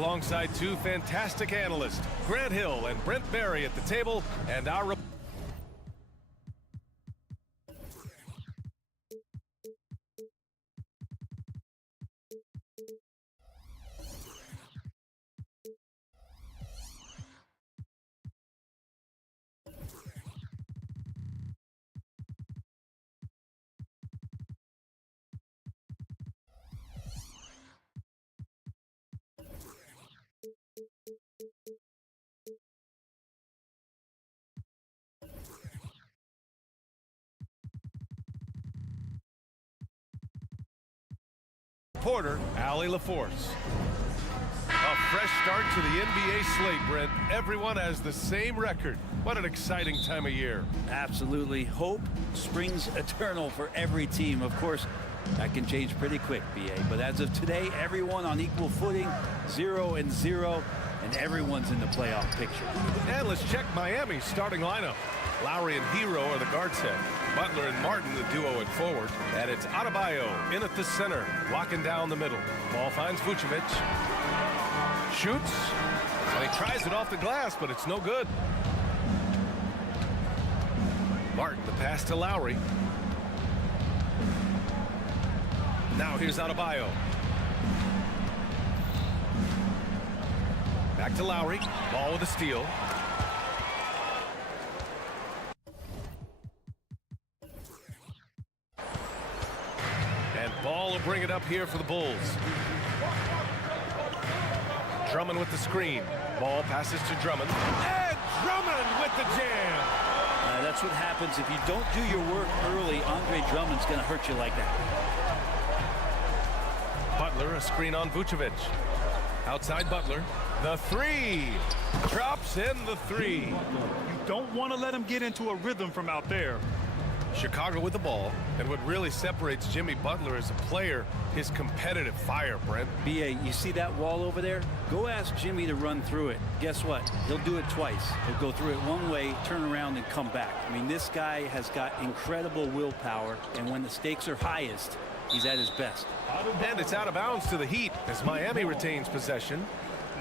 alongside two fantastic analysts, Grant Hill and Brent Barry at the table, and our reporter, Allie LaForce. A fresh start to the NBA slate, Brent. Everyone has the same record. What an exciting time of year. Absolutely. Hope springs eternal for every team. Of course, that can change pretty quick, BA. But as of today, everyone on equal footing, 0-0, and everyone's in the playoff picture. And let's check Miami's starting lineup. Lowry and Hero are the guard set. Butler and Martin the duo at forward. And it's Adebayo in at the center, locking down the middle. Ball finds Vucevic. Shoots. And he tries it off the glass, but it's no good. Martin the pass to Lowry. Now here's Adebayo. Back to Lowry. Ball with a steal. Ball will bring it up here for the Bulls. Drummond with the screen. Ball passes to Drummond. And Drummond with the jam. That's what happens if you don't do your work early. Andre Drummond's going to hurt you like that. Butler, a screen on Vucevic. Outside Butler. The three. Drops in the three. You don't want to let him get into a rhythm from out there. Chicago with the ball, and what really separates Jimmy Butler as a player, his competitive fire, Brent. BA, you see that wall over there? Go ask Jimmy to run through it. Guess what? He'll do it twice. He'll go through it one way, turn around, and come back. I mean, this guy has got incredible willpower, and when the stakes are highest, he's at his best. And it's out of bounds to the Heat as Miami retains possession.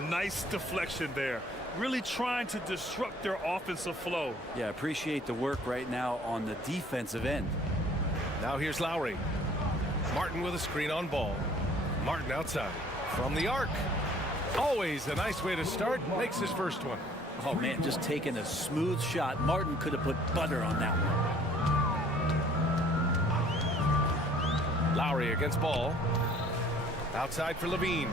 Nice deflection there. Really trying to disrupt their offensive flow. Yeah, appreciate the work right now on the defensive end. Now here's Lowry. Martin with a screen on Ball. Martin outside. From the arc. Always a nice way to start. Makes his first one. Oh, man, just taking a smooth shot. Martin could have put butter on that one. Lowry against Ball. Outside for Levine.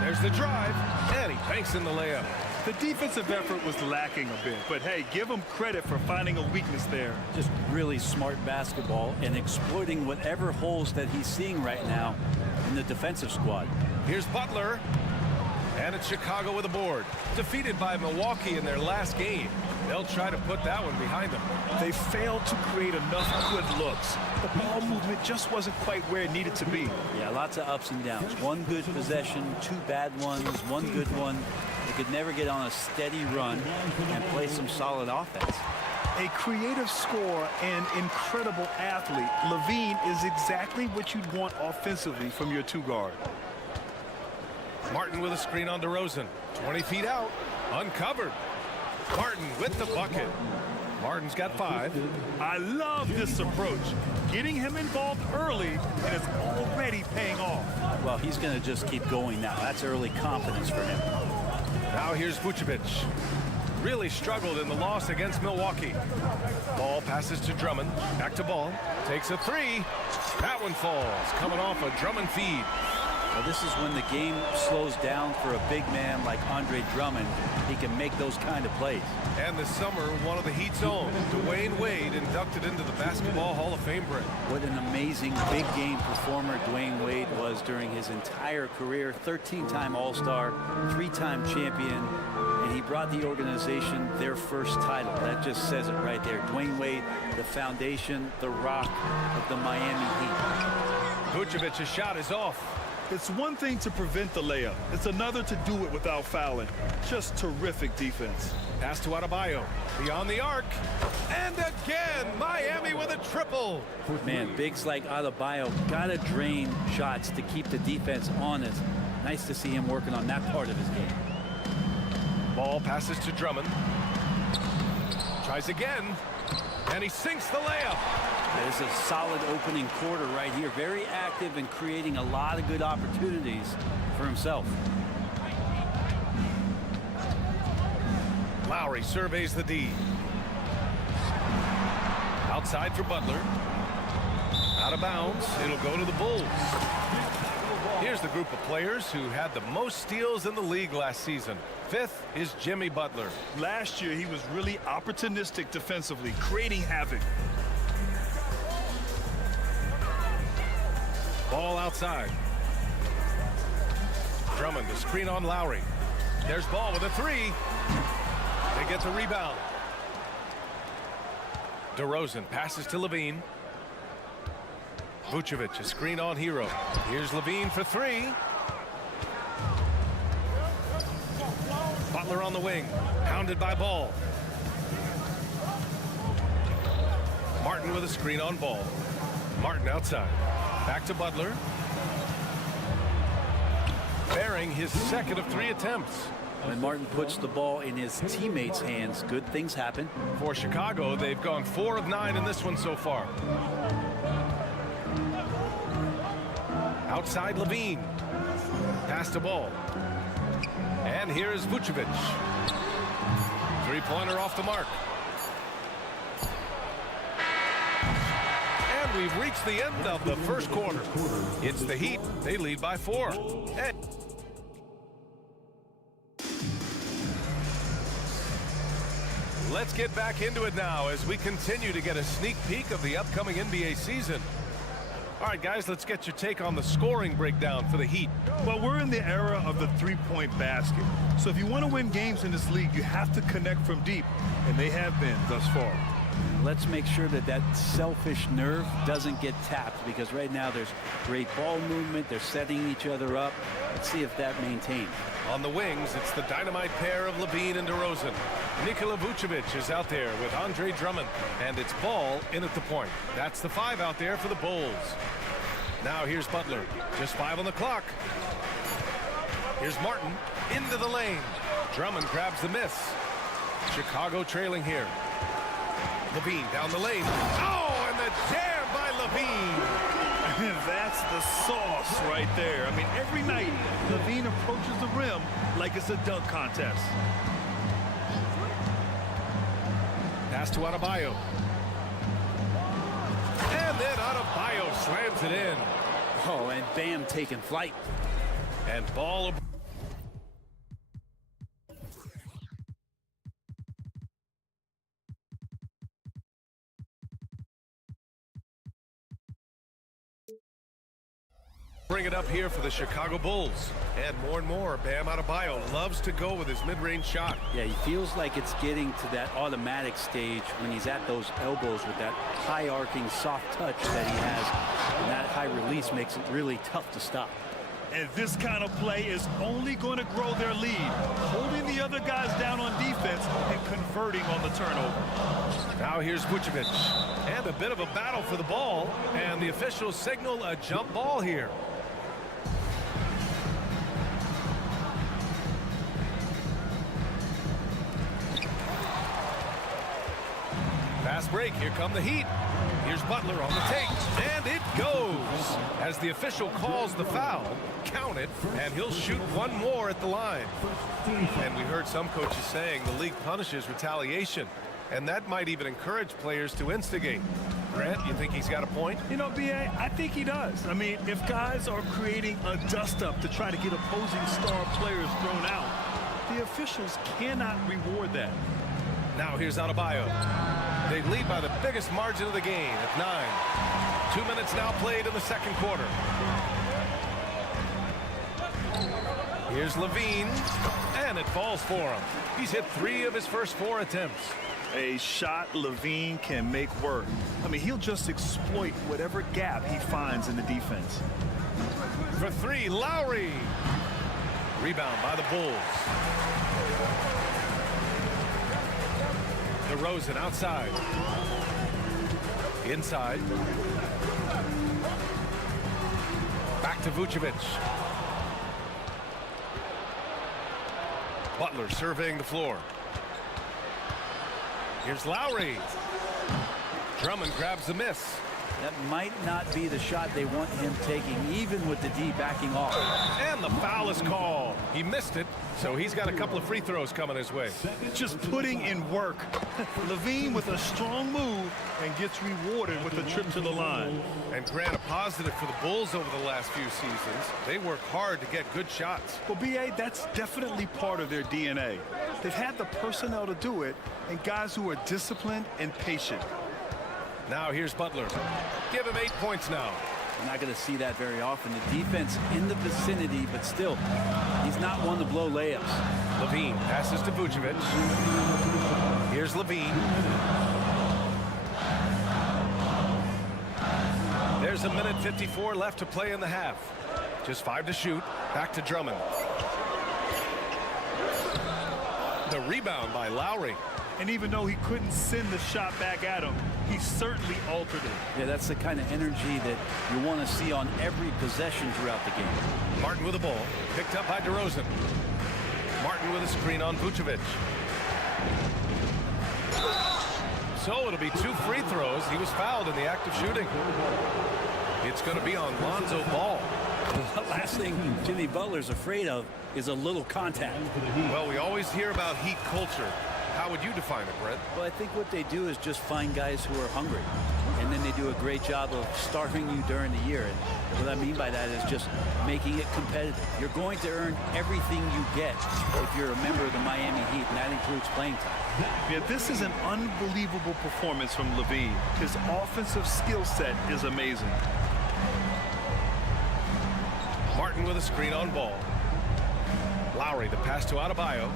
There's the drive, and he banks in the layup. The defensive effort was lacking a bit, but hey, give him credit for finding a weakness there. Just really smart basketball and exploiting whatever holes that he's seeing right now in the defensive squad. Here's Butler, and it's Chicago with a board. Defeated by Milwaukee in their last game. They'll try to put that one behind them. They failed to create enough good looks. The ball movement just wasn't quite where it needed to be. Yeah, lots of ups and downs. One good possession, two bad ones, one good one. They could never get on a steady run and play some solid offense. A creative scorer and incredible athlete, Levine is exactly what you'd want offensively from your two guard. Martin with a screen on DeRozan. 20 feet out, uncovered. Martin with the bucket. Martin's got 5. I love this approach. Getting him involved early, and it's already paying off. Well, he's going to just keep going now. That's early confidence for him. Now here's Vucevic. Really struggled in the loss against Milwaukee. Ball passes to Drummond. Back to Ball. Takes a 3. That one falls. Coming off a Drummond feed. Well, this is when the game slows down for a big man like Andre Drummond. He can make those kind of plays. And this summer, one of the Heat's own, Dwayne Wade, inducted into the Basketball Hall of Fame, Brent. What an amazing big game performer Dwayne Wade was during his entire career. 13-time All-Star, 3-time champion, and he brought the organization their first title. That just says it right there. Dwayne Wade, the foundation, the rock of the Miami Heat. Vucevic's shot is off. It's one thing to prevent the layup. It's another to do it without fouling. Just terrific defense. Pass to Adebayo. Beyond the arc. And again, Miami with a triple. Man, bigs like Adebayo got to drain shots to keep the defense honest. Nice to see him working on that part of his game. Ball passes to Drummond. Tries again. And he sinks the layup. This is a solid opening quarter right here. Very active and creating a lot of good opportunities for himself. Lowry surveys the D. Outside for Butler. Out of bounds. It'll go to the Bulls. Here's the group of players who had the most steals in the league last season. Fifth is Jimmy Butler. Last year, he was really opportunistic defensively, creating havoc. Ball outside. Drummond, the screen on Lowry. There's Ball with a three. They get the rebound. DeRozan passes to Levine. Vucevic, a screen on Hero. Here's Levine for three. Butler on the wing, pounded by Ball. Martin with a screen on Ball. Martin outside. Back to Butler. Bearing his second of 3 attempts. When Martin puts the ball in his teammates' hands, good things happen. For Chicago, they've gone 4 of 9 in this one so far. Outside Levine. Pass to Ball. And here is Vucevic. Three-pointer off the mark. And we've reached the end of the first quarter. It's the Heat. They lead by 4. And let's get back into it now as we continue to get a sneak peek of the upcoming NBA season. All right, guys, let's get your take on the scoring breakdown for the Heat. Well, we're in the era of the three-point basket. So if you want to win games in this league, you have to connect from deep, and they have been thus far. Let's make sure that that selfish nerve doesn't get tapped, because right now there's great ball movement. They're setting each other up. Let's see if that maintains. On the wings, it's the dynamite pair of Levine and DeRozan. Nikola Vucevic is out there with Andre Drummond, and it's Ball in at the point. That's the 5 out there for the Bulls. Now here's Butler, just 5 on the clock. Here's Martin into the lane. Drummond grabs the miss. Chicago trailing here. Levine down the lane. Oh, and the jam by Levine. That's the sauce right there. I mean, every night, Levine approaches the rim like it's a dunk contest. Pass to Adebayo. And then Adebayo slams it in. Oh, and Bam taking flight. And Ball. Bring it up here for the Chicago Bulls. And more, Bam Adebayo loves to go with his mid-range shot. Yeah, he feels like it's getting to that automatic stage when he's at those elbows with that high-arcing soft touch that he has. And that high release makes it really tough to stop. And this kind of play is only going to grow their lead, holding the other guys down on defense and converting on the turnover. Now here's Vucevic. And a bit of a battle for the ball. And the officials signal a jump ball here. Fast break. Here come the Heat. Here's Butler on the take. And it goes. As the official calls the foul, count it, and he'll shoot one more at the line. And we heard some coaches saying the league punishes retaliation. And that might even encourage players to instigate. Grant, you think he's got a point? You know, B.A., I think he does. I mean, if guys are creating a dust-up to try to get opposing star players thrown out, the officials cannot reward that. Now here's Adebayo. They lead by the biggest margin of the game at 9. 2 minutes now played in the second quarter. Here's Levine, and it falls for him. He's hit 3 of his first 4 attempts. A shot Levine can make work. I mean, he'll just exploit whatever gap he finds in the defense. For three, Lowry. Rebound by the Bulls. DeRozan outside. Inside. Back to Vucevic. Butler surveying the floor. Here's Lowry. Drummond grabs the miss. That might not be the shot they want him taking, even with the D backing off. And the foul is called. He missed it, so he's got a couple of free throws coming his way. Just putting in work. Levine with a strong move and gets rewarded with a trip to the line. And Grant, a positive for the Bulls over the last few seasons. They work hard to get good shots. Well, B.A., that's definitely part of their DNA. They've had the personnel to do it and guys who are disciplined and patient. Now here's Butler. Give him 8 points now. You're not going to see that very often. The defense in the vicinity, but still, he's not one to blow layups. Levine passes to Vucevic. Here's Levine. There's a minute 54 left to play in the half. Just 5 to shoot. Back to Drummond. The rebound by Lowry. And even though he couldn't send the shot back at him, he certainly altered it. Yeah, that's the kind of energy that you want to see on every possession throughout the game. Martin with the ball. Picked up by DeRozan. Martin with a screen on Vucevic. So it'll be 2 free throws. He was fouled in the act of shooting. It's going to be on Lonzo Ball. The last thing Jimmy Butler's afraid of is a little contact. Well, we always hear about Heat culture. How would you define it, Brett? Well, I think what they do is just find guys who are hungry. And then they do a great job of starving you during the year. And what I mean by that is just making it competitive. You're going to earn everything you get if you're a member of the Miami Heat, and that includes playing time. Yeah, this is an unbelievable performance from Levine. His offensive skill set is amazing. Martin with a screen on Ball. Lowry, the pass to Adebayo.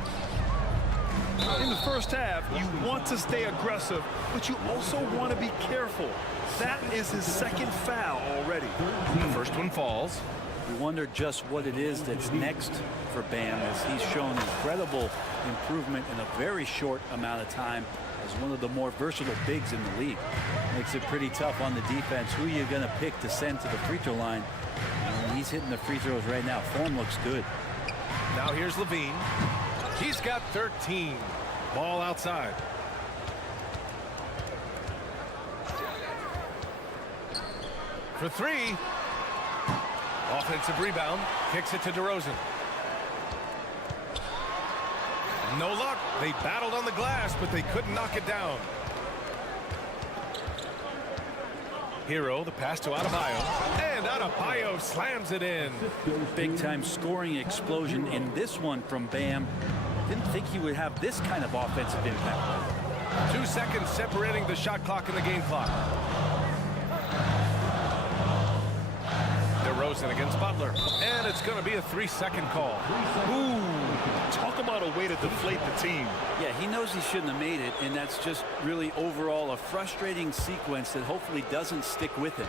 In the first half, you want to stay aggressive, but you also want to be careful. That is his second foul already. The first one falls. We wonder just what it is that's next for Bam, as he's shown incredible improvement in a very short amount of time as one of the more versatile bigs in the league. Makes it pretty tough on the defense. Who are you going to pick to send to the free throw line? And he's hitting the free throws right now. Form looks good. Now here's Levine. He's got 13. Ball outside. For 3. Offensive rebound. Kicks it to DeRozan. No luck. They battled on the glass, but they couldn't knock it down. Hero, the pass to Adebayo. And Adebayo slams it in. Big time scoring explosion in this one from Bam. Didn't think he would have this kind of offensive impact. 2 seconds separating the shot clock and the game clock. DeRozan against Butler. And it's going to be a 3-second call. Ooh, talk about a way to deflate the team. Yeah, he knows he shouldn't have made it, and that's just really overall a frustrating sequence that hopefully doesn't stick with him.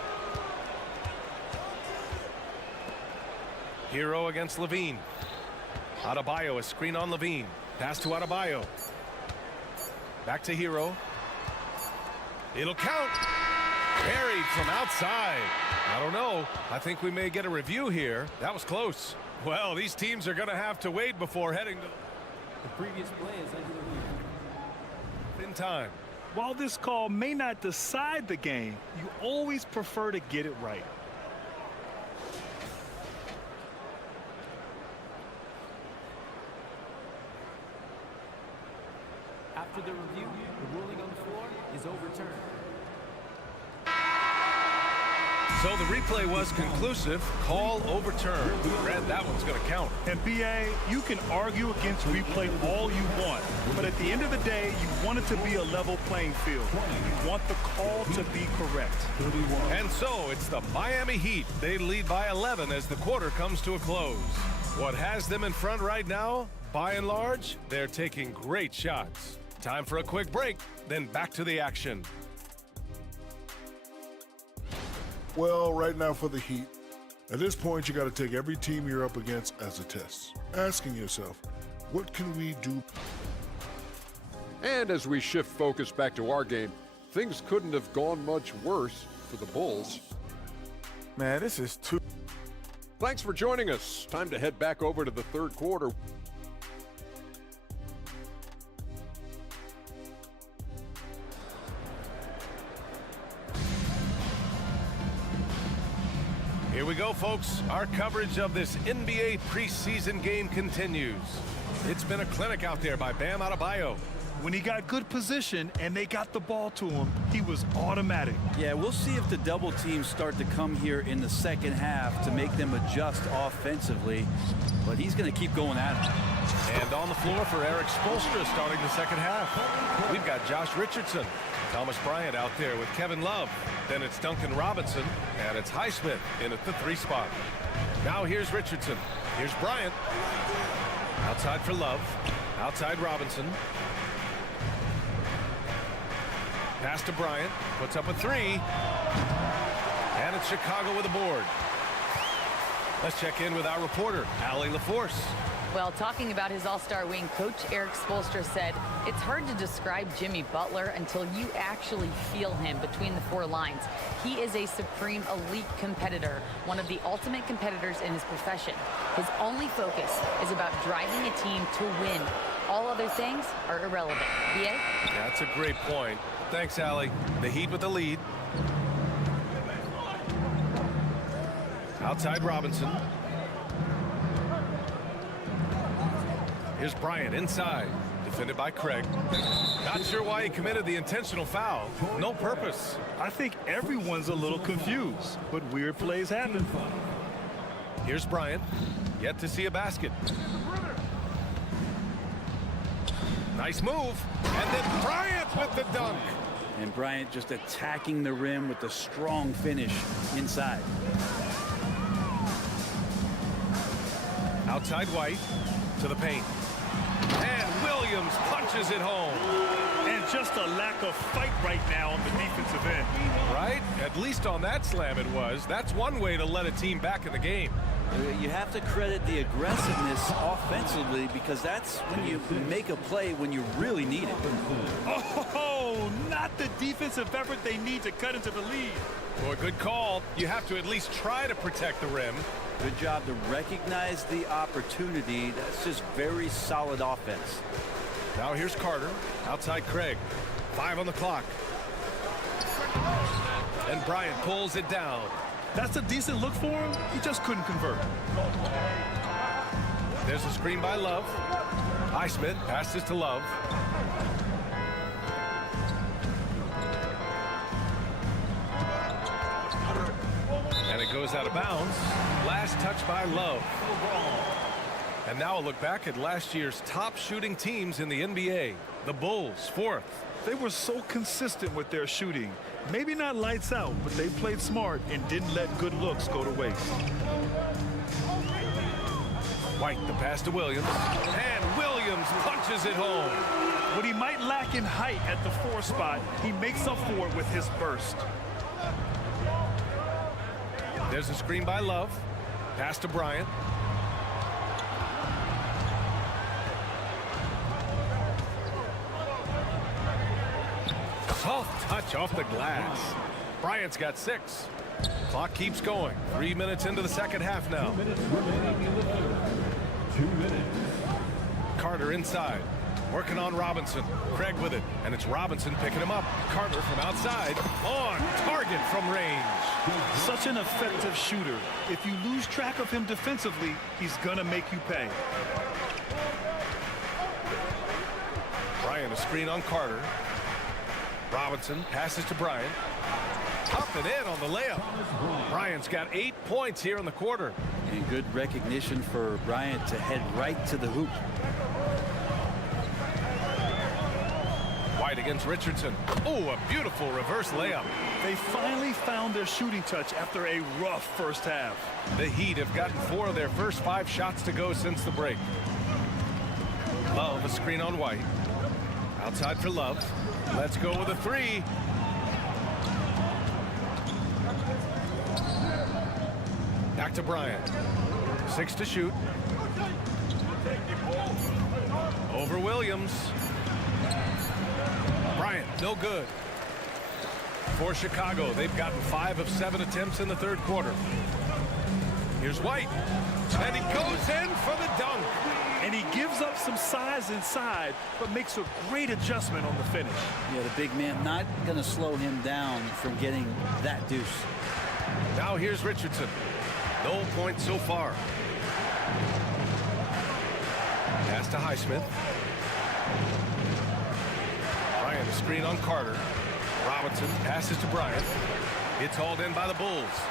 Hero against Levine. Adebayo, a screen on Levine. Pass to Adebayo. Back to Hero. It'll count. Buried from outside. I don't know. I think we may get a review here. That was close. Well, these teams are going to have to wait before heading to The previous play is in time. While this call may not decide the game, you always prefer to get it right. After the review, the ruling on the floor is overturned. So the replay was conclusive. Call overturned. Brad, that one's going to count. And BA, you can argue against replay all you want, but at the end of the day, you want it to be a level playing field. You want the call to be correct. And so it's the Miami Heat. They lead by 11 as the quarter comes to a close. What has them in front right now? By and large, they're taking great shots. Time for a quick break, then back to the action. Well, right now for the Heat, at this point you got to take every team you're up against as a test, asking yourself, what can we do? And as we shift focus back to our game, things couldn't have gone much worse for the Bulls. Man, this is too... Thanks for joining us. Time to head back over to the third quarter. Here we go, folks. Our coverage of this NBA preseason game continues. It's been a clinic out there by Bam Adebayo. When he got good position and they got the ball to him, he was automatic. Yeah, we'll see if the double teams start to come here in the second half to make them adjust offensively. But he's going to keep going at it. And on the floor for Eric Spoelstra starting the second half. We've got Josh Richardson. Thomas Bryant out there with Kevin Love. Then it's Duncan Robinson, and it's Highsmith in at the 3 spot. Now here's Richardson. Here's Bryant. Outside for Love. Outside Robinson. Pass to Bryant. Puts up a 3. And it's Chicago with a board. Let's check in with our reporter, Allie LaForce. Well, talking about his all-star wing, Coach Eric Spoelstra said, it's hard to describe Jimmy Butler until you actually feel him between the 4 lines. He is a supreme elite competitor, one of the ultimate competitors in his profession. His only focus is about driving a team to win. All other things are irrelevant. BA? That's a great point. Thanks, Allie. The Heat with the lead. Outside Robinson. Here's Bryant inside. Defended by Craig. Not sure why he committed the intentional foul. No purpose. I think everyone's a little confused, but weird plays happen. Here's Bryant. Yet to see a basket. Nice move. And then Bryant with the dunk. And Bryant just attacking the rim with a strong finish inside. Outside White to the paint. And Williams punches it home. And just a lack of fight right now on the defensive end. Right? At least on that slam it was. That's one way to let a team back in the game. You have to credit the aggressiveness offensively because that's when you make a play when you really need it. Oh, not the defensive effort they need to cut into the lead. Boy, good call. You have to at least try to protect the rim. Good job to recognize the opportunity. That's just very solid offense. Now here's Carter. Outside Craig. 5 on the clock. And Bryant pulls it down. That's a decent look for him. He just couldn't convert. There's a screen by Love. Highsmith passes to Love. And it goes out of bounds. Last touch by Love. And now a look back at last year's top shooting teams in the NBA. The Bulls, 4th. They were so consistent with their shooting. Maybe not lights out, but they played smart and didn't let good looks go to waste. White, the pass to Williams. And Williams punches it home. What he might lack in height at the 4 spot, he makes up for it with his burst. There's a screen by Love. Pass to Bryant. Soft touch off the glass. Bryant's got 6. Clock keeps going. 3 minutes into the second half now. 2 minutes. Carter inside. Working on Robinson. Craig with it. And it's Robinson picking him up. Carter from outside. On target from range. Such an effective shooter. If you lose track of him defensively, he's gonna make you pay. Bryant a screen on Carter. Robinson passes to Bryant. Up and in on the layup. Bryant's got 8 points here in the quarter. And good recognition for Bryant to head right to the hoop. White against Richardson. Oh, a beautiful reverse layup. They finally found their shooting touch after a rough first half. The Heat have gotten 4 of their first 5 shots to go since the break. Love a screen on White. Outside for Love. Let's go with a three. Back to Bryant. 6 to shoot. Over Williams. Bryant, no good. For Chicago, they've gotten 5 of 7 attempts in the third quarter. Here's White. And he goes in for the dunk. And he gives up some size inside, but makes a great adjustment on the finish. Yeah, the big man not going to slow him down from getting that deuce. Now here's Richardson. No points so far. Pass to Highsmith. Bryant, a screen on Carter. Robinson passes to Bryant. It's hauled in by the Bulls.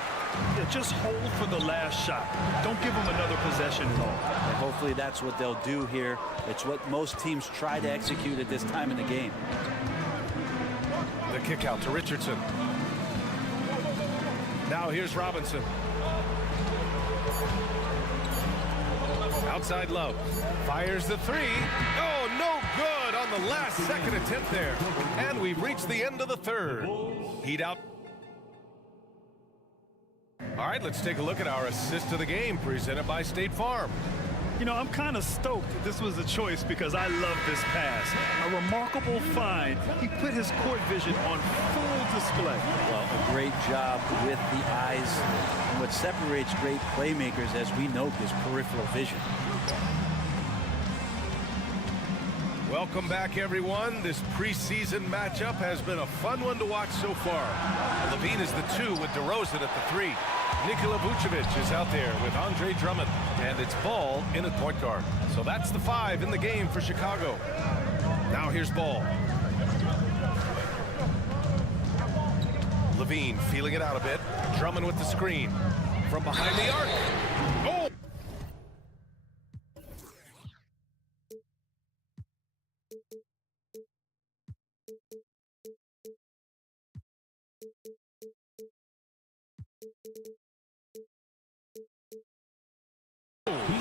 Yeah, just hold for the last shot. Don't give them another possession at all. And hopefully that's what they'll do here. It's what most teams try to execute at this time in the game. The kick out to Richardson. Now here's Robinson. Outside Love. Fires the three. Oh, no good on the last second attempt there. And we've reached the end of the third. Heat out. All right, let's take a look at our assist of the game presented by State Farm. You know, I'm kind of stoked that this was a choice because I love this pass. A remarkable find. He put his court vision on full display. Well, a great job with the eyes. And what separates great playmakers, as we note, is peripheral vision. Welcome back, everyone. This preseason matchup has been a fun one to watch so far. Levine is the 2 with DeRozan at the 3. Nikola Vucevic is out there with Andre Drummond, and it's Ball in at point guard. So that's the 5 in the game for Chicago. Now here's Ball. Levine feeling it out a bit. Drummond with the screen. From behind the arc. Oh!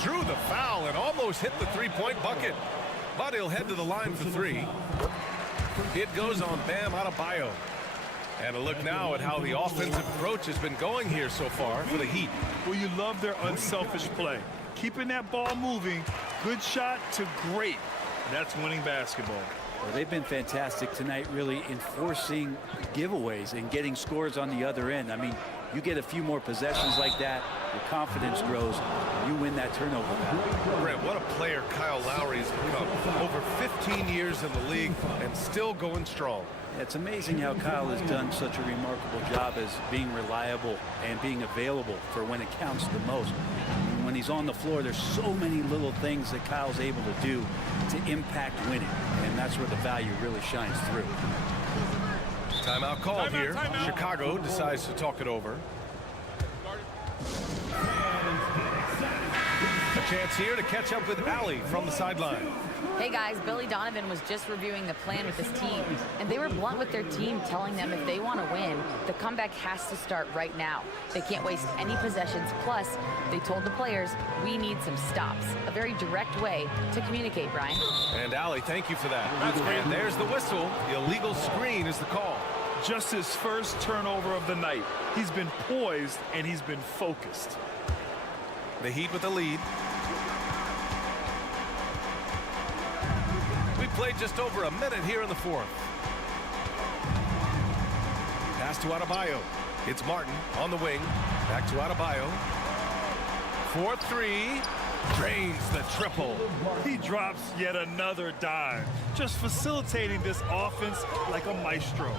Drew the foul and almost hit the three-point bucket, but he'll head to the line for 3. It goes on Bam Adebayo. And a look now at how the offensive approach has been going here so far for the Heat. Well, you love their unselfish play. Keeping that ball moving, good shot to great. That's winning basketball. Well, they've been fantastic tonight, really enforcing giveaways and getting scores on the other end. I mean, you get a few more possessions like that, your confidence grows, you win that turnover battle. Brent, what a player Kyle Lowry has become. Over 15 years in the league and still going strong. It's amazing how Kyle has done such a remarkable job as being reliable and being available for when it counts the most. And when he's on the floor, there's so many little things that Kyle's able to do to impact winning, and that's where the value really shines through. Timeout called here. Chicago decides to talk it over. A chance here to catch up with Allie from the sideline. Hey guys, Billy Donovan was just reviewing the plan with his team, and they were blunt with their team, telling them if they want to win, the comeback has to start right now. They can't waste any possessions. Plus, they told the players, we need some stops. A very direct way to communicate, Brian. And Allie, thank you for that. And there's the whistle. The illegal screen is the call. Just his first turnover of the night. He's been poised and he's been focused. The Heat with the lead. We played just over a minute here in the fourth. Pass to Adebayo. It's Martin on the wing. Back to Adebayo. 4-3. Drains the triple. He drops yet another dime. Just facilitating this offense like a maestro.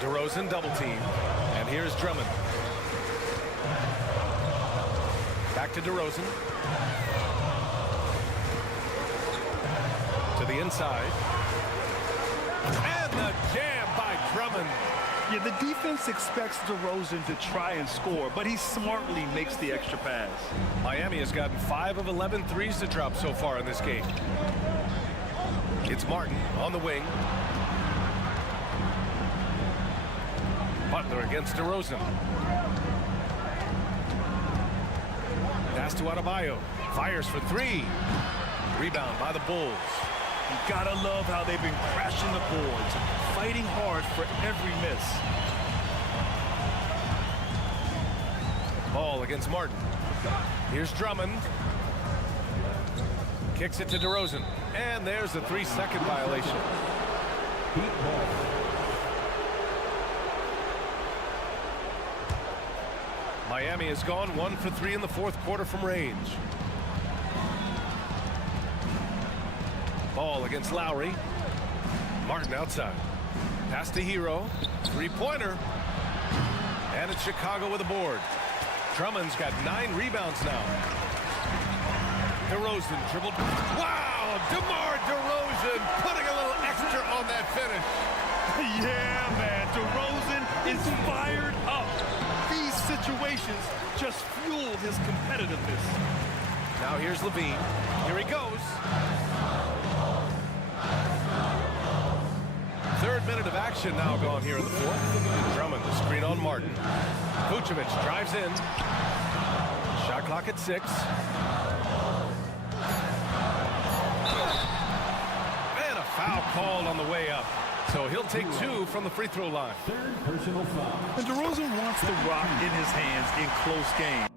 DeRozan double team. And here's Drummond. Back to DeRozan. To the inside. And the jam by Drummond. Yeah, the defense expects DeRozan to try and score, but he smartly makes the extra pass. Miami has gotten 5 of 11 threes to drop so far in this game. It's Martin on the wing. Butler against DeRozan. Pass to Adebayo. Fires for 3. Rebound by the Bulls. You gotta love how they've been crashing the boards, fighting hard for every miss. Ball against Martin. Here's Drummond. Kicks it to DeRozan. And there's a 3-second violation. Miami has gone 1 for 3 in the fourth quarter from range. Ball against Lowry. Martin outside. Pass to Hero. Three-pointer. And it's Chicago with a board. Drummond's got 9 rebounds now. DeRozan dribbled. Wow! DeMar DeRozan putting a little extra on that finish. Yeah, man. DeRozan is fired up. These situations just fuel his competitiveness. Now here's Levine. Here he goes. Third minute of action now gone here in the fourth. Drummond, the screen on Martin. Vucevic drives in. Shot clock at 6. And a foul called on the way up. So he'll take 2 from the free throw line. And DeRozan wants the rock in his hands in close games.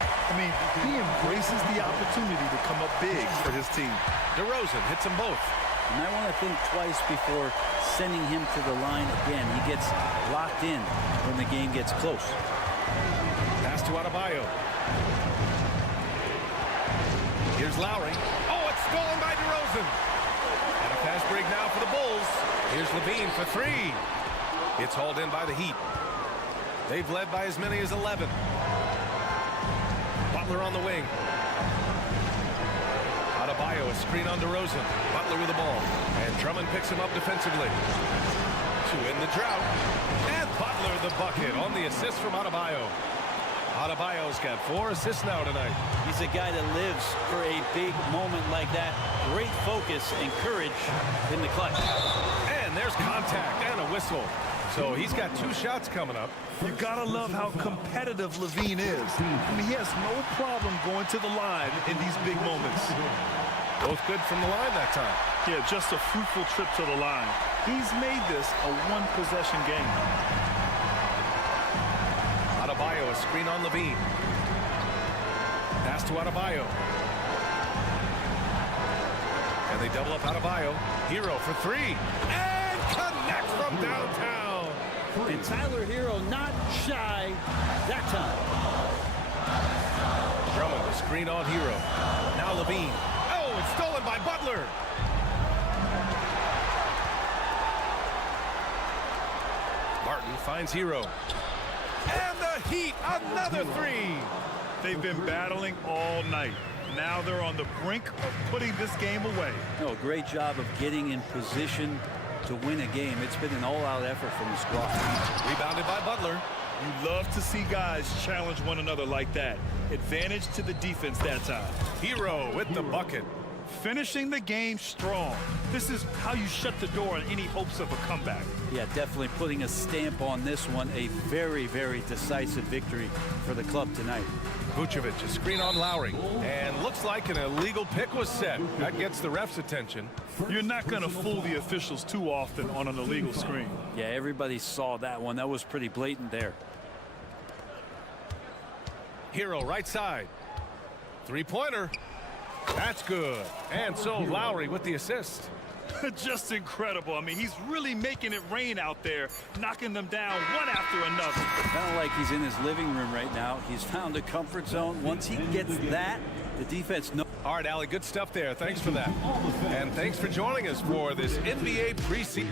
I mean, he embraces the opportunity to come up big for his team. DeRozan hits them both. You might want to think twice before sending him to the line again. He gets locked in when the game gets close. Pass to Adebayo. Here's Lowry. Oh, it's stolen by DeRozan. And a fast break now for the Bulls. Here's Levine for 3. It's hauled in by the Heat. They've led by as many as 11. Butler on the wing. Adebayo, a screen on DeRozan. Butler with the ball. And Drummond picks him up defensively. To end the drought. And Butler the bucket on the assist from Adebayo. Adebayo's got 4 assists now tonight. He's a guy that lives for a big moment like that. Great focus and courage in the clutch. And there's contact and a whistle. So he's got 2 shots coming up. You gotta love how competitive Levine is. I mean, he has no problem going to the line in these big moments. Both good from the line that time. Yeah, just a fruitful trip to the line. He's made this a one-possession game. Adebayo, a screen on Levine. Pass to Adebayo. And they double up Adebayo. Hero for 3. And connects from downtown. And Tyler Hero not shy that time. Drummond, a screen on Hero. Now Levine. Oh, it's stolen by Butler. Martin finds Hero. And the Heat, another 3. They've been battling all night. Now they're on the brink of putting this game away. Oh, great job of getting in position to win a game. It's been an all-out effort from the squad. Rebounded by Butler. You love to see guys challenge one another like that. Advantage to the defense that time. Hero with the bucket. Finishing the game strong. This is how you shut the door on any hopes of a comeback. Yeah, definitely putting a stamp on this one. A very, very decisive victory for the club tonight. Vucevic, a screen on Lowry. And looks like an illegal pick was set. That gets the ref's attention. You're not going to fool the officials too often on an illegal screen. Yeah, everybody saw that one. That was pretty blatant there. Hero right side. 3-pointer. That's good. And so Lowry with the assist. Just incredible. I mean, he's really making it rain out there, knocking them down one after another. Kind of like he's in his living room right now. He's found a comfort zone. Once he gets that, the defense knows. All right, Allie, good stuff there. Thanks for that. And thanks for joining us for this NBA preseason.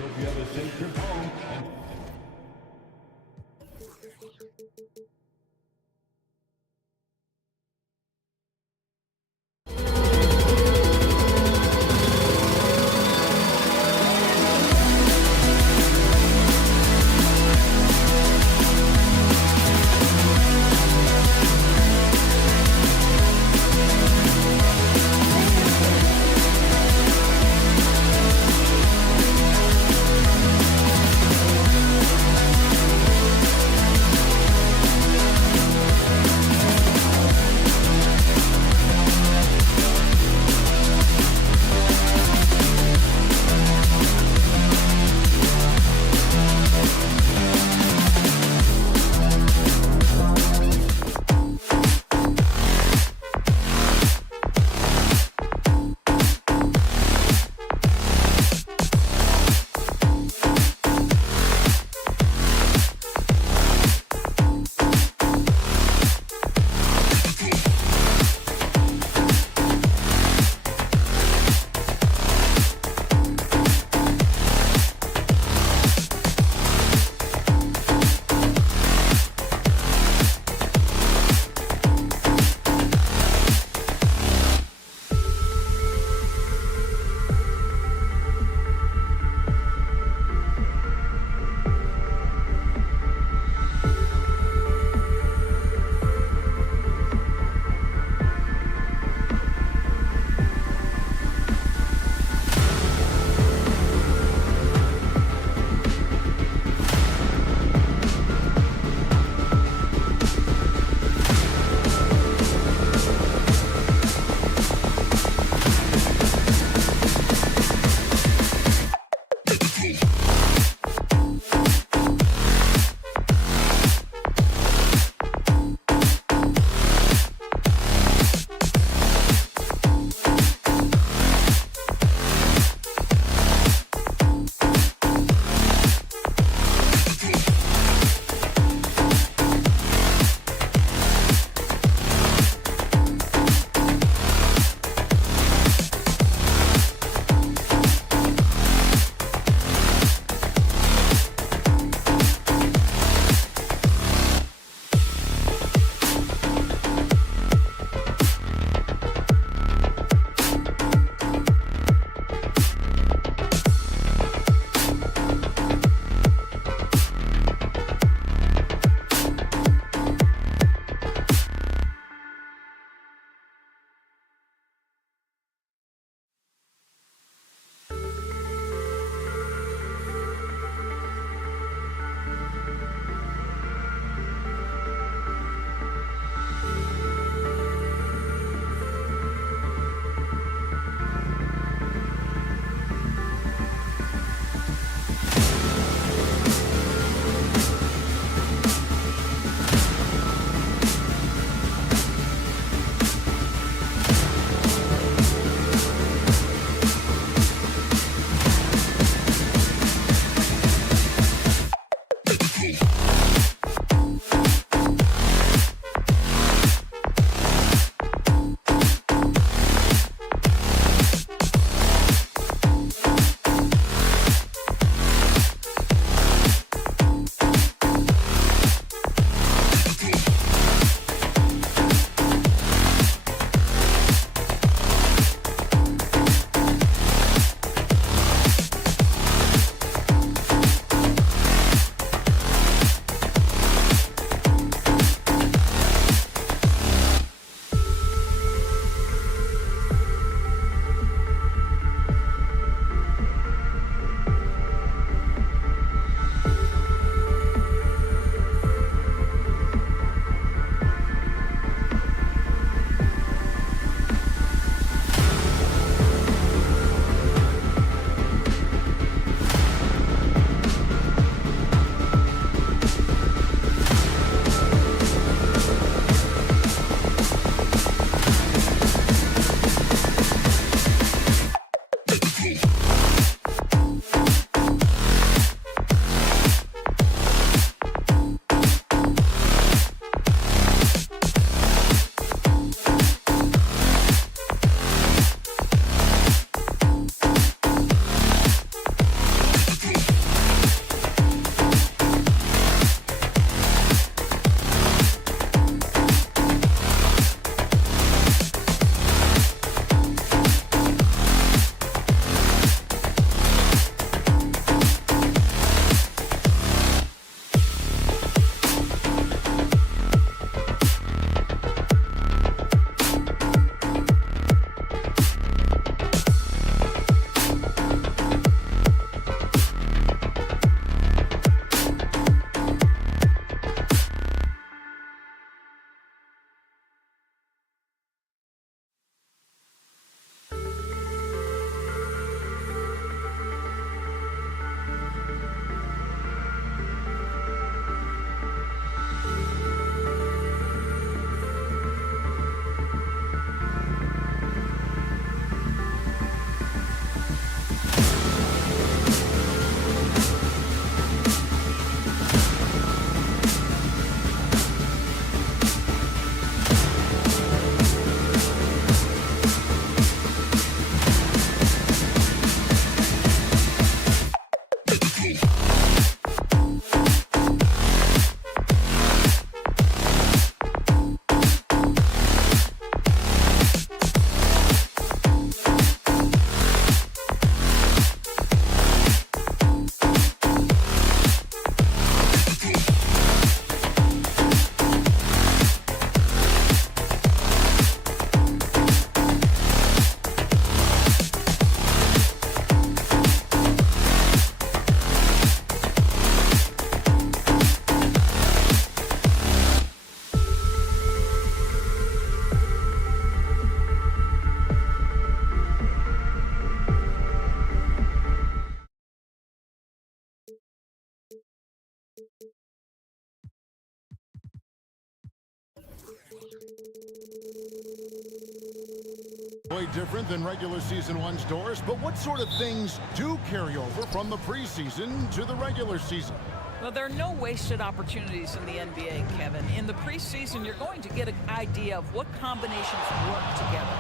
Different than regular season one's doors, but what sort of things do carry over from the preseason to the regular season? Well, there are no wasted opportunities in the NBA, Kevin. In the preseason, you're going to get an idea of what combinations work together.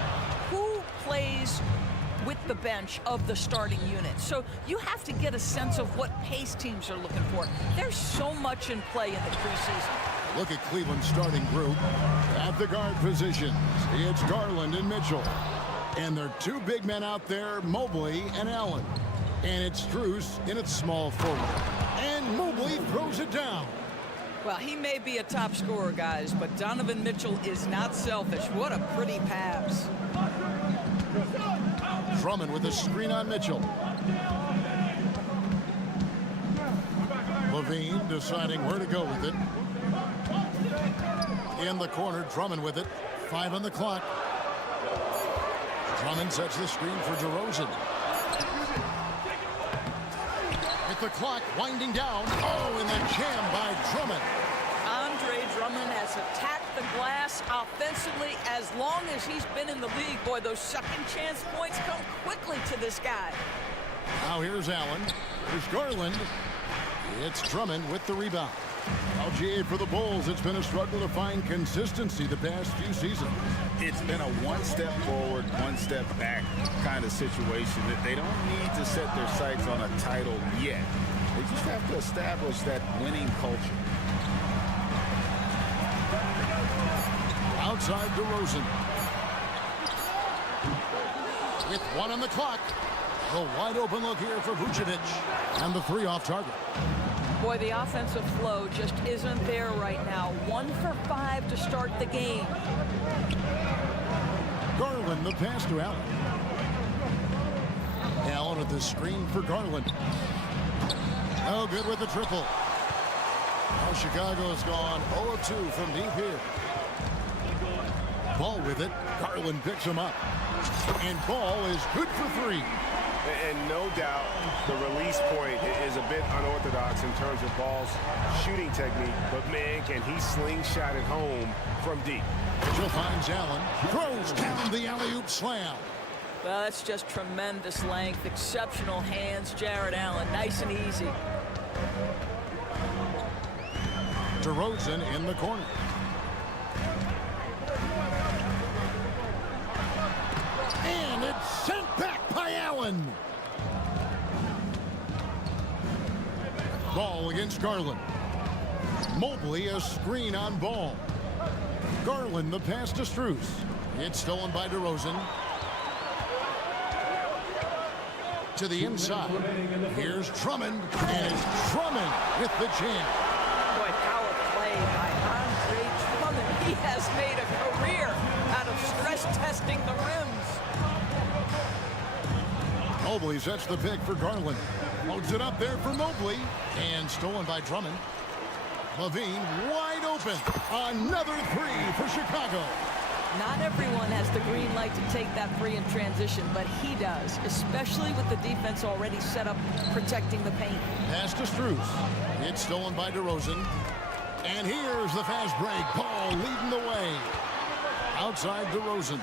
Who plays with the bench of the starting unit. So you have to get a sense of what pace teams are looking for. There's so much in play in the preseason. Look at Cleveland's starting group. At the guard positions, it's Garland and Mitchell. And there are two big men out there, Mobley and Allen. And it's Strus in its small forward. And Mobley throws it down. Well, he may be a top scorer, guys, but Donovan Mitchell is not selfish. What a pretty pass. Drummond with a screen on Mitchell. Levine deciding where to go with it. In the corner, Drummond with it. 5 on the clock. Drummond sets the screen for DeRozan. With the clock winding down. Oh, and the jam by Drummond. Andre Drummond has attacked the glass offensively as long as he's been in the league. Boy, those second chance points come quickly to this guy. Now here's Allen. Here's Garland. It's Drummond with the rebound. LGA for the Bulls. It's been a struggle to find consistency the past few seasons. It's been a one step forward, one step back kind of situation that they don't need to set their sights on a title yet. They just have to establish that winning culture. Outside DeRozan. With 1 on the clock. A wide open look here for Vucevic. And the 3 off target. Boy, the offensive flow just isn't there right now. 1 for 5 to start the game. Garland, the pass to Allen. Allen with the screen for Garland. Oh, good with the triple. Oh, Chicago's gone 0 of 2 from deep here. Ball with it. Garland picks him up. And Ball is good for 3. And no doubt the release point is a bit unorthodox in terms of Ball's shooting technique, but man, can he slingshot it home from deep. Mitchell finds Allen, throws down the alley-oop slam. Well, that's just tremendous length, exceptional hands, Jared Allen, nice and easy. DeRozan in the corner. And it's sent back by Allen. Ball against Garland. Mobley a screen on Ball. Garland the pass to Strus. It's stolen by DeRozan. To the inside. Here's Drummond. And it's Drummond with the jam. Boy, power play by Andre Drummond. He has made a career out of stress testing the rims. Mobley sets the pick for Garland. Loads it up there for Mobley. And stolen by Drummond. Levine wide open. Another 3 for Chicago. Not everyone has the green light to take that free in transition, but he does, especially with the defense already set up protecting the paint. Pass to Strus. It's stolen by DeRozan. And here's the fast break. Ball leading the way. Outside DeRozan.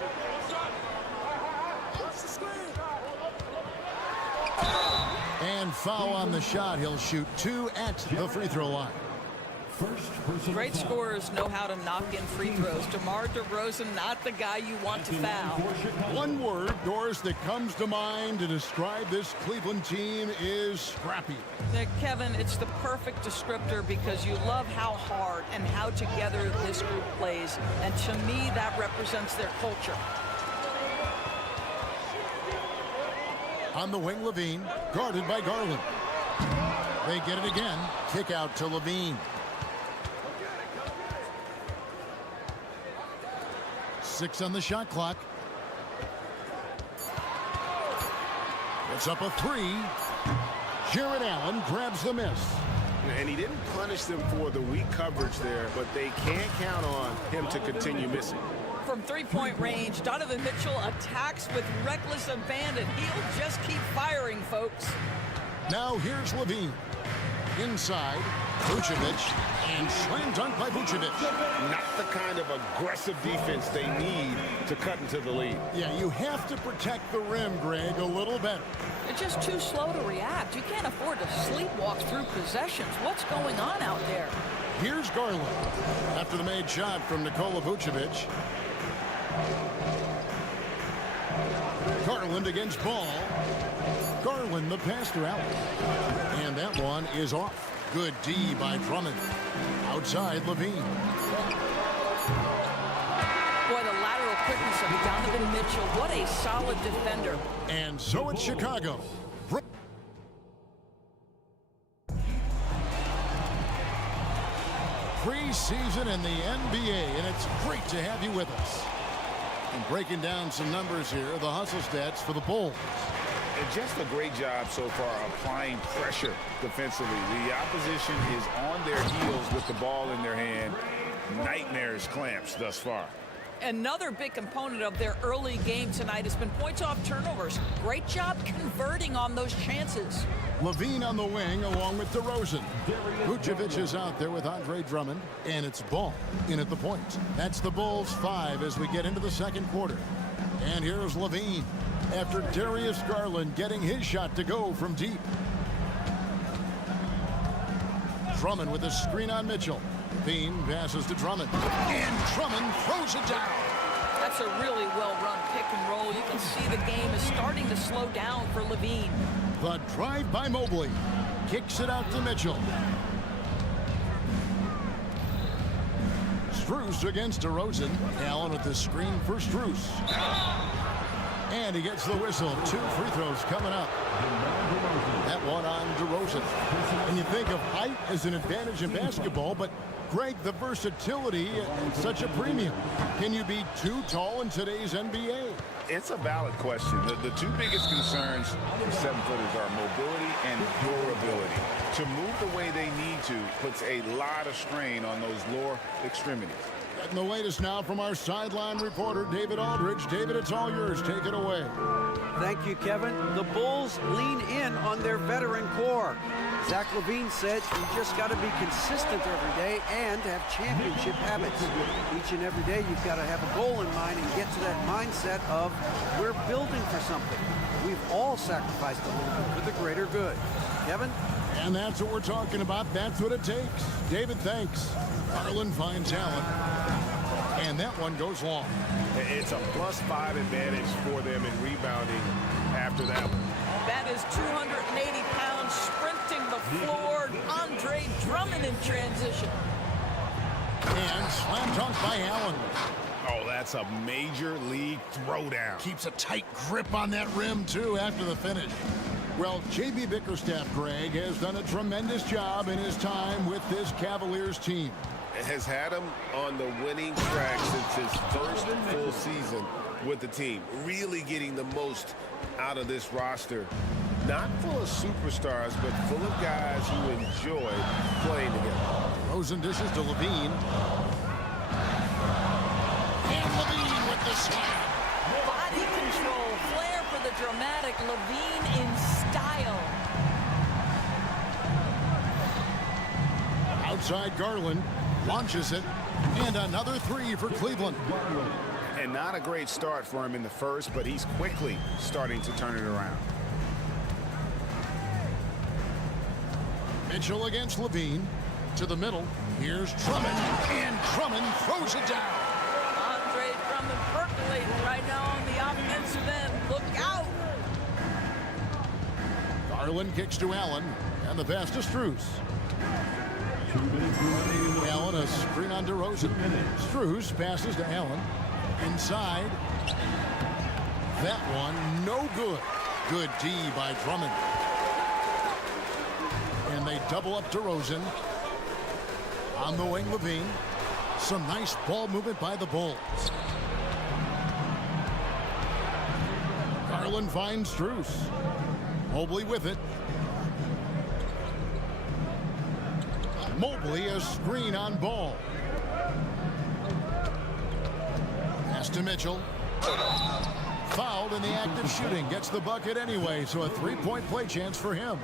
And foul on the shot. He'll shoot 2 at the free throw line. Great scorers know how to knock in free throws. DeMar DeRozan, not the guy you want to foul. One word, Doris, that comes to mind to describe this Cleveland team is scrappy. Kevin, it's the perfect descriptor because you love how hard and how together this group plays. And to me, that represents their culture. On the wing, Levine, guarded by Garland. They get it again. Kick out to Levine. 6 on the shot clock. It's up a 3. Jared Allen grabs the miss. And he didn't punish them for the weak coverage there, but they can't count on him to continue missing. From three-point range, Donovan Mitchell attacks with reckless abandon. He'll just keep firing, folks. Now here's Levine. inside. Vucevic, and slam dunk by Vucevic. Not the kind of aggressive defense they need to cut into the lead. Yeah, you have to protect the rim, Greg, a little better. They're just too slow to react. You can't afford to sleepwalk through possessions. What's going on out there? Here's Garland. After the made shot from Nikola Vucevic. Garland against Ball. Garland the pass to Allen. And that one is off. Good D by Drummond. Outside Levine. Boy, the lateral quickness of Donovan Mitchell. What a solid defender. And so it's Chicago. Preseason in the NBA, and it's great to have you with us. And breaking down some numbers here, the hustle stats for the Bulls. And just a great job so far applying pressure defensively. The opposition is on their heels with the ball in their hand. Nightmares clamps thus far. Another big component of their early game tonight has been points off turnovers. Great job converting on those chances. Levine on the wing along with DeRozan. Vucevic is out there with Andre Drummond, and it's Ball in at the point. That's the Bulls 5 as we get into the second quarter. And here's Levine after Darius Garland getting his shot to go from deep. Drummond with a screen on Mitchell. Levine passes to Drummond, and Drummond throws it down. That's a really well-run pick and roll. You can see the game is starting to slow down for Levine. The drive by Mobley. Kicks it out to Mitchell. Strus against DeRozan. Allen with the screen for Strus. And he gets the whistle. 2 free throws coming up. That one on DeRozan. And you think of height as an advantage in basketball, but Greg, the versatility at such a premium. Can you be too tall in today's NBA? It's a valid question. The two biggest concerns for 7-footers are mobility and durability. To move the way they need to puts a lot of strain on those lower extremities. And the latest now from our sideline reporter, David Aldridge. David, it's all yours. Take it away. Thank you, Kevin. The Bulls lean in on their veteran core. Zach LaVine said you just got to be consistent every day and have championship habits. Each and every day you've got to have a goal in mind and get to that mindset of we're building for something. We've all sacrificed a little bit for the greater good. Kevin? And that's what we're talking about. That's what it takes. David, thanks. Garland finds Allen. And that one goes long. It's a +5 advantage for them in rebounding after that one. That is 280 pounds sprinting the floor. Andre Drummond in transition. And slam dunk by Allen. Oh, that's a major league throwdown. Keeps a tight grip on that rim, too, after the finish. Well, J.B. Bickerstaff, Greg, has done a tremendous job in his time with this Cavaliers team. Has had him on the winning track since his first full season with the team. Really getting the most out of this roster. Not full of superstars, but full of guys who enjoy playing together. Rosen dishes to Levine. And Levine with the slam. Body control, flair for the dramatic. Levine in style. Outside Garland. Launches it. And another 3 for Cleveland. And not a great start for him in the first, but he's quickly starting to turn it around. Mitchell against Levine. To the middle. Here's Drummond. And Drummond throws it down. Andre Drummond percolating right now on the offensive end. Look out! Garland kicks to Allen. And the pass to Strus. Allen a screen on DeRozan. Strus passes to Allen. Inside. That one no good. Good D by Drummond. And they double up DeRozan. On the wing, Levine. Some nice ball movement by the Bulls. Garland finds Strus. Mobley with it. Mobley a screen on Ball. Pass to Mitchell. Fouled in the act of shooting. Gets the bucket anyway, so a three-point play chance for him.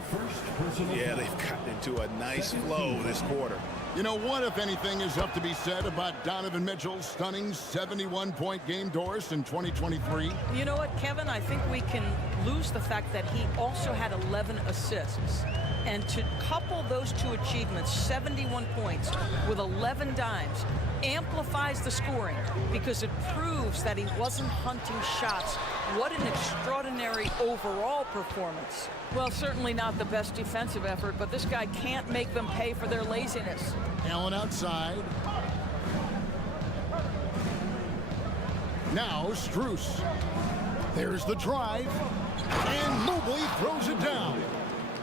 Yeah, they've gotten into a nice flow this quarter. You know, what, if anything, is up to be said about Donovan Mitchell's stunning 71-point game, Doris, in 2023? You know what, Kevin? I think we can lose the fact that he also had 11 assists. And to couple those two achievements, 71 points with 11 dimes, amplifies the scoring because it proves that he wasn't hunting shots. What an extraordinary overall performance. Well, certainly not the best defensive effort, but this guy can't make them pay for their laziness. Allen outside. Now Strus. There's the drive. And Mobley throws it down.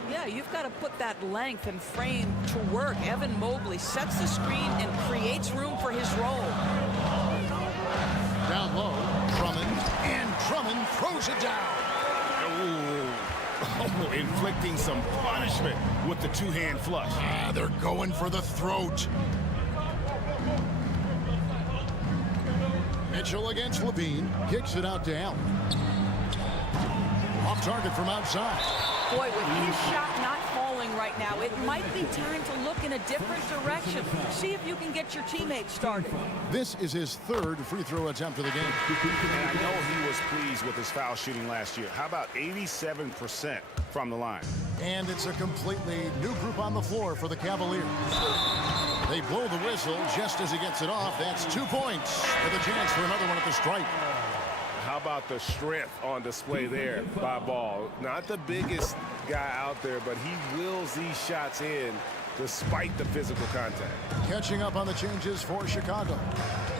Yeah, you've got to put that length and frame to work. Evan Mobley sets the screen and creates room for his role. Down low, Drummond, and Drummond throws it down. Oh, inflicting some punishment with the two-hand flush. They're going for the throat. Mitchell against Levine, kicks it out to Allen. Off target from outside. Boy, with his shot not falling right now, it might be time to look in a different direction. See if you can get your teammates started. This is his third free throw attempt of the game. And I know he was pleased with his foul shooting last year. How about 87% from the line? And it's a completely new group on the floor for the Cavaliers. They blow the whistle just as he gets it off. That's 2 points with a chance for another one at the stripe. How about the strength on display there by Ball? Not the biggest guy out there, but he wills these shots in despite the physical contact. Catching up on the changes for Chicago.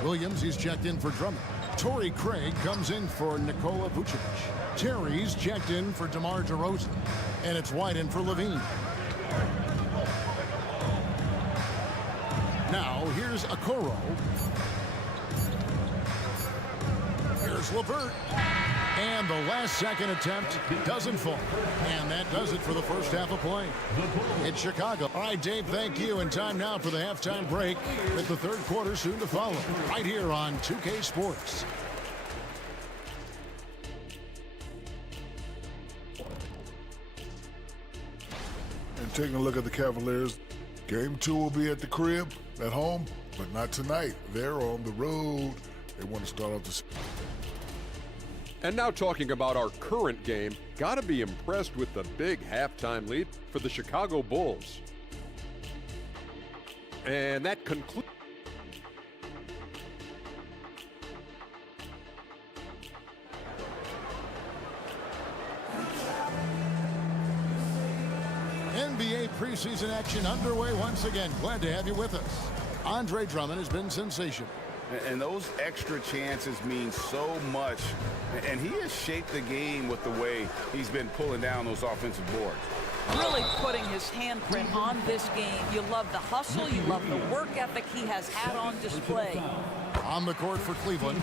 Williams, he's checked in for Drummond. Torrey Craig comes in for Nikola Vucevic. Terry's checked in for DeMar DeRozan. And it's White in for Levine. Now, here's Okoro. Here's LeVert. And the last second attempt doesn't fall. And that does it for the first half of play. It's Chicago. All right, Dave, thank you. And time now for the halftime break with the third quarter soon to follow. Right here on 2K Sports. And taking a look at the Cavaliers, game 2 will be at the crib, at home, but not tonight. They're on the road. They want to start off the... And now talking about our current game, gotta be impressed with the big halftime lead for the Chicago Bulls. And that concludes. NBA preseason action underway once again. Glad to have you with us. Andre Drummond has been sensational. And those extra chances mean so much. And he has shaped the game with the way he's been pulling down those offensive boards. Really putting his handprint on this game. You love the hustle. You love the work ethic he has had on display. On the court for Cleveland,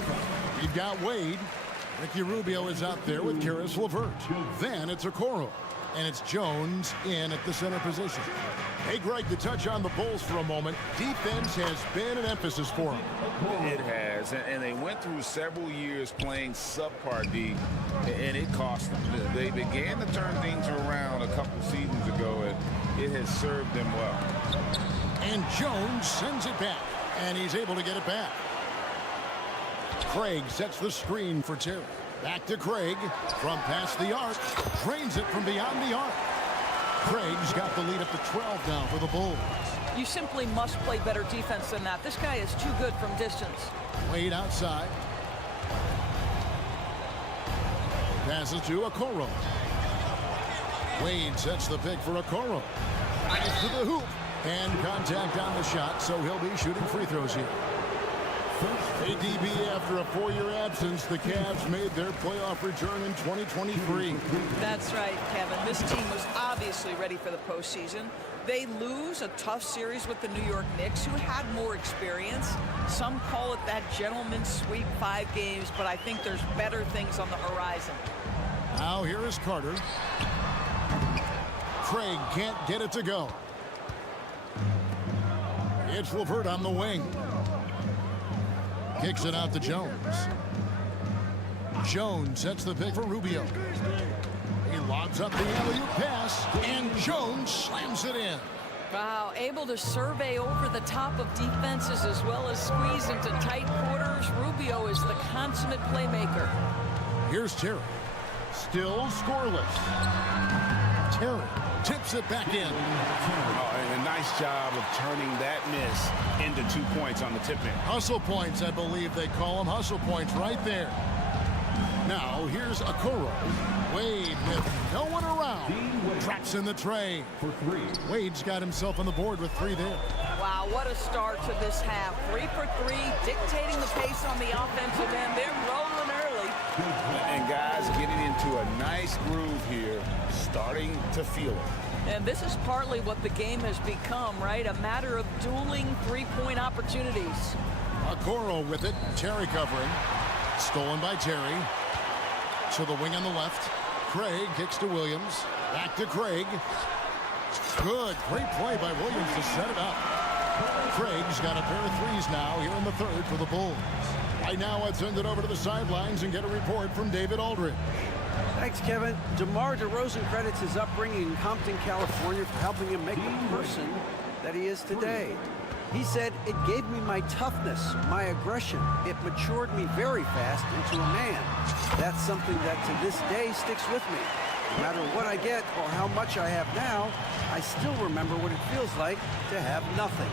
you've got Wade. Ricky Rubio is out there with Karis LeVert. Then it's Okoro. And it's Jones in at the center position. Hey, Greg, to touch on the Bulls for a moment, defense has been an emphasis for them. It has, and they went through several years playing subpar D, and it cost them. They began to turn things around a couple seasons ago, and it has served them well. And Jones sends it back, and he's able to get it back. Craig sets the screen for Terry. Back to Craig from past the arc. Drains it from beyond the arc. Craig's got the lead up to 12 now for the Bulls. You simply must play better defense than that. This guy is too good from distance. Wade outside. Passes to Okoro. Wade sets the pick for Okoro. Gets to the hoop. And contact on the shot, so he'll be shooting free throws here. ADB, after a 4-year absence, the Cavs made their playoff return in 2023. That's right, Kevin. This team was obviously ready for the postseason. They lose a tough series with the New York Knicks, who had more experience. Some call it that gentleman's sweep, 5 games, but I think there's better things on the horizon. Now here is Carter. Craig can't get it to go. It's LeVert on the wing. Kicks it out to Jones. Jones sets the pick for Rubio. He lobs up the alley-oop pass, and Jones slams it in. Wow, able to survey over the top of defenses as well as squeeze into tight quarters. Rubio is the consummate playmaker. Here's Terry. Still scoreless. Terry tips it back in. Oh, and a nice job of turning that miss into 2 points on the tip in. Hustle points, I believe they call them. Hustle points right there. Now, here's Okoro. Wade with no one around. Drops in the tray. Wade's got himself on the board with 3 there. Wow, what a start to this half. 3 for 3, dictating the pace on the offensive end. They're rolling early. And guys getting into a nice groove here, starting to feel it. And this is partly what the game has become, right? A matter of dueling three-point opportunities. Okoro with it. Terry covering. Stolen by Terry. To the wing on the left. Craig kicks to Williams. Back to Craig. Good. Great play by Williams to set it up. Craig's got a pair of threes now here in the third for the Bulls. Right now, let's send it over to the sidelines and get a report from David Aldridge. Thanks, Kevin. DeMar DeRozan credits his upbringing in Compton, California for helping him make the person that he is today. He said, "It gave me my toughness, my aggression. It matured me very fast into a man. That's something that to this day sticks with me. No matter what I get or how much I have now, I still remember what it feels like to have nothing."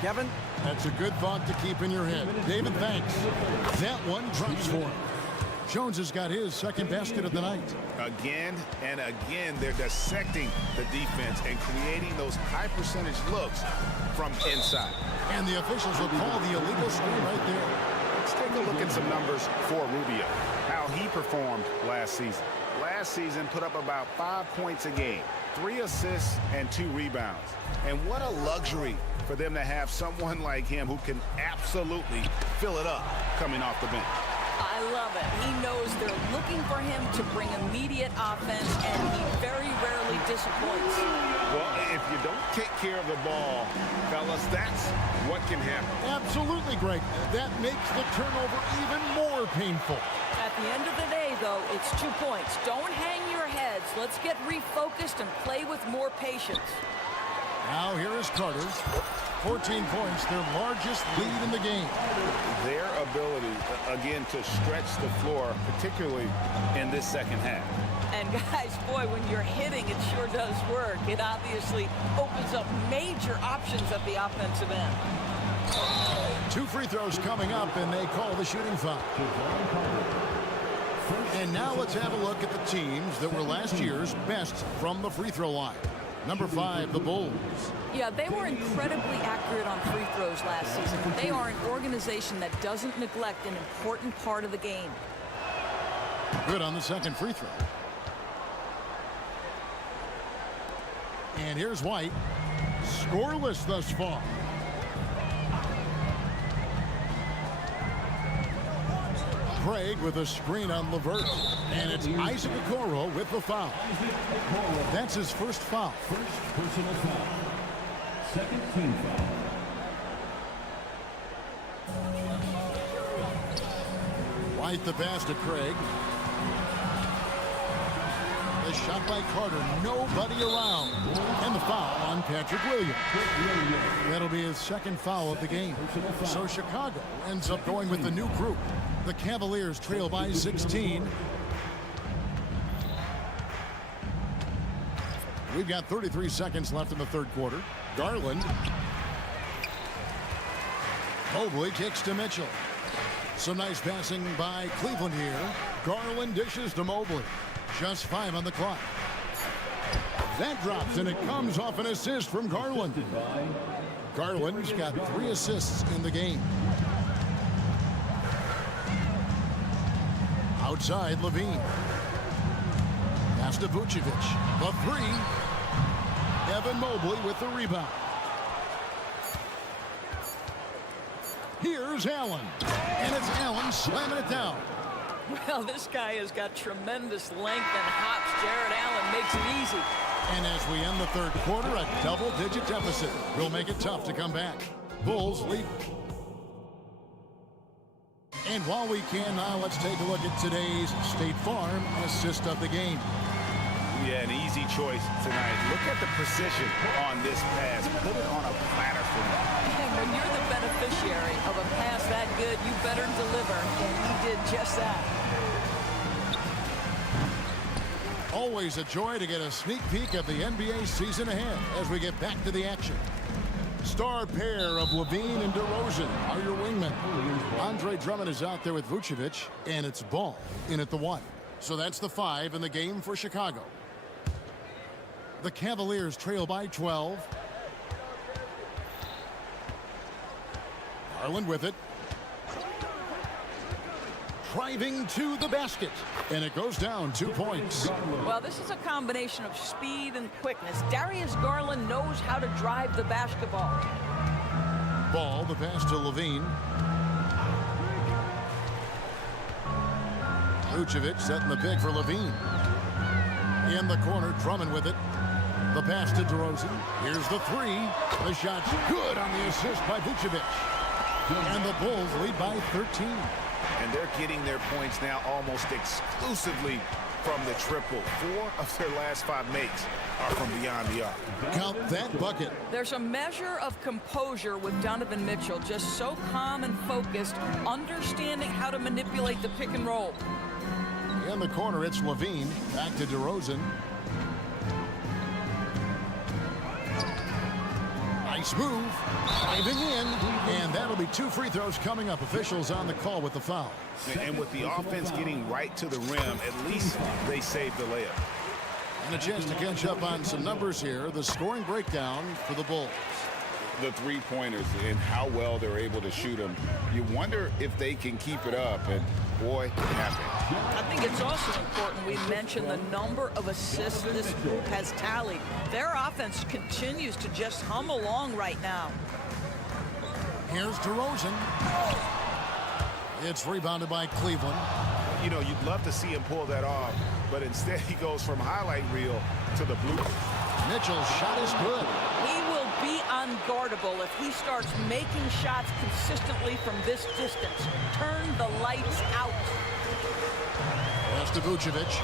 Kevin? That's a good thought to keep in your head. David, thanks. That one drops for him. Jones has got his second basket of the night. Again and again, they're dissecting the defense and creating those high percentage looks from inside. And the officials will call the illegal screen right there. Let's take a look at some numbers for Rubio, how he performed last season. Last season put up about 5 points a game, 3 assists and 2 rebounds. And what a luxury for them to have someone like him who can absolutely fill it up coming off the bench. I love it. He knows they're looking for him to bring immediate offense, and he very rarely disappoints. Well, if you don't take care of the ball, fellas, that's what can happen. Absolutely, Greg. That makes the turnover even more painful. At the end of the day, though, it's 2 points. Don't hang your heads. Let's get refocused and play with more patience. Now here is Carter. 14 points, their largest lead in the game. Their ability, again, to stretch the floor, particularly in this second half. And guys, boy, when you're hitting, it sure does work. It obviously opens up major options at the offensive end. 2 free throws coming up, and they call the shooting foul. And now let's have a look at the teams that were last year's best from the free throw line. Number 5, the Bulls. Yeah, they were incredibly accurate on free throws last season. They are an organization that doesn't neglect an important part of the game. Good on the second free throw. And here's White. Scoreless thus far. Craig with a screen on LeVert. And it's Isaac Okoro with the foul. That's his first foul. First personal foul. Second team foul. White the pass to Craig. The shot by Carter. Nobody around. And the foul on Patrick Williams. That'll be his second foul of the game. So Chicago ends up going with the new group. The Cavaliers trail by 16. We've got 33 seconds left in the third quarter. Garland. Mobley kicks to Mitchell. Some nice passing by Cleveland here. Garland dishes to Mobley. Just 5 on the clock. That drops, and it comes off an assist from Garland. Garland's got 3 assists in the game. Outside, Levine. Pass to Vucevic. The 3. Evan Mobley with the rebound. Here's Allen. And it's Allen slamming it down. Well, this guy has got tremendous length and hops. Jared Allen makes it easy. And as we end the third quarter, a double-digit deficit will make it tough to come back. Bulls lead. And while we can now, let's take a look at today's State Farm assist of the game. Yeah, an easy choice tonight. Look at the precision on this pass. Put it on a platter for him. And when you're the beneficiary of a pass that good, you better deliver. And he did just that. Always a joy to get a sneak peek of the NBA season ahead as we get back to the action. Star pair of Levine and DeRozan are your wingmen. Andre Drummond is out there with Vucevic, and it's Ball in at the 1. So that's the 5 in the game for Chicago. The Cavaliers trail by 12. Garland with it. Driving to the basket. And it goes down 2 points. Well, this is a combination of speed and quickness. Darius Garland knows how to drive the basketball. Ball, the pass to Levine. Vucevic setting the pick for Levine. In the corner, Drummond with it. The pass to DeRozan. Here's the 3. The shot's good on the assist by Vucevic. And the Bulls lead by 13. And they're getting their points now almost exclusively from the triple. 4 of their last 5 makes are from beyond the arc. Count that bucket. There's a measure of composure with Donovan Mitchell, just so calm and focused, understanding how to manipulate the pick and roll. In the corner, it's Levine. Back to DeRozan. Nice move. Driving in. And that'll be 2 free throws coming up. Officials on the call with the foul. And with the offense getting right to the rim, at least they saved the layup. And a chance to catch up on some numbers here. The scoring breakdown for the Bulls. The three-pointers and how well they're able to shoot them. You wonder if they can keep it up, and boy, it happened. I think it's also important we mention the number of assists this group has tallied. Their offense continues to just hum along right now. Here's DeRozan. It's rebounded by Cleveland. You know, you'd love to see him pull that off, but instead he goes from highlight reel to the blue. Mitchell's shot is good. He will be unguardable if he starts making shots consistently from this distance. Turn the lights out. Pass to Vucevic.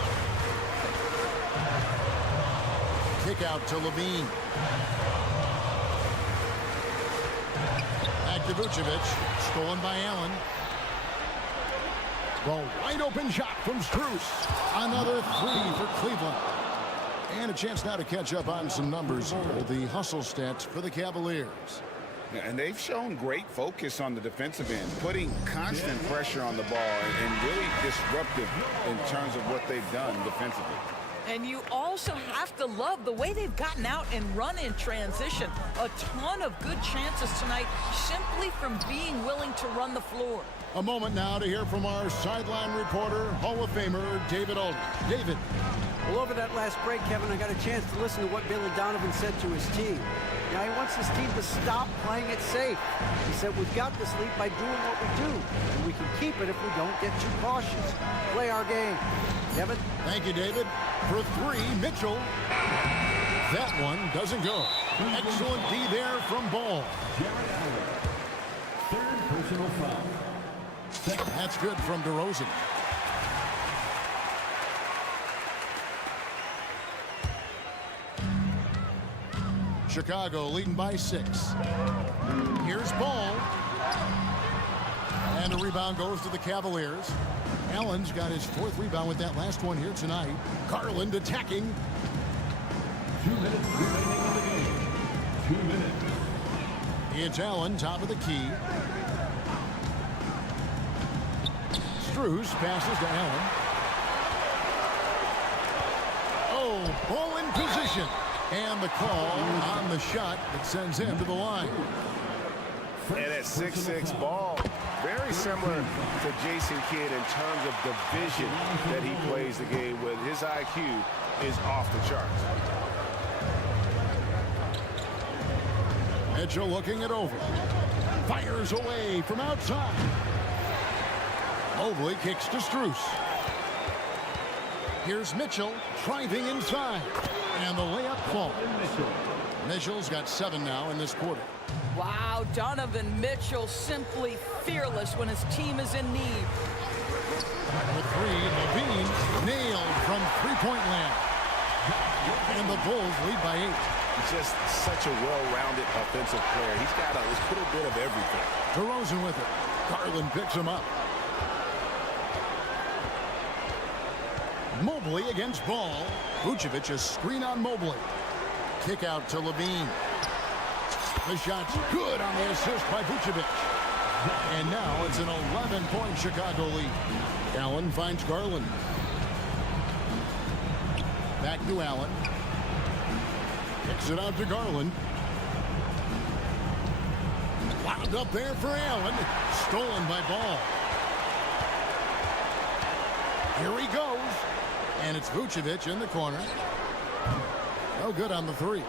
Kick out to Levine. Back to Vucevic. Stolen by Allen. Well, wide open shot from Strus. Another 3 for Cleveland. And a chance now to catch up on some numbers here. The hustle stats for the Cavaliers. And they've shown great focus on the defensive end, putting constant pressure on the ball and really disruptive in terms of what they've done defensively. And you also have to love the way they've gotten out and run in transition. A ton of good chances tonight simply from being willing to run the floor. A moment now to hear from our sideline reporter, Hall of Famer David Aldridge. David. Well, over that last break, Kevin, I got a chance to listen to what Billy Donovan said to his team. Now, he wants his team to stop playing it safe. He said, we've got this lead by doing what we do, and we can keep it if we don't get too cautious. Play our game. Kevin? Thank you, David. For 3, Mitchell. That one doesn't go. Excellent D there from Ball. Third personal foul. That's good from DeRozan. Chicago leading by 6. Here's Ball. And a rebound goes to the Cavaliers. Allen's got his 4th rebound with that last one here tonight. Garland attacking. 2 minutes remaining in the game. 2 minutes. It's Allen, top of the key. Strus passes to Allen. Oh, Ball in position. And the call on the shot that sends him to the line. And at 6'6", Ball, very similar to Jason Kidd in terms of the vision that he plays the game with. His IQ is off the charts. Mitchell looking it over. Fires away from outside. Mobley kicks to Strus. Here's Mitchell driving inside. And the layup falls. Mitchell's got 7 now in this quarter. Wow, Donovan Mitchell simply fearless when his team is in need. With 3, Levine nailed from three-point land. And the Bulls lead by 8. Just such a well-rounded offensive player. He's got a little bit of everything. DeRozan with it. Garland picks him up. Mobley against Ball. Vucevic a screen on Mobley. Kick out to Levine. The shot's good on the assist by Vucevic. And now it's an 11-point Chicago lead. Allen finds Garland. Back to Allen. Kicks it out to Garland. Wound up there for Allen. Stolen by Ball. Here he goes. And it's Vucevic in the corner. No good on the 3.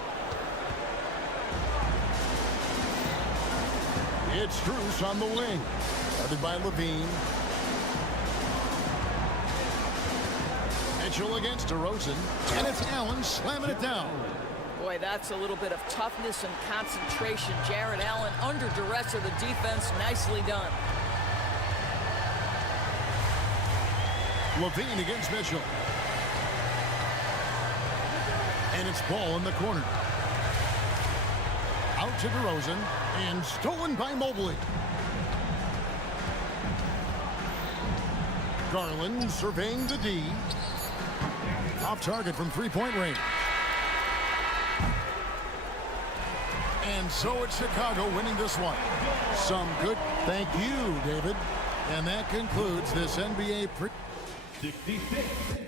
It's Strus on the wing. Guarded by Levine. Mitchell against DeRozan. And it's Allen slamming it down. Boy, that's a little bit of toughness and concentration. Jarrett Allen under duress of the defense. Nicely done. Levine against Mitchell. And it's Ball in the corner. Out to DeRozan. And stolen by Mobley. Garland surveying the D. Off target from three-point range. And so it's Chicago winning this one. Some good. Thank you, David. And that concludes this NBA 66.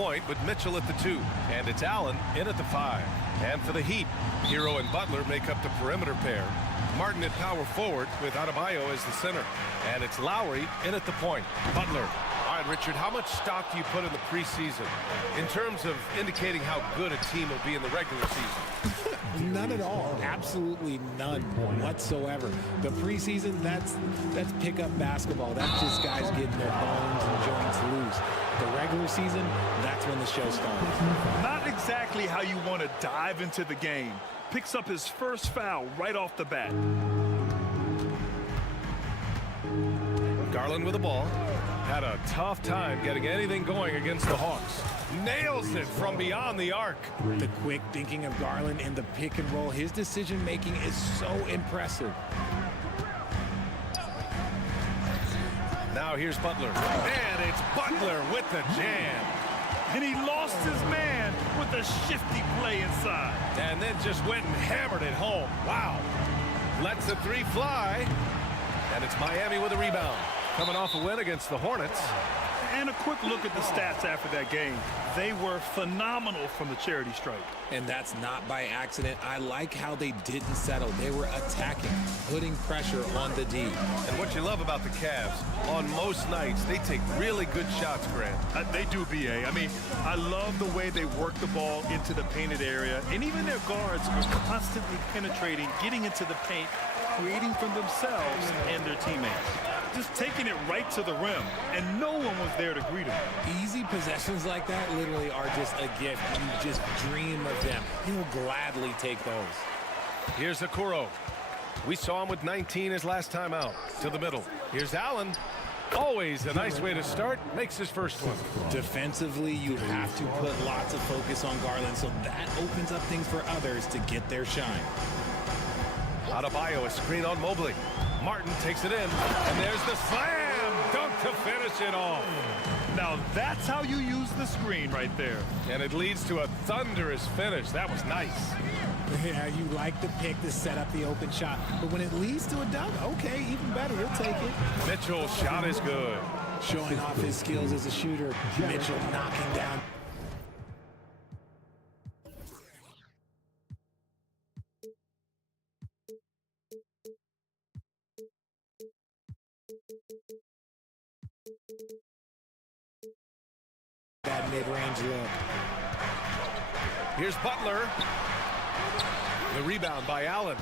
point with Mitchell at the 2. And it's Allen in at the 5. And for the Heat, Hero and Butler make up the perimeter pair. Martin at power forward with Adebayo as the center. And it's Lowry in at the point. Butler. All right, Richard, how much stock do you put in the preseason in terms of indicating how good a team will be in the regular season? None at all. Absolutely none whatsoever. The preseason, that's pickup basketball. That's just guys getting their bones and joints loose. The regular season, that's when the show starts. Not exactly how you want to dive into the game. Picks up his first foul right off the bat. Garland with the ball. Had a tough time getting anything going against the Hawks. Nails it from beyond the arc. The quick thinking of Garland in the pick and roll. His decision making is so impressive. Now here's Butler. And it's Butler with the jam. And he lost his man with a shifty play inside. And then just went and hammered it home. Wow. Lets the three fly. And it's Miami with a rebound. Coming off a win against the Hornets. And a quick look at the stats after that game. They were phenomenal from the charity stripe. And that's not by accident. I like how they didn't settle. They were attacking, putting pressure on the D. And what you love about the Cavs, on most nights, they take really good shots, Grant. They do, B.A. I mean, I love the way they work the ball into the painted area. And even their guards are constantly penetrating, getting into the paint, creating for themselves and their teammates. Just taking it right to the rim, and no one was there to greet him. Easy possessions like that literally are just a gift. You just dream of them. He'll gladly take those. Here's Okoro. We saw him with 19 his last time out. To the middle. Here's Allen. Always a nice way to start. Makes his first one. Defensively, you have to put lots of focus on Garland, so that opens up things for others to get their shine. Adebayo, a screen on Mobley. Martin takes it in, and there's the slam dunk to finish it off. Now that's how you use the screen right there. And it leads to a thunderous finish. That was nice. Yeah, you like the pick to set up the open shot, but when it leads to a dunk, okay, even better, he'll take it. Mitchell's shot is good. Showing off his skills as a shooter. Mitchell knocking down. That mid-range look. Here's Butler. The rebound by Allen.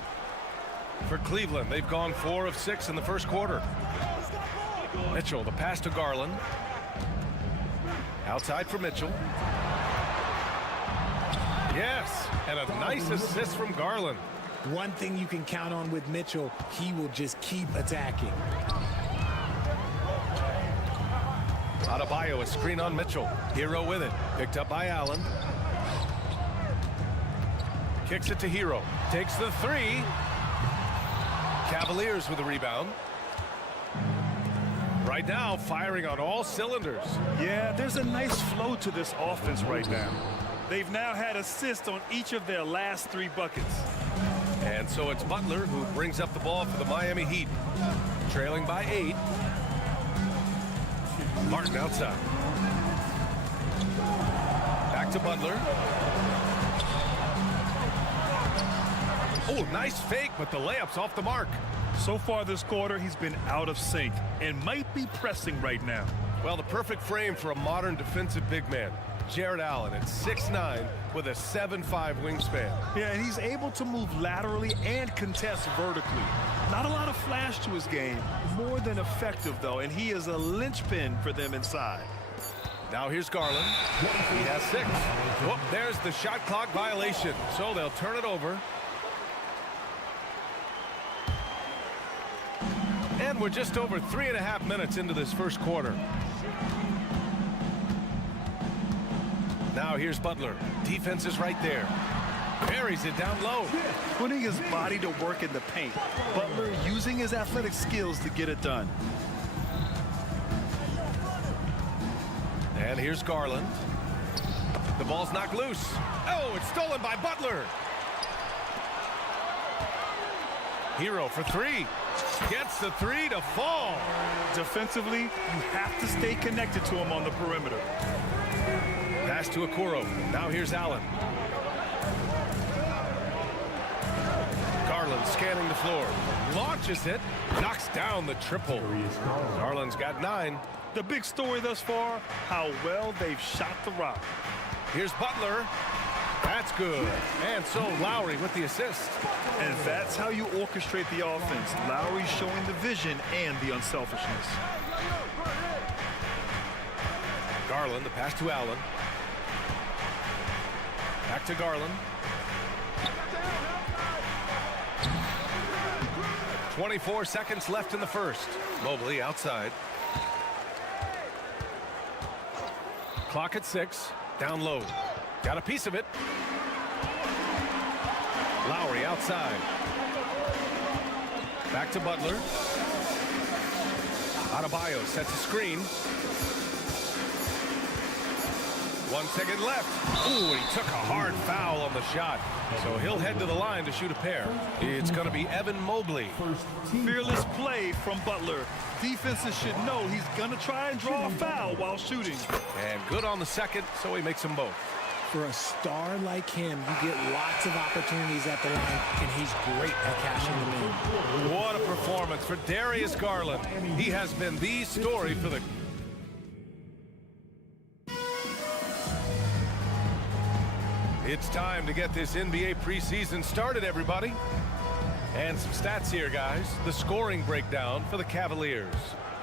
For Cleveland, they've gone 4 of 6 in the first quarter. Mitchell, the pass to Garland. Outside for Mitchell. Yes, and a nice assist from Garland. One thing you can count on with Mitchell, he will just keep attacking. Adebayo, a screen on Mitchell. Hero with it. Picked up by Allen. Kicks it to Hero. Takes the three. Cavaliers with a rebound. Right now, firing on all cylinders. Yeah, there's a nice flow to this offense right now. They've now had assists on each of their last 3 buckets. And so it's Butler who brings up the ball for the Miami Heat. Trailing by 8. Martin outside. Back to Butler. Oh, nice fake, but the layup's off the mark. So far this quarter, he's been out of sync and might be pressing right now. Well, the perfect frame for a modern defensive big man. Jared Allen at 6'9" with a 7'5" wingspan. Yeah, and he's able to move laterally and contest vertically. Not a lot of flash to his game, more than effective though, and he is a linchpin for them inside. Now here's Garland. He has 6. Whoop, there's the shot clock violation, so they'll turn it over. And we're just over 3.5 minutes into this first quarter. Now here's Butler. Defense is right there. Buries it down low. Putting his body to work in the paint. Butler using his athletic skills to get it done. And here's Garland. The ball's knocked loose. Oh, it's stolen by Butler. Hero for 3. Gets the 3 to fall. Defensively, you have to stay connected to him on the perimeter. Pass to Okoro. Now here's Allen. Garland scanning the floor. Launches it. Knocks down the triple. Garland's got 9. The big story thus far, how well they've shot the rock. Here's Butler. That's good. And so Lowry with the assist. And that's how you orchestrate the offense. Lowry showing the vision and the unselfishness. Garland, the pass to Allen. Back to Garland. 24 seconds left in the first. Mobley outside. Clock at 6. Down low. Got a piece of it. Lowry outside. Back to Butler. Adebayo sets a screen. 1 second left. Ooh, he took a hard foul on the shot. So he'll head to the line to shoot a pair. It's going to be Evan Mobley. Fearless play from Butler. Defenses should know he's going to try and draw a foul while shooting. And good on the second, so he makes them both. For a star like him, you get lots of opportunities at the line, and he's great at cashing them in. What a performance for Darius Garland. He has been the story for the... It's time to get this NBA preseason started, everybody. And some stats here, guys. The scoring breakdown for the Cavaliers.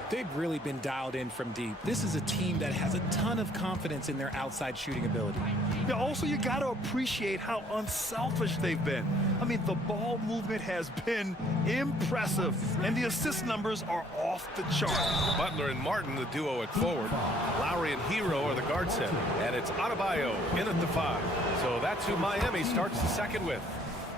They've really been dialed in from deep. This is a team that has a ton of confidence in their outside shooting ability. Yeah, also, you got to appreciate how unselfish they've been. I mean, the ball movement has been impressive, and the assist numbers are off the chart. Butler and Martin, the duo at forward. Lowry and Hero are the guard set. And it's Adebayo in at the 5. So that's who Miami starts the second with.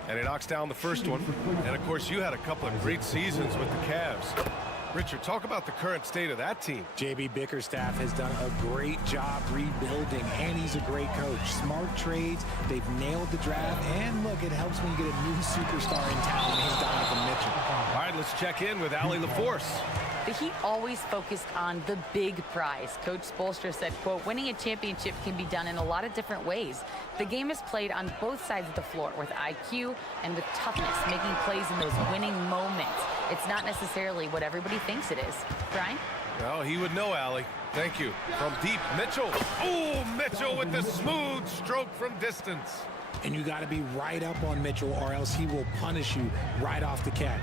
And he knocks down the first one. And, of course, you had a couple of great seasons with the Cavs. Richard, talk about the current state of that team. J.B. Bickerstaff has done a great job rebuilding, and he's a great coach. Smart trades, they've nailed the draft, and look, it helps when you get a new superstar in town, and he's Donovan Mitchell. All right, let's check in with Allie LaForce. The Heat always focused on the big prize. Coach Spoelstra said, quote, winning a championship can be done in a lot of different ways. The game is played on both sides of the floor with IQ and with toughness, making plays in those winning moments. It's not necessarily what everybody thinks it is. Brian? Well, he would know, Allie. Thank you. From deep, Mitchell. Oh, Mitchell with the smooth stroke from distance. And you got to be right up on Mitchell, or else he will punish you right off the catch.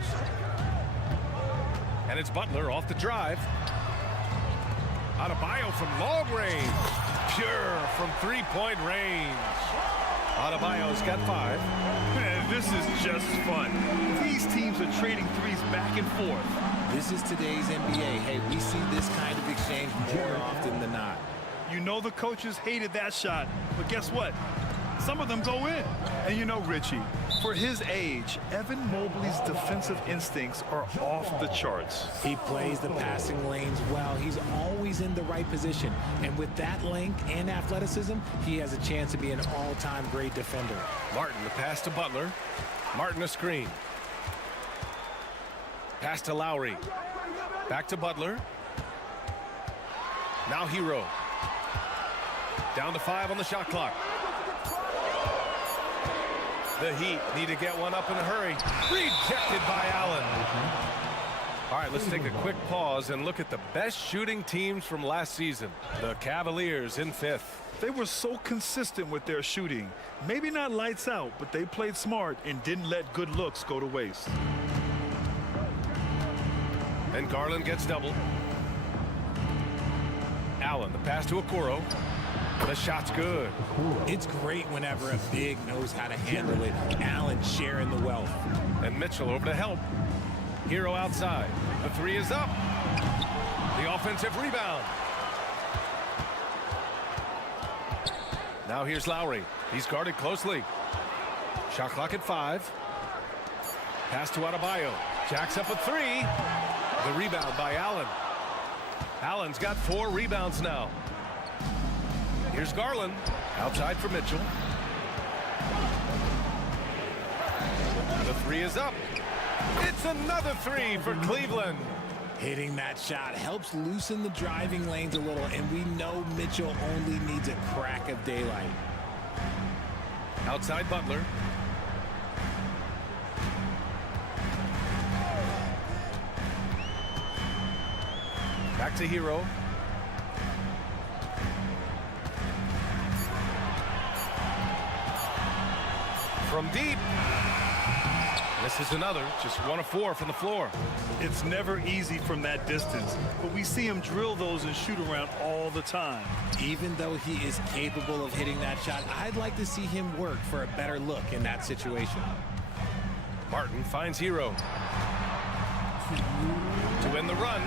And it's Butler off the drive. Adebayo from long range. from three-point range. Adebayo's got 5. Man, this is just fun. These teams are trading threes back and forth. This is today's NBA. Hey, we see this kind of exchange more often than not. You know the coaches hated that shot, but guess what? Some of them go in. And you know, Richie, for his age, Evan Mobley's defensive instincts are off the charts. He plays the passing lanes well. He's always in the right position. And with that length and athleticism, he has a chance to be an all-time great defender. Martin, the pass to Butler. Martin, a screen. Pass to Lowry. Back to Butler. Now Hero. Down to 5 on the shot clock. The Heat need to get one up in a hurry. Rejected by Allen. All right, let's take a quick pause and look at the best shooting teams from last season. The Cavaliers in 5th. They were so consistent with their shooting. Maybe not lights out, but they played smart and didn't let good looks go to waste. And Garland gets doubled. Allen, the pass to Okoro. The shot's good. It's great whenever a big knows how to handle it. Allen sharing the wealth. And Mitchell over to help. Hero outside. The 3 is up. The offensive rebound. Now here's Lowry. He's guarded closely. Shot clock at 5. Pass to Adebayo. Jacks up a 3. The rebound by Allen. Allen's got 4 rebounds now. Here's Garland. Outside for Mitchell. The 3 is up. It's another 3 for Cleveland. Hitting that shot helps loosen the driving lanes a little, and we know Mitchell only needs a crack of daylight. Outside Butler. Back to Hero. From deep. This is another, just 1 of 4 from the floor. It's never easy from that distance, but we see him drill those and shoot around all the time. Even though he is capable of hitting that shot, I'd like to see him work for a better look in that situation. Martin finds Hero. To win the run,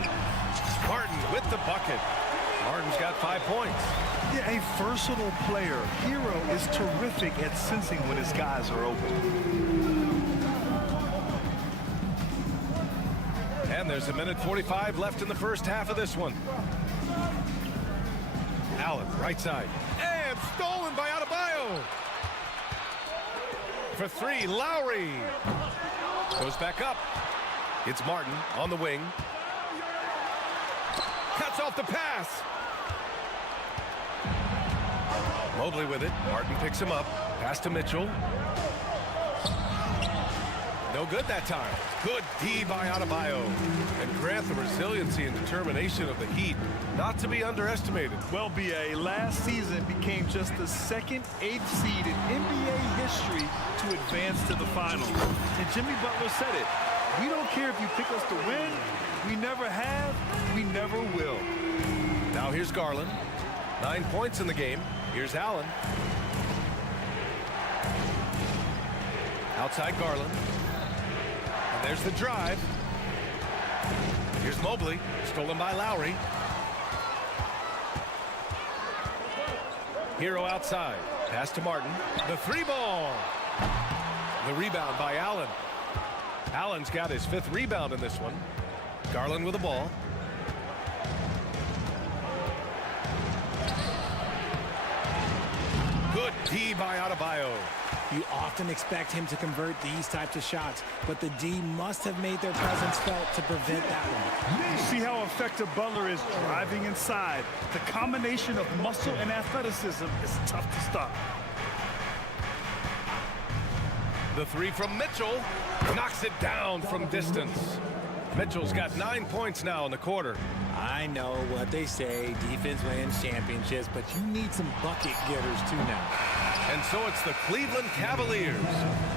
Martin with the bucket. Martin's got 5 points. Yeah, a versatile player. Hero is terrific at sensing when his guys are open. And there's 1:45 left in the first half of this one. Allen, right side. And stolen by Adebayo. For 3, Lowry. Goes back up. It's Martin on the wing. Cuts off the pass. Mobley with it. Martin picks him up. Pass to Mitchell. No good that time. Good D by Adebayo. And Grant, the resiliency and determination of the Heat, not to be underestimated. Well, BA, last season became just the second 8th seed in NBA history to advance to the finals. And Jimmy Butler said it. We don't care if you pick us to win. We never have. We never will. Now here's Garland. 9 points in the game. Here's Allen. Outside Garland. And there's the drive. Here's Mobley. Stolen by Lowry. Hero outside. Pass to Martin. The 3 ball. The rebound by Allen. Allen's got his 5th rebound in this one. Garland with the ball. Good D by Adebayo. You often expect him to convert these types of shots, but the D must have made their presence felt to prevent that one. You see how effective Butler is driving inside. The combination of muscle and athleticism is tough to stop. The 3 from Mitchell knocks it down from distance. Mitchell's got 9 points now in the quarter. I know what they say, defense wins championships, but you need some bucket getters too now. And so it's the Cleveland Cavaliers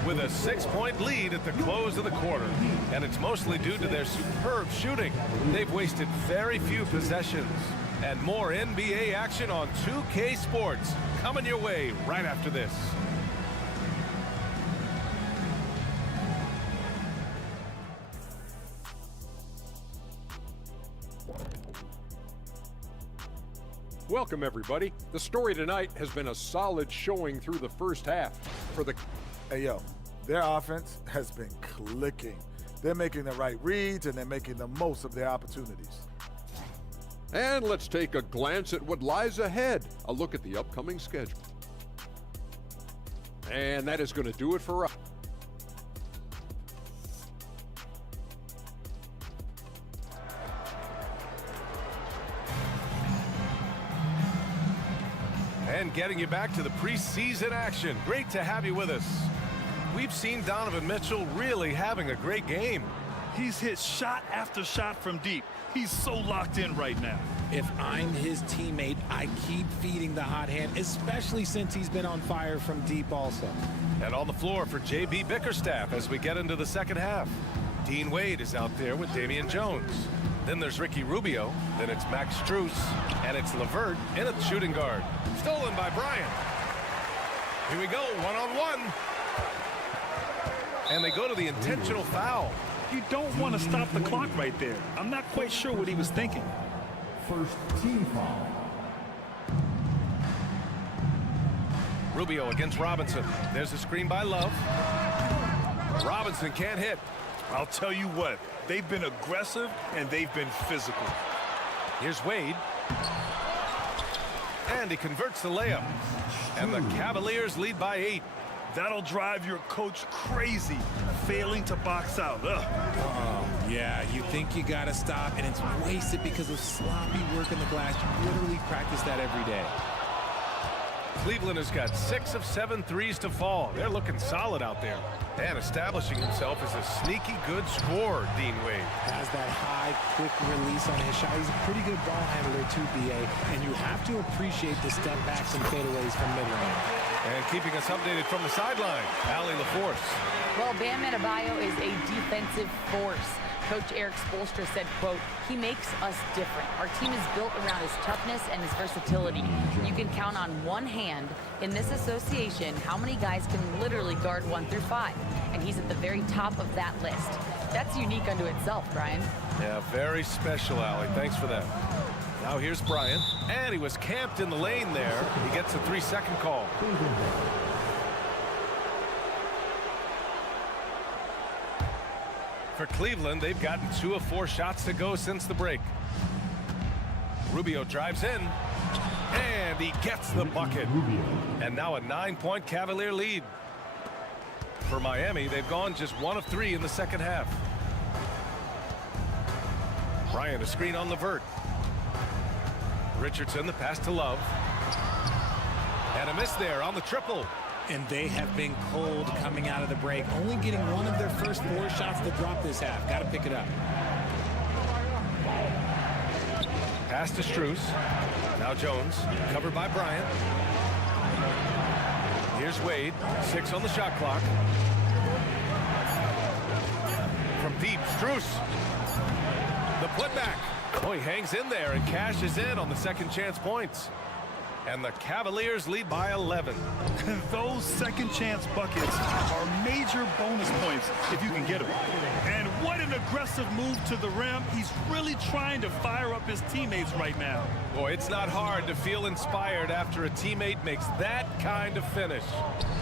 with a 6-point lead at the close of the quarter. And it's mostly due to their superb shooting. They've wasted very few possessions. And more NBA action on 2K Sports coming your way right after this. Welcome, everybody. The story tonight has been a solid showing through the first half for the... Hey, yo, their offense has been clicking. They're making the right reads, and they're making the most of their opportunities. And let's take a glance at what lies ahead. A look at the upcoming schedule. And that is going to do it for us. And getting you back to the preseason action. Great to have you with us. We've seen Donovan Mitchell really having a great game. He's hit shot after shot from deep. He's so locked in right now. If I'm his teammate, I keep feeding the hot hand, especially since he's been on fire from deep also. And on the floor for J.B. Bickerstaff as we get into the second half. Dean Wade is out there with Damian Jones. Then there's Ricky Rubio. Then it's Max Strus. And it's LeVert in at shooting guard. Stolen by Bryant. Here we go, one-on-one. And they go to the intentional foul. You don't want to stop the clock right there. I'm not quite sure what he was thinking. First team foul. Rubio against Robinson. There's a screen by Love. Robinson can't hit. I'll tell you what, they've been aggressive and they've been physical. Here's Wade. And he converts the layup. And the Cavaliers lead by 8. That'll drive your coach crazy, failing to box out. Yeah, you think you got to stop, and it's wasted because of sloppy work in the glass. You literally practice that every day. Cleveland has got 6 of 7 threes to fall. They're looking solid out there. And establishing himself as a sneaky good scorer, Dean Wade. Has that high, quick release on his shot. He's a pretty good ball handler too, BA. And you have to appreciate the step backs and fadeaways from mid-range. And keeping us updated from the sideline, Allie LaForce. Well, Bam Adebayo is a defensive force. Coach Eric Spoelstra said, quote, "He makes us different. Our team is built around his toughness and his versatility. You can count on one hand in this association how many guys can literally guard 1 through 5. And he's at the very top of that list. That's unique unto itself, Brian." Yeah, very special, Allie. Thanks for that. Now here's Bryant. And he was camped in the lane there. He gets a 3-second call. For Cleveland, they've gotten 2 of 4 shots to go since the break. Rubio drives in, and he gets the bucket. And now a 9-point Cavalier lead. For Miami, they've gone just 1 of 3 in the second half. Bryant, a screen on LeVert. Richardson, the pass to Love. And a miss there on the triple. And they have been cold coming out of the break, only getting 1 of their first 4 shots to drop this half. Got to pick it up. Pass to Strus. Now Jones, covered by Bryant. Here's Wade, 6 on the shot clock. From deep, Strus. The putback. Oh, he hangs in there and cashes in on the second chance points. And the Cavaliers lead by 11. Those second chance buckets are major bonus points if you can get them. And what an aggressive move to the rim. He's really trying to fire up his teammates right now. Boy, it's not hard to feel inspired after a teammate makes that kind of finish.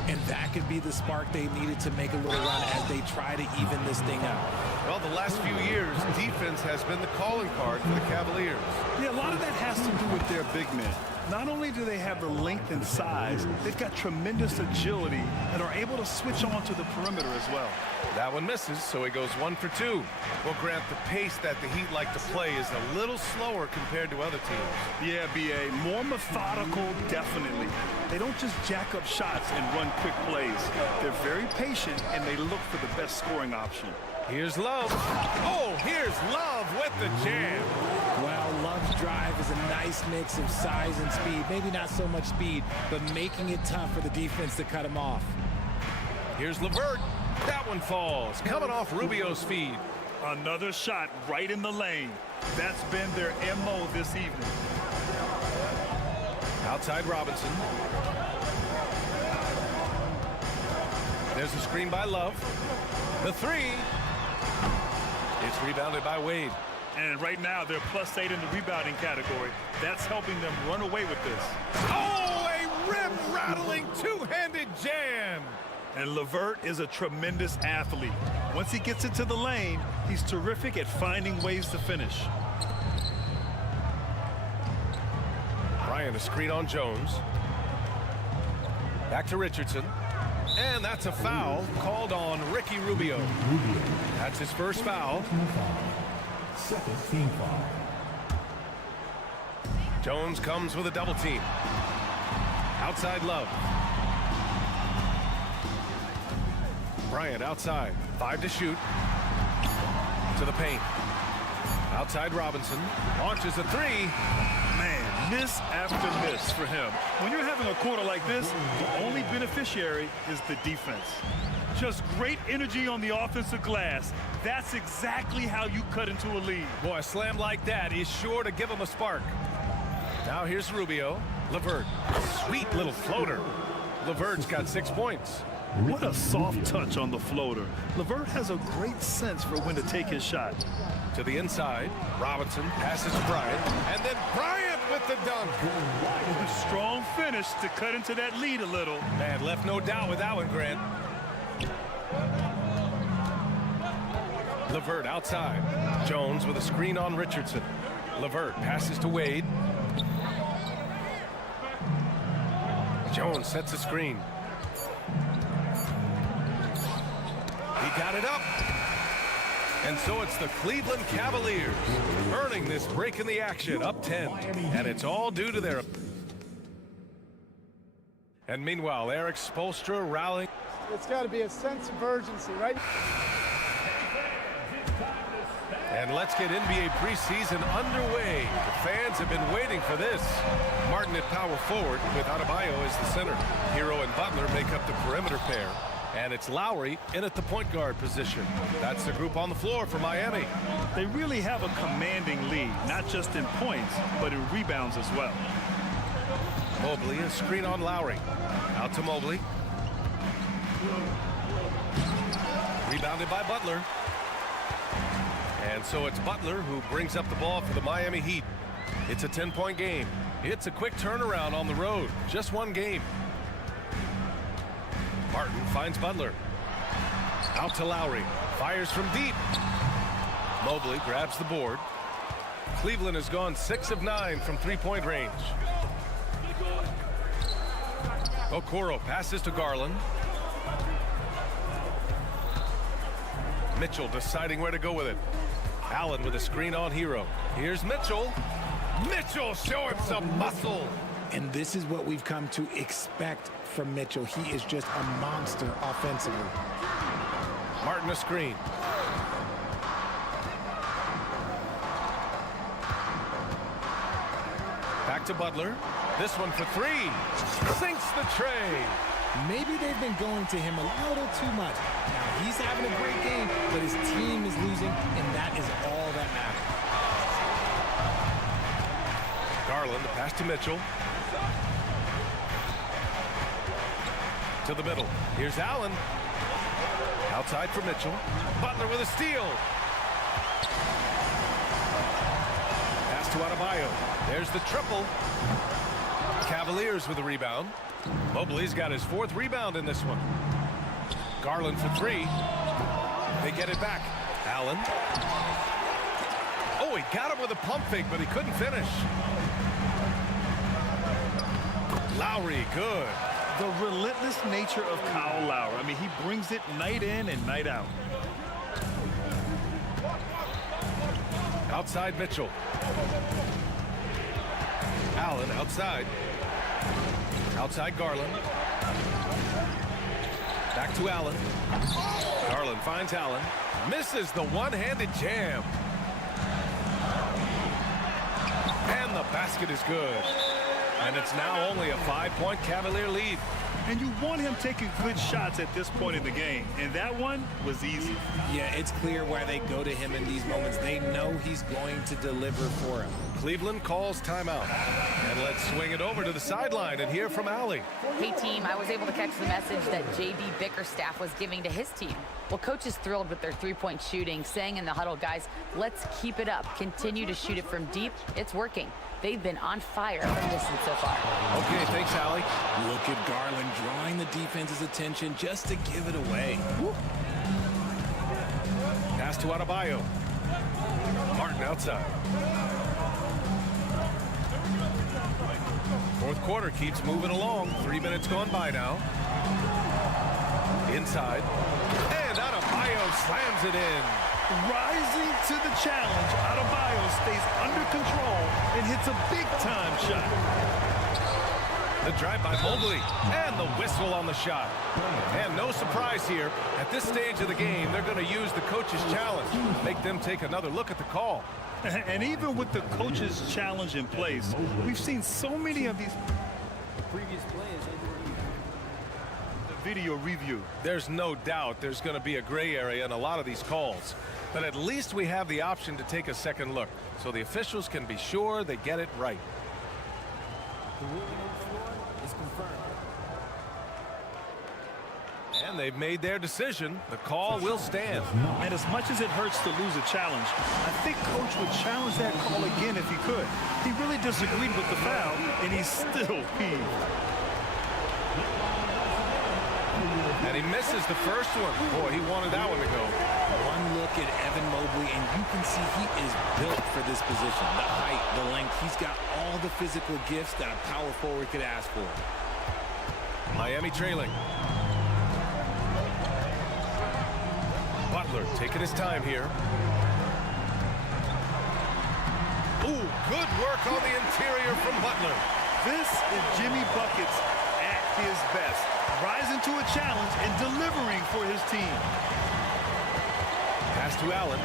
And that could be the spark they needed to make a little run as they try to even this thing out. Well, the last few years, defense has been the calling card for the Cavaliers. Yeah, a lot of that has to do with their big men. Not only do they have the length and size, they've got tremendous agility and are able to switch on to the perimeter as well. That one misses, so he goes 1 for 2. Well, Grant, the pace that the Heat like to play is a little slower compared to other teams. Yeah, B.A., more methodical, definitely. They don't just jack up shots and run quick plays. They're very patient, and they look for the best scoring option. Here's Love. Oh, here's Love with the jam. Well, Love's drive is a nice mix of size and speed. Maybe not so much speed, but making it tough for the defense to cut him off. Here's LeVert. That one falls, coming off Rubio's feed. Another shot right in the lane. That's been their MO this evening. Outside Robinson. There's a screen by Love. The three. It's rebounded by Wade. And right now, they're +8 in the rebounding category. That's helping them run away with this. Oh, a rim-rattling two-handed jam. And LeVert is a tremendous athlete. Once he gets into the lane, he's terrific at finding ways to finish. Bryant, a screen on Jones. Back to Richardson. And that's a foul called on Ricky Rubio. That's his first foul. Second team foul. Jones comes with a double team. Outside Love. Bryant outside. 5 to shoot. To the paint. Outside Robinson. Launches a three. Man, miss after miss for him. When you're having a quarter like this, the only beneficiary is the defense. Just great energy on the offensive glass. That's exactly how you cut into a lead. Boy, a slam like that is sure to give him a spark. Now here's Rubio. LeVert. Sweet little floater. LeVert's got 6 points. What a soft touch on the floater. LeVert has a great sense for when to take his shot. To the inside. Robinson passes to Bryant. And then Bryant with the dunk. Strong finish to cut into that lead a little. Man, left no doubt with that one, Grant. LeVert outside. Jones with a screen on Richardson. LeVert passes to Wade. Jones sets a screen. He got it up. And so it's the Cleveland Cavaliers earning this break in the action, up 10. And it's all due to their... And meanwhile, Eric Spoelstra rallying. It's got to be a sense of urgency, right? And let's get NBA preseason underway. The fans have been waiting for this. Martin at power forward with Adebayo as the center. Hero and Butler make up the perimeter pair. And it's Lowry in at the point guard position. That's the group on the floor for Miami. They really have a commanding lead, not just in points, but in rebounds as well. Mobley, a screen on Lowry. Out to Mobley. Rebounded by Butler. And so it's Butler who brings up the ball for the Miami Heat. It's a 10-point game. It's a quick turnaround on the road. Just one game. Martin finds Butler. Out to Lowry. Fires from deep. Mobley grabs the board. Cleveland has gone 6 of 9 from three-point range. Okoro passes to Garland. Mitchell deciding where to go with it. Allen with a screen on Hero. Here's Mitchell. Mitchell showing some muscle. And this is what we've come to expect from Mitchell. He is just a monster offensively. Martin a screen. Back to Butler. This one for three. Sinks the tray. Maybe they've been going to him a little too much. Now, he's having a great game, but his team is losing, and that is all that matters. Garland, the pass to Mitchell. To the middle. Here's Allen. Outside for Mitchell. Butler with a steal. Pass to Adebayo. There's the triple. Cavaliers with a rebound. Mobley's got his 4th rebound in this one. Garland for three. They get it back. Allen. Oh, he got him with a pump fake, but he couldn't finish. Lowry, good. The relentless nature of Kyle Lowry. I mean, he brings it night in and night out. Outside Mitchell. Allen outside. Outside Garland. Back to Allen. Garland finds Allen. Misses the one-handed jam. And the basket is good. And it's now only a 5-point Cavalier lead. And you want him taking good shots at this point in the game. And that one was easy. Yeah, it's clear why they go to him in these moments. They know he's going to deliver for them. Cleveland calls timeout. And let's swing it over to the sideline and hear from Allie. Hey, team, I was able to catch the message that J.B. Bickerstaff was giving to his team. Well, coach is thrilled with their three-point shooting, saying in the huddle, guys, let's keep it up. Continue to shoot it from deep. It's working. They've been on fire from distance so far. Okay, thanks, Allie. Look at Garland drawing the defense's attention just to give it away. Woo. Pass to Adebayo. Martin outside. Fourth quarter keeps moving along. 3 minutes gone by now. Inside. And Adebayo slams it in. Rising to the challenge, Adebayo stays under control and hits a big-time shot. The drive by Mobley, and the whistle on the shot. And no surprise here, at this stage of the game, they're going to use the coach's challenge, make them take another look at the call. And even with the coach's challenge in place, we've seen so many of these Previous play is video review. There's no doubt there's going to be a gray area in a lot of these calls. But at least we have the option to take a second look, so the officials can be sure they get it right. the ruling on the floor is confirmed. And they've made their decision. The call will stand. And as much as it hurts to lose a challenge, I think coach would challenge that call again if he could. He really disagreed with the foul, and he's still peeved. And he misses the first one. Boy, he wanted that one to go. One look at Evan Mobley, and you can see he is built for this position. The height, the length, he's got all the physical gifts that a power forward could ask for. Miami trailing. Butler taking his time here. Ooh, good work on the interior from Butler. This is Jimmy Buckets at his best, rising to a challenge and delivering for his team. Pass to Allen.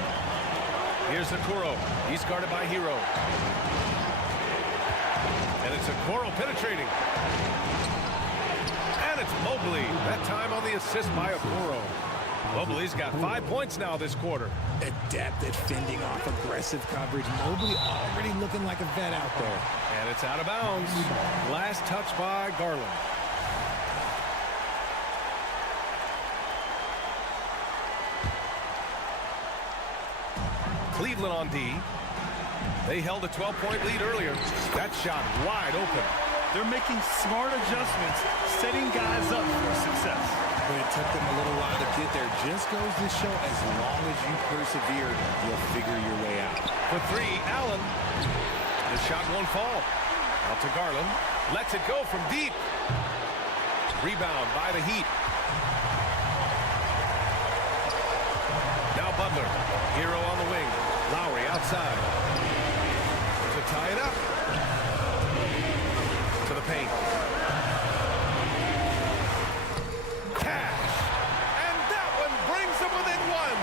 Here's Okoro. He's guarded by Hero. And it's Okoro penetrating. And it's Mobley. That time on the assist by Okoro. Mobley's got 5 points now this quarter. Adept at fending off aggressive coverage. Mobley already looking like a vet out there. And it's out of bounds. Last touch by Garland. Cleveland on D. They held a 12-point lead earlier. That shot wide open. They're making smart adjustments, setting guys up for success. But it took them a little while to get there. Just goes to show as long as you persevere, you'll figure your way out. For three, Allen. The shot won't fall. Out to Garland. Lets it go from deep. Rebound by the Heat. Now Butler. Hero on the wing. Lowry outside. To tie it up. To the paint. Cash. And that one brings them within one.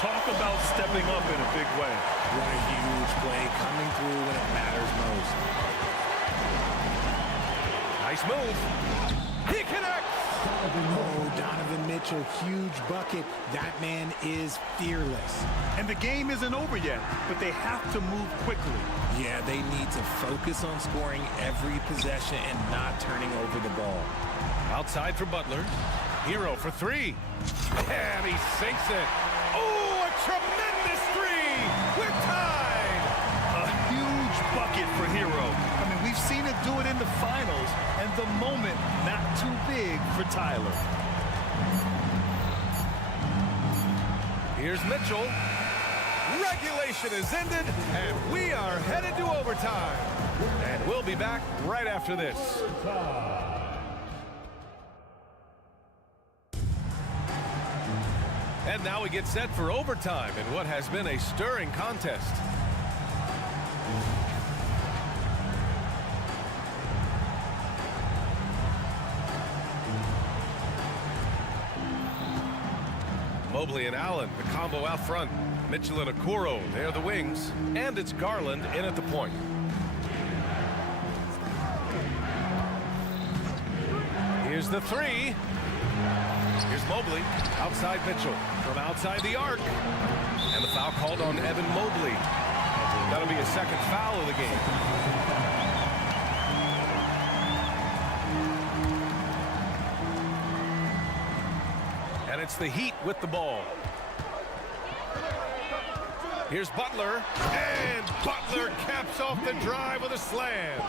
Talk about stepping up in a big way. What a huge play, coming through when it matters most. Nice move. He connects. Oh, Donovan Mitchell, huge bucket. That man is fearless. And the game isn't over yet, but they have to move quickly. Yeah, they need to focus on scoring every possession and not turning over the ball. Outside for Butler. Hero for three. And he sinks it. Oh, a tremendous three. We're tied. A huge bucket for Hero. I mean, we've seen it do it in the finals, and the moment not too big for Tyler. Here's Mitchell. Regulation is ended, and we are headed to overtime. And we'll be back right after this. And now we get set for overtime in what has been a stirring contest. Mobley and Allen, the combo out front. Mitchell and Okoro, they're the wings. And it's Garland in at the point. Here's the three. Here's Mobley, outside Mitchell, from outside the arc. And the foul called on Evan Mobley. That'll be a second foul of the game. And it's the Heat with the ball. Here's Butler, and Butler caps off the drive with a slam.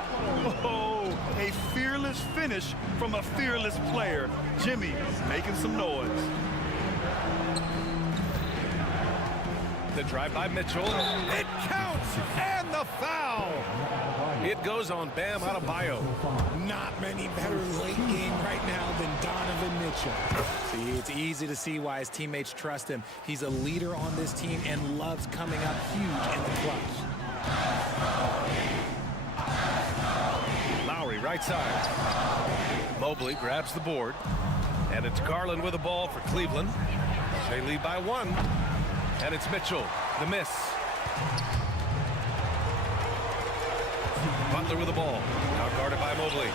Oh, a fearless finish from a fearless player. Jimmy making some noise. The drive by Mitchell. It counts, and the foul. It goes on Bam Adebayo. Not many better late game right now than Donovan Mitchell. See, it's easy to see why his teammates trust him. He's a leader on this team and loves coming up huge in the clutch. Lowry, right side. Mobley grabs the board. And it's Garland with the ball for Cleveland. They lead by 1. And it's Mitchell, the miss. Butler with the ball, now guarded by Mobley.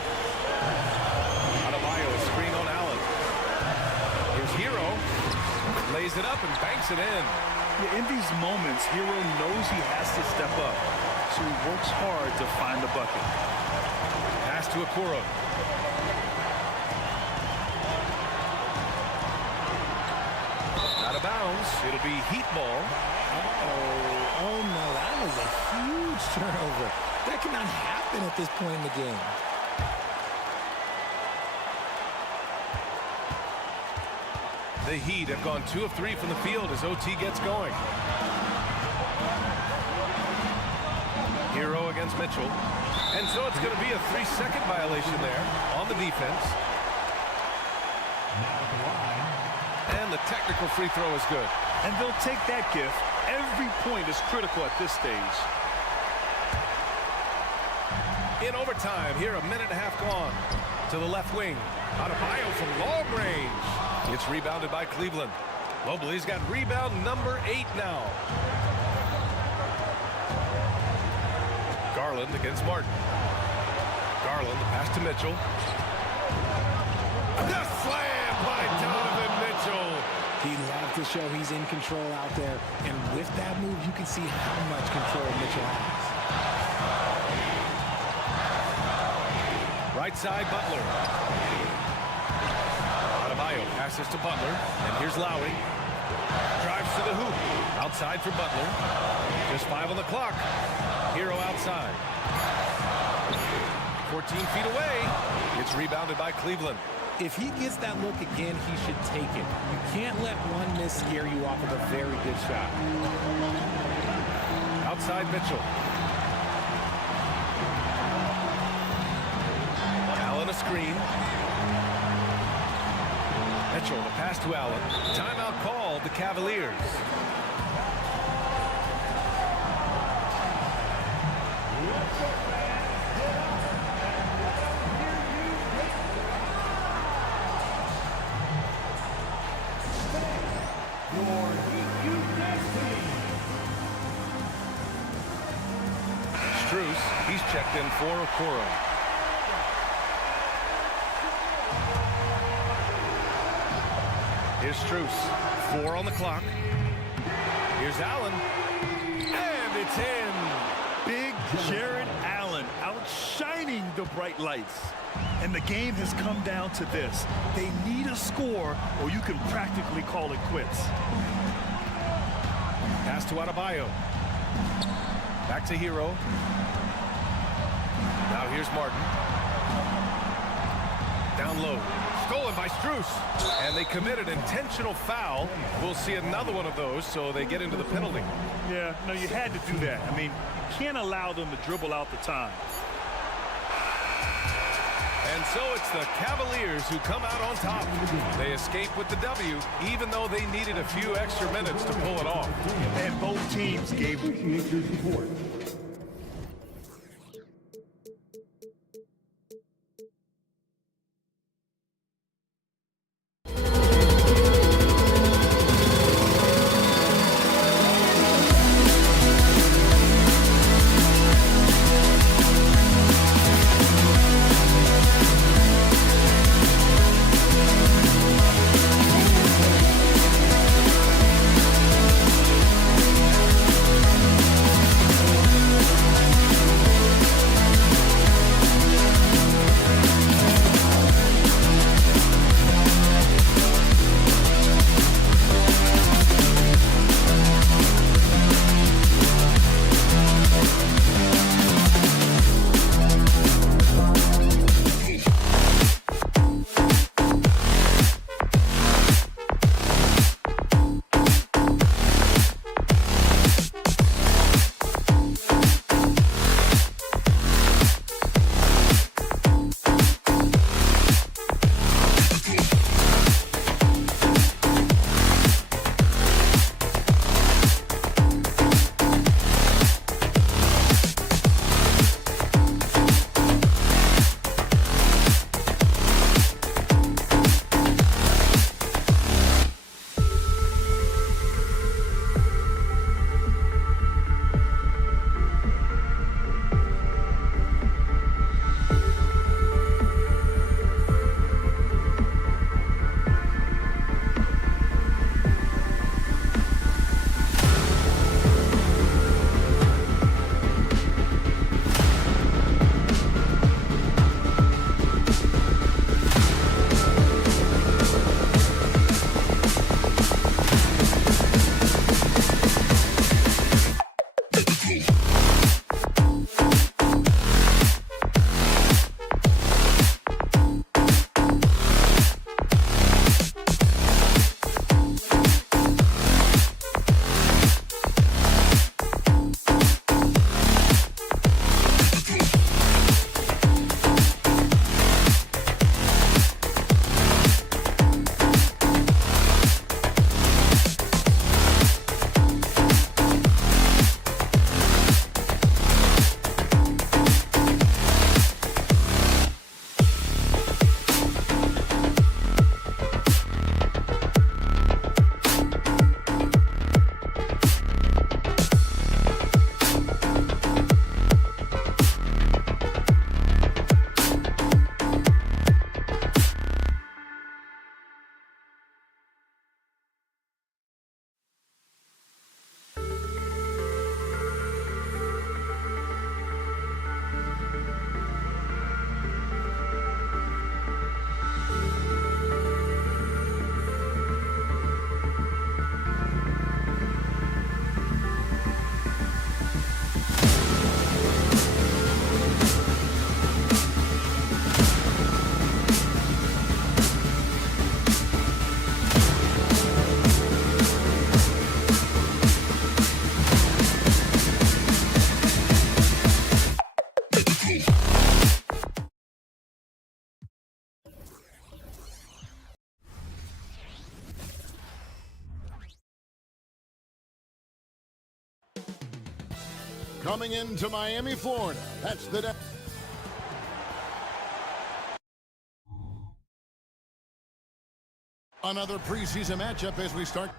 Adebayo, a screen on Allen. Here's Hero, lays it up and banks it in. Yeah, in these moments, Hero knows he has to step up, so he works hard to find the bucket. Pass to Okoro. Out of bounds, it'll be Heat ball. Oh no, that was a huge turnover. That cannot happen at this point in the game. The Heat have gone 2 of 3 from the field as OT gets going. Hero against Mitchell. And so it's going to be a 3-second violation there on the defense. And the technical free throw is good. And they'll take that gift. Every point is critical at this stage. In overtime, here a minute and a half gone. To the left wing. Adebayo from long range. It's rebounded by Cleveland. Mobley's got rebound number 8 now. Garland against Martin. Garland, the pass to Mitchell. The slam by Donovan Mitchell. He loves to show he's in control out there. And with that move, you can see how much control Mitchell has. Right side, Butler. Adebayo passes to Butler. And here's Lowry. Drives to the hoop. Outside for Butler. Just 5 on the clock. Hero outside. 14 feet away. It's rebounded by Cleveland. If he gets that look again, he should take it. You can't let one miss scare you off of a very good shot. Outside Mitchell. Allen a screen. Mitchell, the pass to Allen. Timeout called, the Cavaliers. Strus, he's checked in for Okoro. Here's Strus, 4 on the clock. Here's Allen, and it's in. Big Jared Allen outshining the bright lights. And the game has come down to this. They need a score, or you can practically call it quits. Pass to Adebayo. Back to Hero. Now here's Martin. Down low. Stolen by Strus. And they committed intentional foul. We'll see another one of those, so they get into the penalty. Yeah, no, you had to do that. I mean, you can't allow them to dribble out the time. And so it's the Cavaliers who come out on top. They escape with the W, even though they needed a few extra minutes to pull it off. And both teams gave support. coming into Miami, Florida. That's the... Another preseason matchup as we start.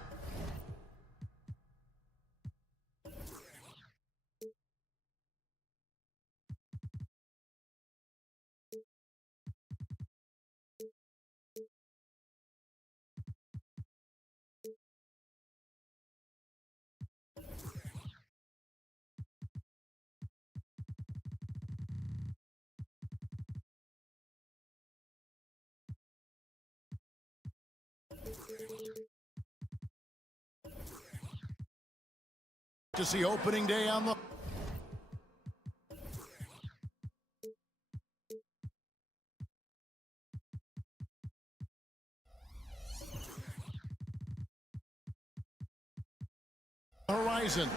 To see opening day on the... horizon.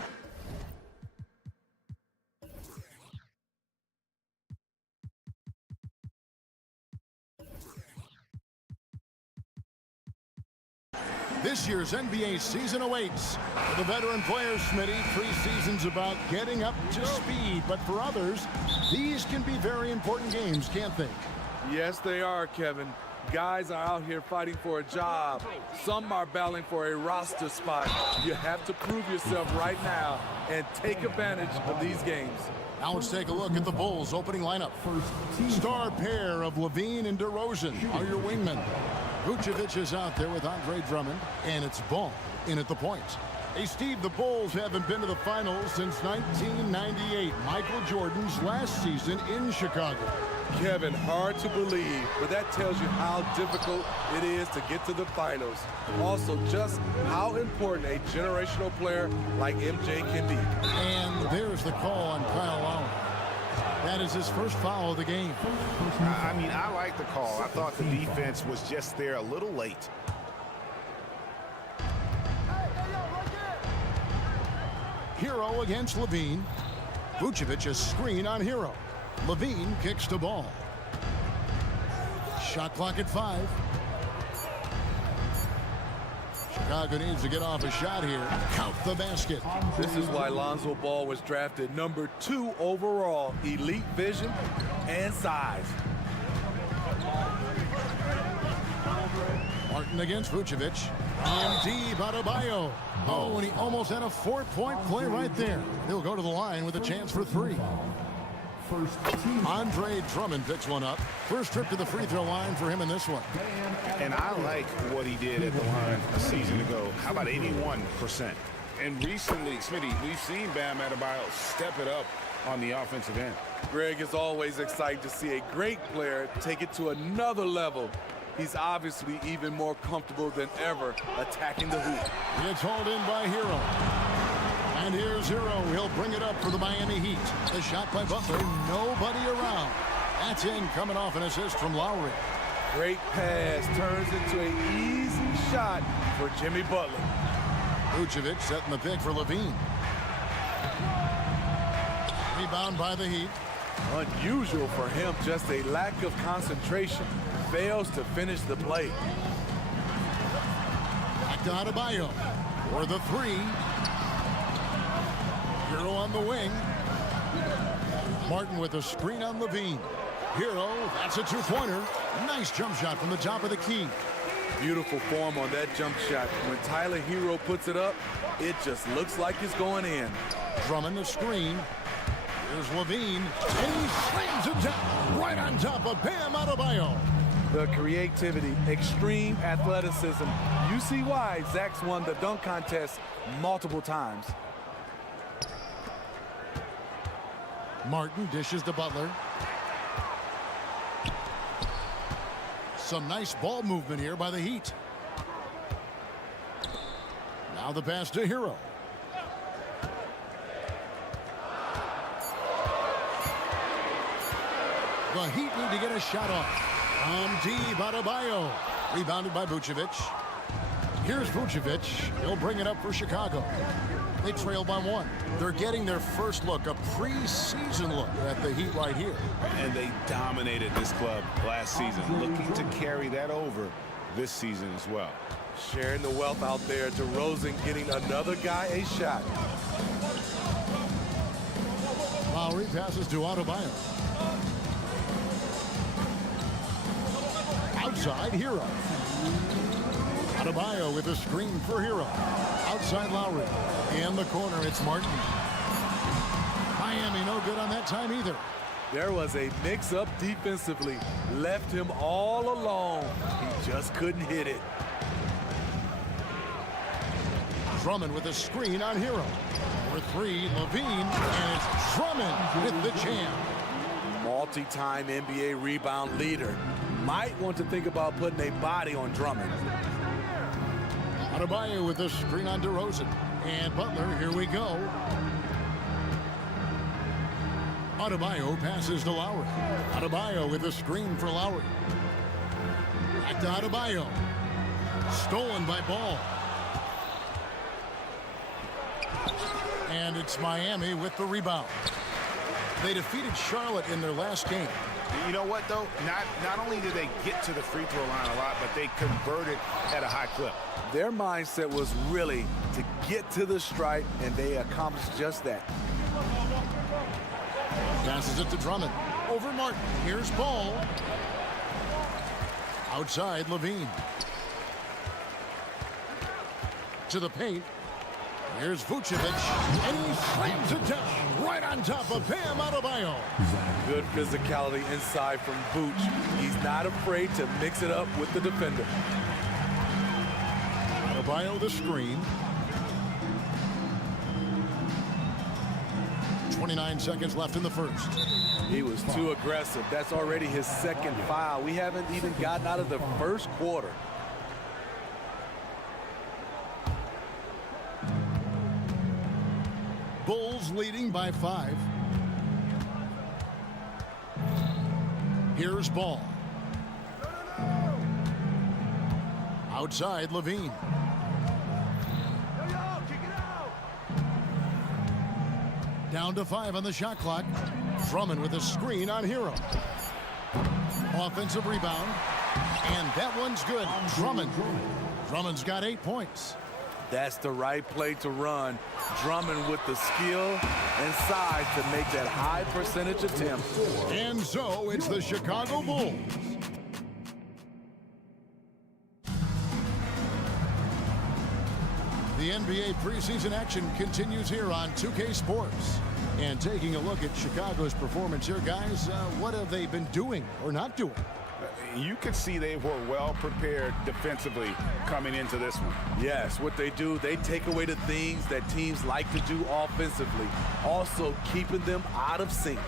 This year's NBA season awaits. For the veteran players, Smitty, preseason's about getting up to speed. But for others, these can be very important games, can't they? Yes, they are, Kevin. Guys are out here fighting for a job. Some are battling for a roster spot. You have to prove yourself right now and take advantage of these games. Now let's take a look at the Bulls' opening lineup. Star pair of Levine and DeRozan are your wingmen. Vucevic is out there with Andre Drummond, and it's Ball in at the point. Hey, Steve, the Bulls haven't been to the finals since 1998, Michael Jordan's last season in Chicago. Kevin, hard to believe, but that tells you how difficult it is to get to the finals. Also, just how important a generational player like MJ can be. And there's the call on Kyle Lowry. That is his first foul of the game. I mean, I like the call. I thought the defense was just there a little late. Hero against Levine. Vucevic a screen on Hero. Levine kicks the ball. Shot clock at 5. Chicago needs to get off a shot here. Count the basket. This is why Lonzo Ball was drafted number 2 overall. Elite vision and size. Martin against Vucevic. Deep Adebayo. Oh, and he almost had a 4-point play right there. He'll go to the line with a chance for 3. Andre Drummond picks one up. First trip to the free throw line for him in this one. And I like what he did at the line a season ago. How about 81%? And recently, Smitty, we've seen Bam Adebayo step it up on the offensive end. Greg is always excited to see a great player take it to another level. He's obviously even more comfortable than ever attacking the hoop. It's hauled in by Hero. And here's Hero. He'll bring it up for the Miami Heat. The shot by Butler. Nobody around. That's in, coming off an assist from Lowry. Great pass. Turns into an easy shot for Jimmy Butler. Vucevic setting the pick for Levine. Rebound by the Heat. Unusual for him. Just a lack of concentration. Fails to finish the play. Back to Adebayo for the 3. Hero on the wing. Martin with a screen on Levine. Hero, that's a 2-pointer. Nice jump shot from the top of the key. Beautiful form on that jump shot. When Tyler Hero puts it up, it just looks like it's going in. Drummond the screen. Here's Levine, and he slams it down right on top of Bam Adebayo. The creativity, extreme athleticism. You see why Zach's won the dunk contest multiple times. Martin dishes to Butler. Some nice ball movement here by the Heat. Now the pass to Hero. The Heat need to get a shot off. Deep Adebayo. Rebounded by Vucevic. Here's Vucevic. He'll bring it up for Chicago. They trail by 1. They're getting their first look, a preseason look at the Heat right here. And they dominated this club last season, looking to carry that over this season as well. Sharing the wealth out there. DeRozan getting another guy a shot. Lowry passes to Adebayo. Outside, Hero. Adebayo with a screen for Hero. Outside Lowry. In the corner, it's Martin. Miami no good on that time either. There was a mix-up defensively. Left him all alone. He just couldn't hit it. Drummond with a screen on Hero. For three, Levine, and it's Drummond with the jam. Multi-time NBA rebound leader. Might want to think about putting a body on Drummond. Adebayo with a screen on DeRozan. And Butler, here we go. Adebayo passes to Lowry. Adebayo with a screen for Lowry. Back to Adebayo. Stolen by Ball. And it's Miami with the rebound. They defeated Charlotte in their last game. You know what, though? Not only did they get to the free throw line a lot, but they converted at a high clip. Their mindset was really to get to the stripe, and they accomplished just that. Passes it to Drummond. Over Martin. Here's Ball. Outside, Levine. To the paint. Here's Vucevic. And he slams it down right on top of Bam Adebayo. Good physicality inside from Vooch. He's not afraid to mix it up with the defender. Adebayo the screen. 29 seconds left in the first. He was too aggressive. That's already his second foul. We haven't even gotten out of the first quarter. Bulls leading by 5. Here's Ball. Outside, Levine. Down to 5 on the shot clock. Drummond with a screen on Hero. Offensive rebound. And that one's good. Drummond. Drummond's got 8 points. That's the right play to run. Drummond with the skill and size to make that high percentage attempt. And so it's the Chicago Bulls. The NBA preseason action continues here on 2K Sports. And taking a look at Chicago's performance here, guys, what have they been doing or not doing? You could see they were well prepared defensively coming into this one. Yes, what they do, they take away the things that teams like to do offensively, also keeping them out of sync.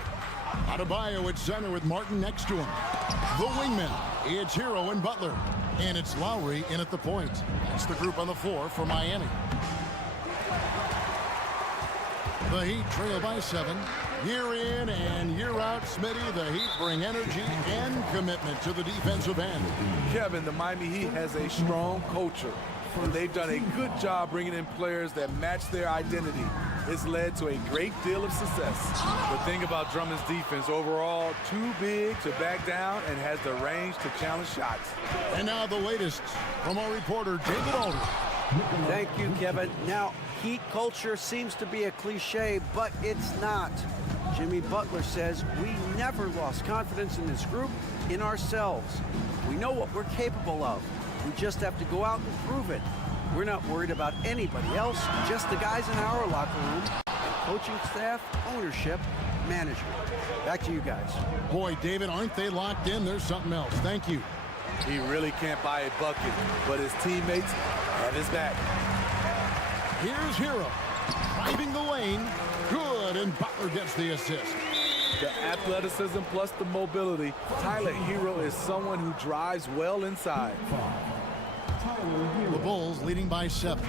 Adebayo at center with Martin next to him. The wingman, it's Hero and Butler. And it's Lowry in at the point. That's the group on the floor for Miami. The Heat trail by 7. Year in and year out, Smitty, the Heat bring energy and commitment to the defensive end. Kevin, the Miami Heat has a strong culture, and they've done a good job bringing in players that match their identity. It's led to a great deal of success. The thing about Drummond's defense, overall, too big to back down and has the range to challenge shots. And now the latest from our reporter, David Aldridge. Thank you, Kevin. Now, Heat culture seems to be a cliche, but it's not. Jimmy Butler says we never lost confidence in this group, in ourselves. We know what we're capable of. We just have to go out and prove it. We're not worried about anybody else, just the guys in our locker room, and coaching staff, ownership, management. Back to you guys. Boy, David, aren't they locked in? There's something else. Thank you. He really can't buy a bucket, but his teammates have his back. Here's Hero, driving the lane. Good, and Butler gets the assist. The athleticism plus the mobility. Tyler Hero is someone who drives well inside. The Bulls leading by 7.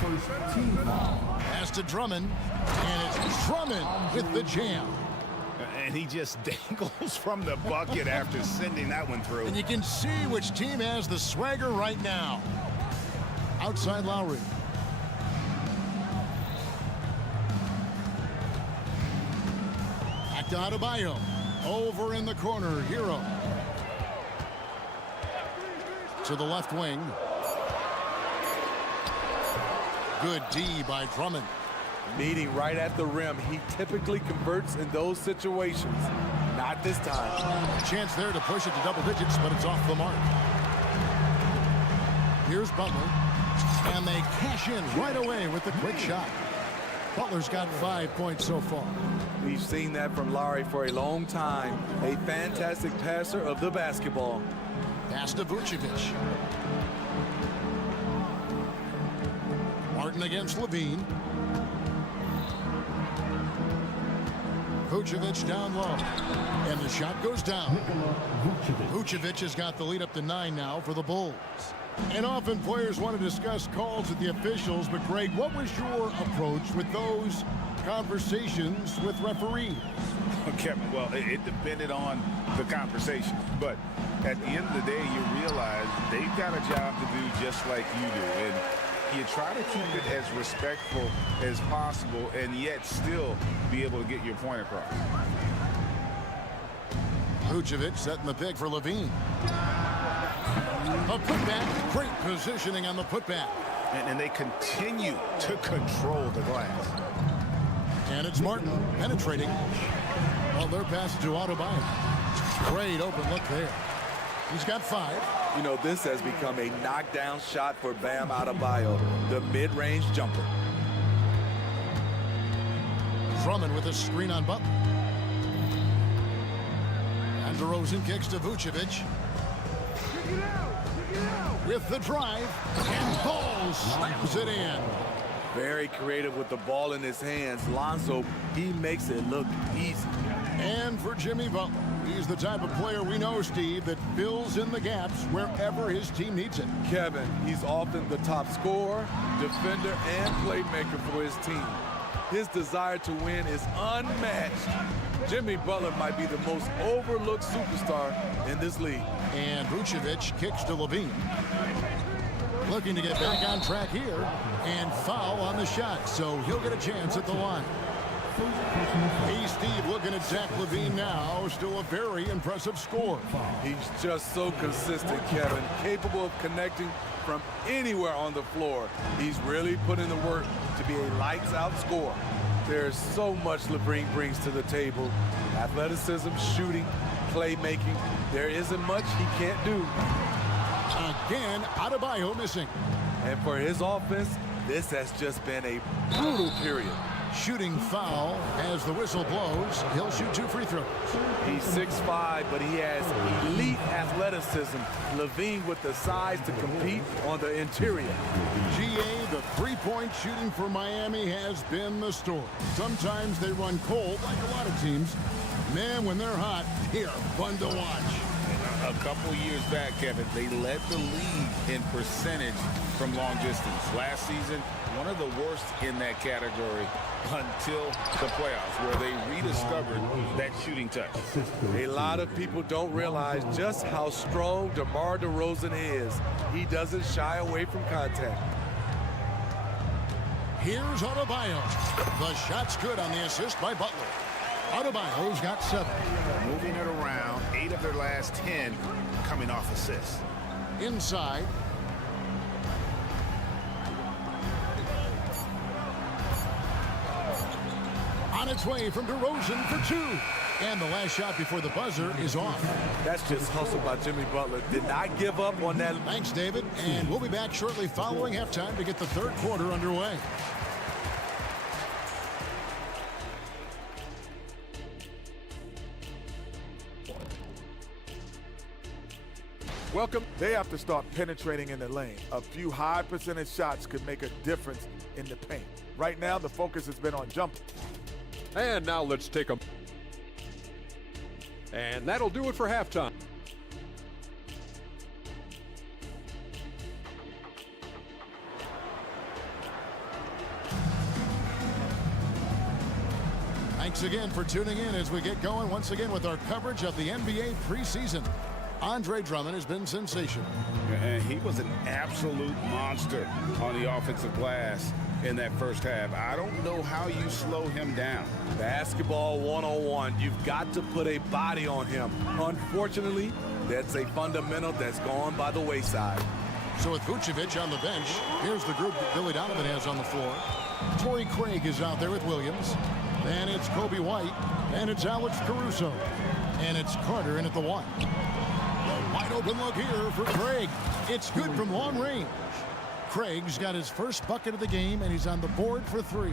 First team foul. Pass to Drummond, and it's Drummond with the jam. And he just dangles from the bucket after sending that one through. And you can see which team has the swagger right now. Outside Lowry. Back to Adebayo. Over in the corner, Hero. To the left wing. Good D by Drummond. Meeting right at the rim. He typically converts in those situations. Not this time. A chance there to push it to double digits, but it's off the mark. Here's Butler. And they cash in right away with the quick shot. Butler's got 5 points so far. We've seen that from Lowry for a long time. A fantastic passer of the basketball. Pass to Vucevic. Martin against Levine. Vucevic down low. And the shot goes down. Vucevic has got the lead up to 9 now for the Bulls. And often players want to discuss calls at the officials, but Greg, what was your approach with those conversations with referees? Kevin, well, it depended on the conversation, but at the end of the day, you realize they've got a job to do just like you do, and you try to keep it as respectful as possible and yet still be able to get your point across. Vucevic setting the pick for Levine. A putback, great positioning on the putback. And they continue to control the glass. And it's Martin penetrating. Well, their pass to Adebayo. Great open look there. He's got 5. You know, this has become a knockdown shot for Bam Adebayo, the mid-range jumper. Drummond with a screen on Butler. And DeRozan kicks to Vucevic. With the drive, and Ball slams it in. Very creative with the ball in his hands. Lonzo, he makes it look easy. And for Jimmy Butler, he's the type of player we know, Steve, that fills in the gaps wherever his team needs it. Kevin, he's often the top scorer, defender, and playmaker for his team. His desire to win is unmatched. Jimmy Butler might be the most overlooked superstar in this league. And Vucevic kicks to Levine. Looking to get back on track here. And foul on the shot, so he'll get a chance at the line. Hey, Steve, looking at Zach LaVine now. Still a very impressive score. He's just so consistent, Kevin. Capable of connecting from anywhere on the floor. He's really put in the work to be a lights-out scorer. There's so much LaVine brings to the table. Athleticism, shooting, playmaking. There isn't much he can't do. Again, Adebayo missing. And for his offense, this has just been a brutal period. Shooting foul as the whistle blows. He'll shoot 2 free throws. He's 6'5", but he has elite athleticism. LaVine with the size to compete on the interior. GA, the three-point shooting for Miami has been the story. Sometimes they run cold, like a lot of teams. Man, when they're hot, they are fun to watch. A couple years back, Kevin, they led the league in percentage from long distance. Last season, one of the worst in that category until the playoffs, where they rediscovered that shooting touch. A lot of people don't realize just how strong DeMar DeRozan is. He doesn't shy away from contact. Here's Adebayo. The shot's good on the assist by Butler. Adebayo's got 7. Moving it around, 8 of their last 10 coming off assists. Inside. On its way from DeRozan for 2. And the last shot before the buzzer is off. That's just hustle by Jimmy Butler. Did not give up on that. Thanks, David. And we'll be back shortly following halftime to get the third quarter underway. Welcome. They have to start penetrating in the lane. A few high percentage shots could make a difference in the paint. Right now, the focus has been on jumping. And now let's take a... And that'll do it for halftime. Thanks again for tuning in as we get going once again with our coverage of the NBA preseason. Andre Drummond has been sensational. And he was an absolute monster on the offensive glass in that first half. I don't know how you slow him down. Basketball 101. You've got to put a body on him. Unfortunately, that's a fundamental that's gone by the wayside. So with Vucevic on the bench, here's the group that Billy Donovan has on the floor. Torrey Craig is out there with Williams. And it's Kobe White. And it's Alex Caruso. And it's Carter in at the 1. A wide open look here for Craig. It's good from long range. Craig's got his first bucket of the game, and he's on the board for 3.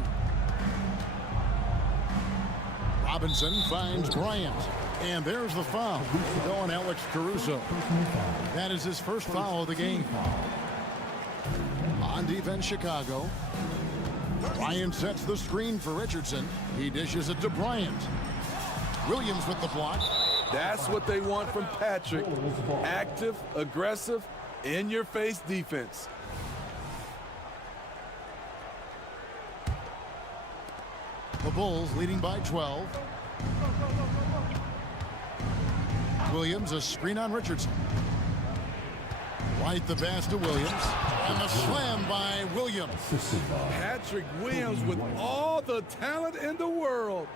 Robinson finds Bryant. And there's the foul on Alex Caruso. That is his first foul of the game. On defense, Chicago. Bryant sets the screen for Richardson. He dishes it to Bryant. Williams with the block. That's what they want from Patrick. Active, aggressive, in-your-face defense. The Bulls leading by 12. Williams, a screen on Richardson. White the pass to Williams. And the slam by Williams. Patrick Williams with all the talent in the world.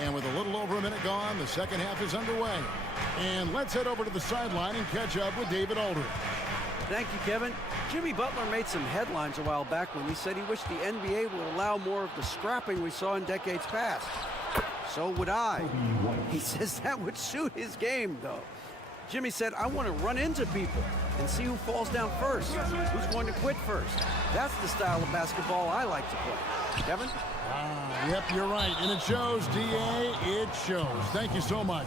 And with a little over a minute gone, the second half is underway. And let's head over to the sideline and catch up with David Aldridge. Thank you, Kevin. Jimmy Butler made some headlines a while back when he said he wished the NBA would allow more of the scrapping we saw in decades past. So would I. He says that would suit his game, though. Jimmy said, I want to run into people and see who falls down first, who's going to quit first. That's the style of basketball I like to play. Kevin? Yep, you're right. And it shows, D.A. It shows. Thank you so much.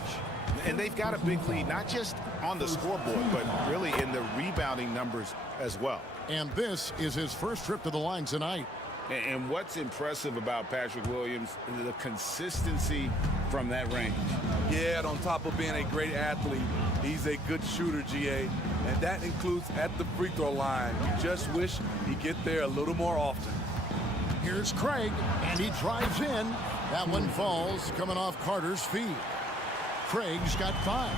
And they've got a big lead, not just on the scoreboard, but really in the rebounding numbers as well. And this is his first trip to the line tonight. And what's impressive about Patrick Williams is the consistency from that range. Yeah, and on top of being a great athlete, he's a good shooter, GA. And that includes at the free throw line. You just wish he'd get there a little more often. Here's Craig, and he drives in. That one falls, coming off Carter's feet. Craig's got 5.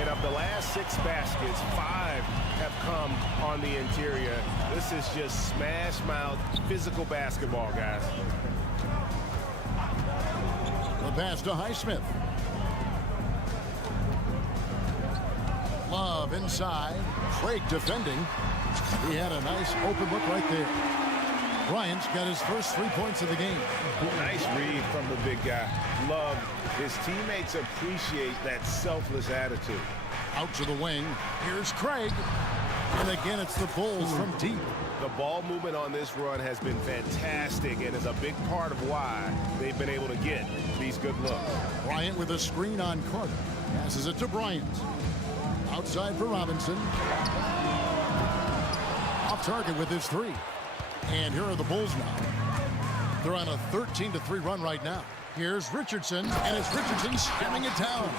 And of the last 6 baskets, 5 have come on the interior. This is just smash mouth physical basketball, guys. The pass to Highsmith. Love inside. Craig defending. He had a nice open look right there. Bryant's got his first 3 points of the game. Nice read from the big guy. Love. His teammates appreciate that selfless attitude. Out to the wing. Here's Craig. And again, it's the Bulls from deep. The ball movement on this run has been fantastic and is a big part of why they've been able to get these good looks. Bryant with a screen on Carter. Passes it to Bryant. Outside for Robinson. Off target with his 3. And here are the Bulls now. They're on a 13-3 run right now. Here's Richardson, and it's Richardson slamming it down.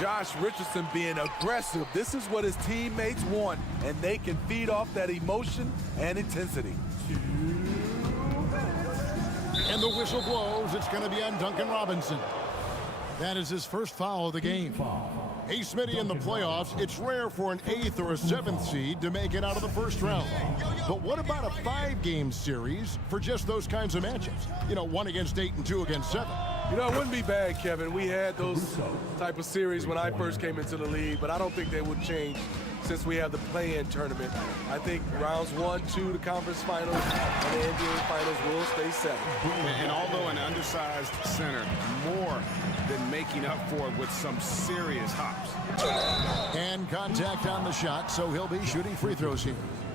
Josh Richardson being aggressive. This is what his teammates want, and they can feed off that emotion and intensity. And the whistle blows. It's going to be on Duncan Robinson. That is his first foul of the game. Hey, Smitty, in the playoffs, it's rare for an 8th or a 7th seed to make it out of the first round. But what about a 5-game series for just those kinds of matchups? You know, 1 against 8 and 2 against 7. You know, it wouldn't be bad, Kevin. We had those type of series when I first came into the league, but I don't think they would change since we have the play-in tournament. I think rounds 1, 2, the conference finals, and the NBA finals will stay 7. And although an undersized center, more than making up for it with some serious hops. And contact on the shot, so he'll be shooting free throws here.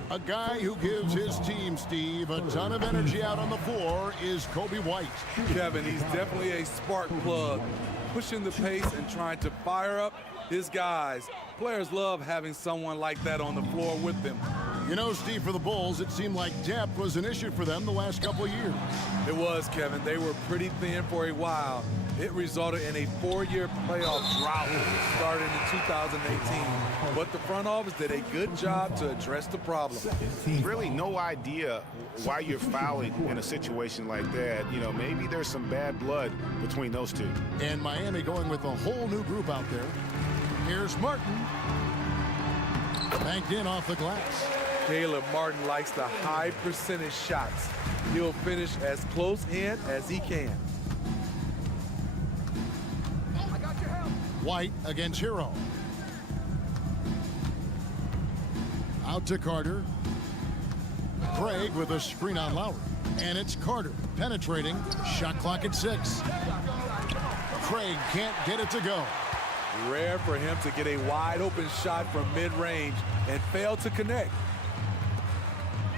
A guy who gives his team, Steve, a ton of energy out on the floor is Kobe White. Kevin, he's definitely a spark plug, pushing the pace and trying to fire up his guys. Players love having someone like that on the floor with them. You know, Steve, for the Bulls, it seemed like depth was an issue for them the last couple of years. It was, Kevin. They were pretty thin for a while. It resulted in a 4-year playoff drought starting in 2018. But the front office did a good job to address the problem. Really no idea why you're fouling in a situation like that. You know, maybe there's some bad blood between those two. And Miami going with a whole new group out there. Here's Martin. Banked in off the glass. Caleb Martin likes the high percentage shots. He'll finish as close in as he can. White against Hero. Out to Carter. Craig with a screen on Lowry. And it's Carter penetrating. Shot clock at 6. Craig can't get it to go. Rare for him to get a wide open shot from mid-range and fail to connect.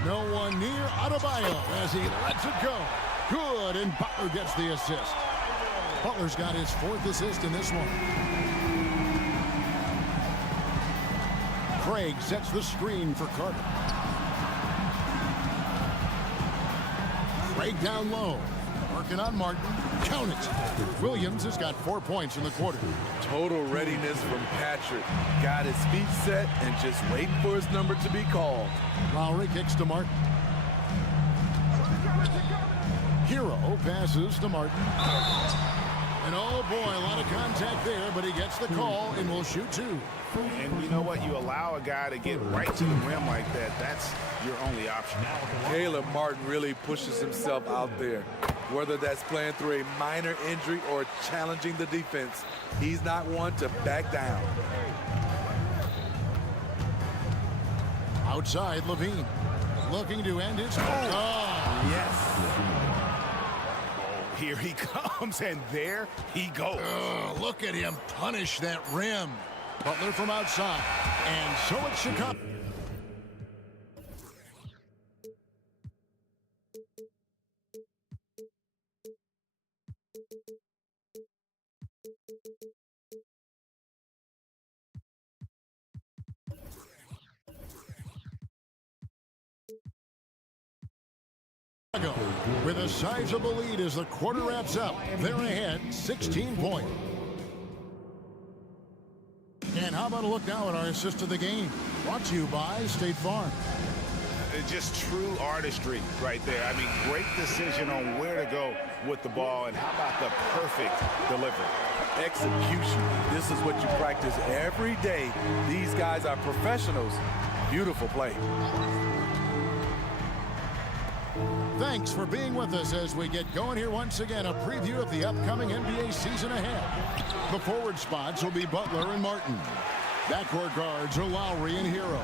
No one near Adebayo as he lets it go. Good, and Butler gets the assist. Butler's got his 4th assist in this one. Craig sets the screen for Carter. Craig down low. Working on Martin. Count it. Williams has got 4 points in the quarter. Total readiness from Patrick. Got his feet set and just waiting for his number to be called. Lowry kicks to Martin. Hero passes to Martin. And oh boy, a lot of contact there, but he gets the call and will shoot 2. And you know what? You allow a guy to get right to the rim like that. That's your only option. Caleb Martin really pushes himself out there. Whether that's playing through a minor injury or challenging the defense, he's not one to back down. Outside, Levine. Looking to end his... Oh, yes. Here he comes, and there he goes. Look at him punish that rim. Butler from outside. And so it's Chicago. With a sizable lead as the quarter wraps up. They're ahead 16 points. And how about a look now at our assist of the game? Brought to you by State Farm. Just true artistry right there. I mean, great decision on where to go with the ball, and how about the perfect delivery? Execution. This is what you practice every day. These guys are professionals. Beautiful play. Thanks for being with us as we get going here once again. A preview of the upcoming NBA season ahead. The forward spots will be Butler and Martin. Backcourt guards are Lowry and Hero.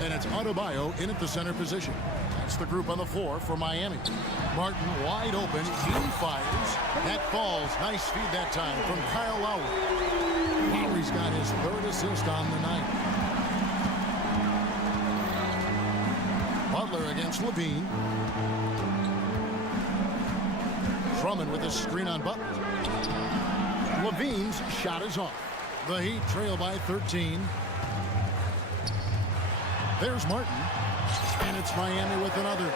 And it's Adebayo in at the center position. That's the group on the floor for Miami. Martin wide open. He fires. That falls. Nice feed that time from Kyle Lowry. Lowry's got his 3rd assist on the night. Butler against Levine. Drummond with a screen on Butler. Levine's shot is off. The Heat trail by 13. There's Martin. And it's Miami with another.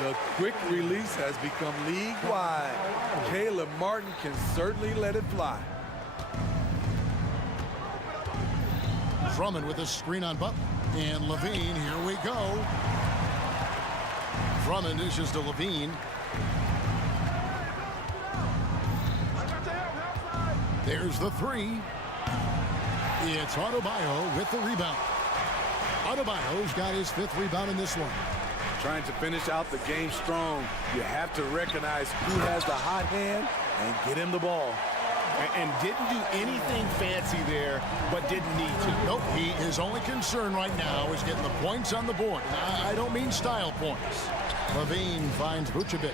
The quick release has become league-wide. Caleb Martin can certainly let it fly. Drummond with a screen on Butler. And Levine, here we go. Drummond dishes to Levine. There's the 3. It's Adebayo with the rebound. Adebayo's got his 5th rebound in this one. Trying to finish out the game strong. You have to recognize who has the hot hand and get him the ball. And didn't do anything fancy there, but didn't need to. Nope, his only concern right now is getting the points on the board. I don't mean style points. Levine finds Vucevic.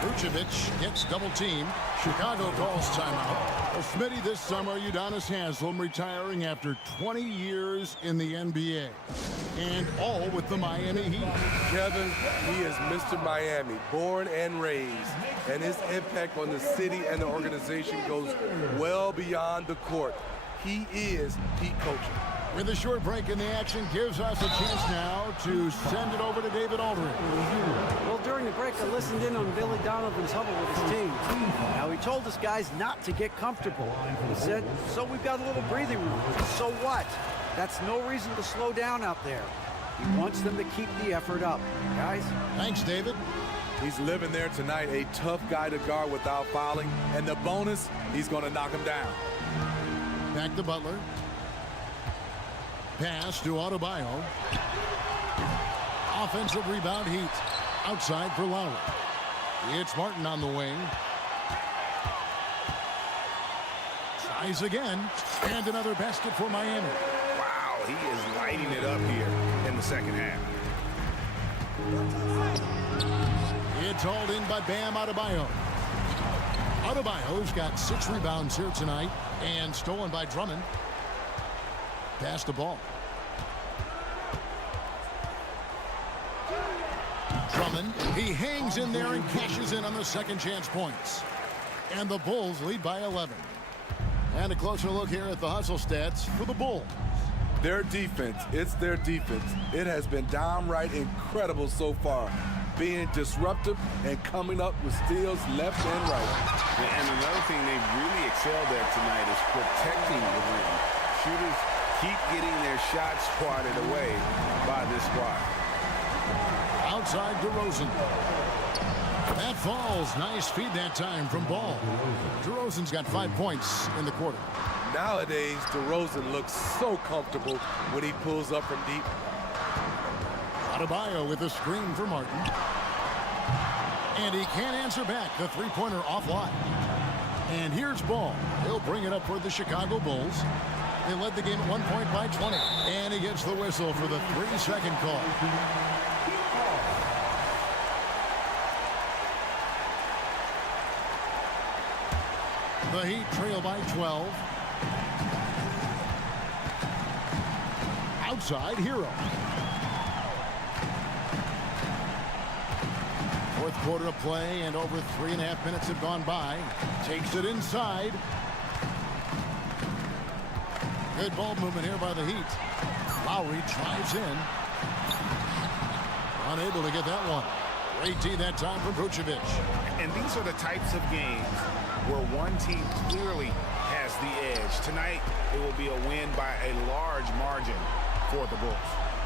Vucevic gets double teamed. Chicago calls timeout. Well, Smitty, this summer, Udonis Haslem retiring after 20 years in the NBA. And all with the Miami Heat. Kevin, he is Mr. Miami, born and raised. And his impact on the city and the organization goes well beyond the court. He is Heat culture. With a short break in the action, gives us a chance now to send it over to David Aldridge. Well, during the break, I listened in on Billy Donovan's huddle with his team. Now, he told us guys not to get comfortable. He said, so we've got a little breathing room. So what? That's no reason to slow down out there. He wants them to keep the effort up. Guys? Thanks, David. He's living there tonight, a tough guy to guard without fouling. And the bonus, he's going to knock him down. Back to Butler. Pass to Adebayo. Offensive rebound, Heat. Outside for Lowry. It's Martin on the wing. Tries again. And another basket for Miami. Wow, he is lighting it up here in the second half. It's hauled in by Bam Adebayo. Adebayo's got 6 rebounds here tonight and stolen by Drummond. Pass the ball. Drummond, he hangs in there and cashes in on the second chance points. And the Bulls lead by 11. And a closer look here at the hustle stats for the Bulls. Their defense, it's their defense. It has been downright incredible so far, being disruptive and coming up with steals left and right. And another thing they've really excelled at tonight is protecting the rim. Shooters keep getting their shots swatted away by this squad. Outside DeRozan. That falls. Nice feed that time from Ball. DeRozan's got 5 points in the quarter. Nowadays, DeRozan looks so comfortable when he pulls up from deep. Adebayo with a screen for Martin. And he can't answer back. The three-pointer offline. And here's Ball. He'll bring it up for the Chicago Bulls. They led the game at 1 point by 20. And he gets the whistle for the 3-second call. The Heat trail by 12. Outside, Hero. Fourth quarter of play, and over 3.5 minutes have gone by. Takes it inside. Good ball movement here by the Heat. Lowry drives in. Unable to get that one. Great D that time from Vucevic. And these are the types of games where one team clearly has the edge. Tonight, it will be a win by a large margin for the Bulls.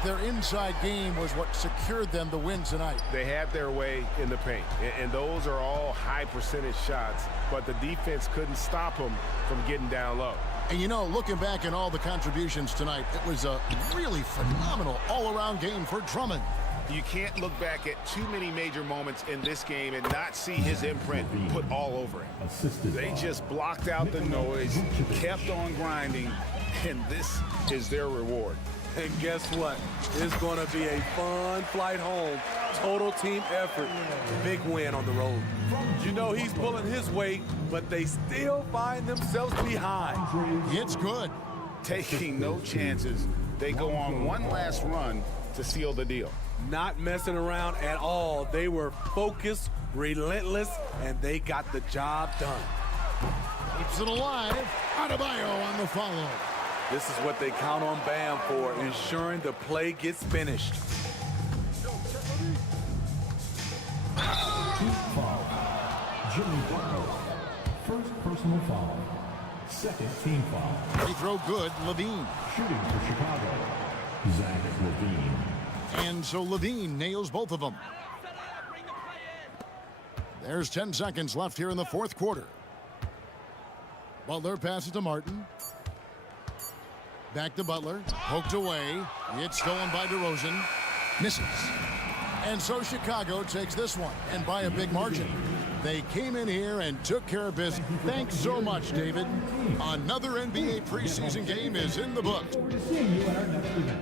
Their inside game was what secured them the win tonight. They had their way in the paint, and those are all high percentage shots, but the defense couldn't stop them from getting down low. And you know, looking back at all the contributions tonight, it was a really phenomenal all-around game for Drummond. You can't look back at too many major moments in this game and not see his imprint put all over it. They just blocked out the noise, kept on grinding, and this is their reward. And guess what? It's going to be a fun flight home. Total team effort. Big win on the road. You know he's pulling his weight, but they still find themselves behind. It's good. Taking no chances. They go on one last run to seal the deal. Not messing around at all. They were focused, relentless, and they got the job done. Keeps it alive. Adebayo on the follow. This is what they count on Bam for, ensuring the play gets finished. Team foul. Jimmy Butler. First personal foul. Second team foul. Free throw good. Levine. Shooting for Chicago. Zach Levine. And so Levine nails both of them. There's 10 seconds left here in the fourth quarter. Butler passes to Martin. Back to Butler. Poked away. It's stolen by DeRozan. Misses. And so Chicago takes this one, and by a big margin. They came in here and took care of business. Thanks so much, David. Another NBA preseason game is in the books. Seeing you at our next event.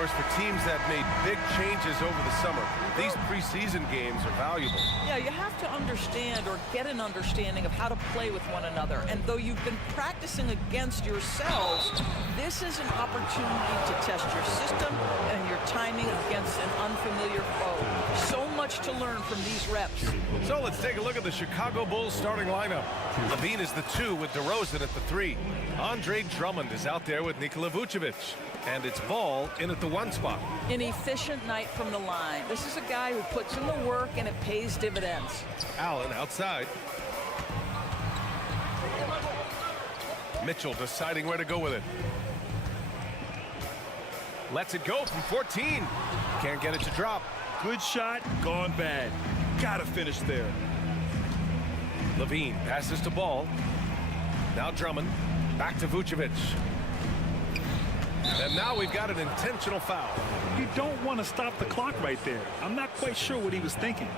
Doris, for teams that made big changes over the summer, these preseason games are valuable. Yeah, you have to understand or get an understanding of how to play with one another. And though you've been practicing against yourselves, this is an opportunity to test your system and your timing against an unfamiliar foe. So much to learn from these reps. So let's take a look at the Chicago Bulls starting lineup. Levine is the 2 with DeRozan at the 3. Andre Drummond is out there with Nikola Vucevic. And it's Ball in at the 1 spot. An efficient night from the line. This is a guy who puts in the work and it pays dividends. Allen outside. Mitchell deciding where to go with it. Lets it go from 14. Can't get it to drop. Good shot, gone bad. Gotta finish there. Levine passes to Ball. Now Drummond. Back to Vucevic. And now we've got an intentional foul. You don't want to stop the clock right there. I'm not quite sure what he was thinking.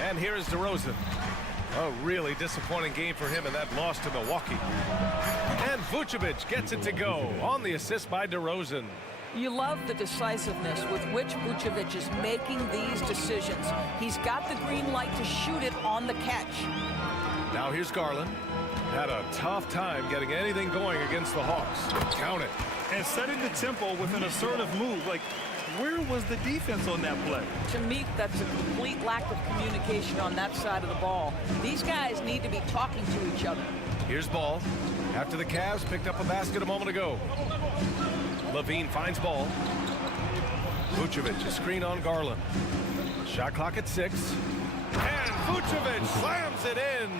And here is DeRozan. A really disappointing game for him in that loss to Milwaukee. And Vucevic gets it to go on the assist by DeRozan. You love the decisiveness with which Vucevic is making these decisions. He's got the green light to shoot it on the catch. Now here's Garland. Had a tough time getting anything going against the Hawks. Count it. And setting the tempo with an assertive move. Like, where was the defense on that play? To me, that's a complete lack of communication on that side of the ball. These guys need to be talking to each other. Here's Ball. After the Cavs picked up a basket a moment ago. Levine finds Ball. Vucevic, a screen on Garland. Shot clock at 6. And Vucevic slams it in.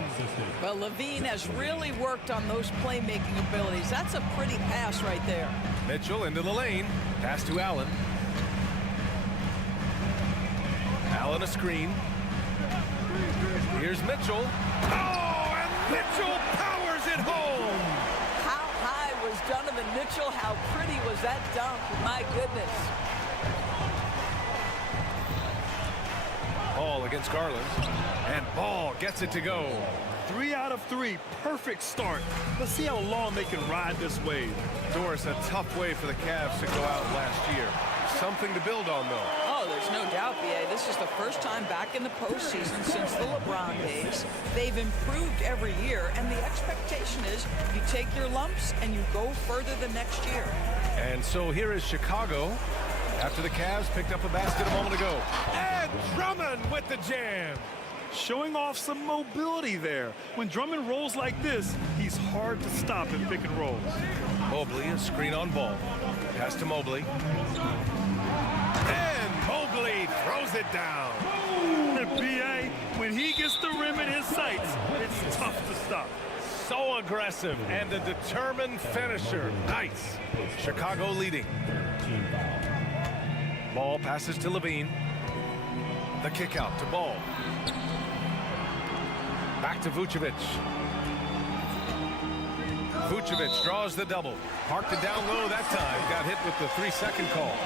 Well, Levine has really worked on those playmaking abilities. That's a pretty pass right there. Mitchell into the lane. Pass to Allen. Allen a screen. Here's Mitchell. Oh, and Mitchell powers it home. How high was Donovan Mitchell? How pretty was that dunk? My goodness. Ball against Garland. And Ball gets it to go. 3 out of 3. Perfect start. Let's see how long they can ride this wave. Doris, a tough way for the Cavs to go out last year. Something to build on, though. Oh, there's no doubt, B.A. This is the first time back in the postseason since the LeBron days. They've improved every year, and the expectation is you take your lumps and you go further the next year. And so here is Chicago after the Cavs picked up a basket a moment ago. And Drummond with the jam. Showing off some mobility there. When Drummond rolls like this, he's hard to stop in pick and rolls. Mobley, a screen on Ball. Pass to Mobley. And Mobley throws it down. And B.A., when he gets the rim in his sights, it's tough to stop. So aggressive and a determined finisher. Nice. Chicago leading. Ball passes to Levine. The kick out to Ball. Back to Vucevic. Vucevic draws the double. Parked it down low that time. Got hit with the 3-second call.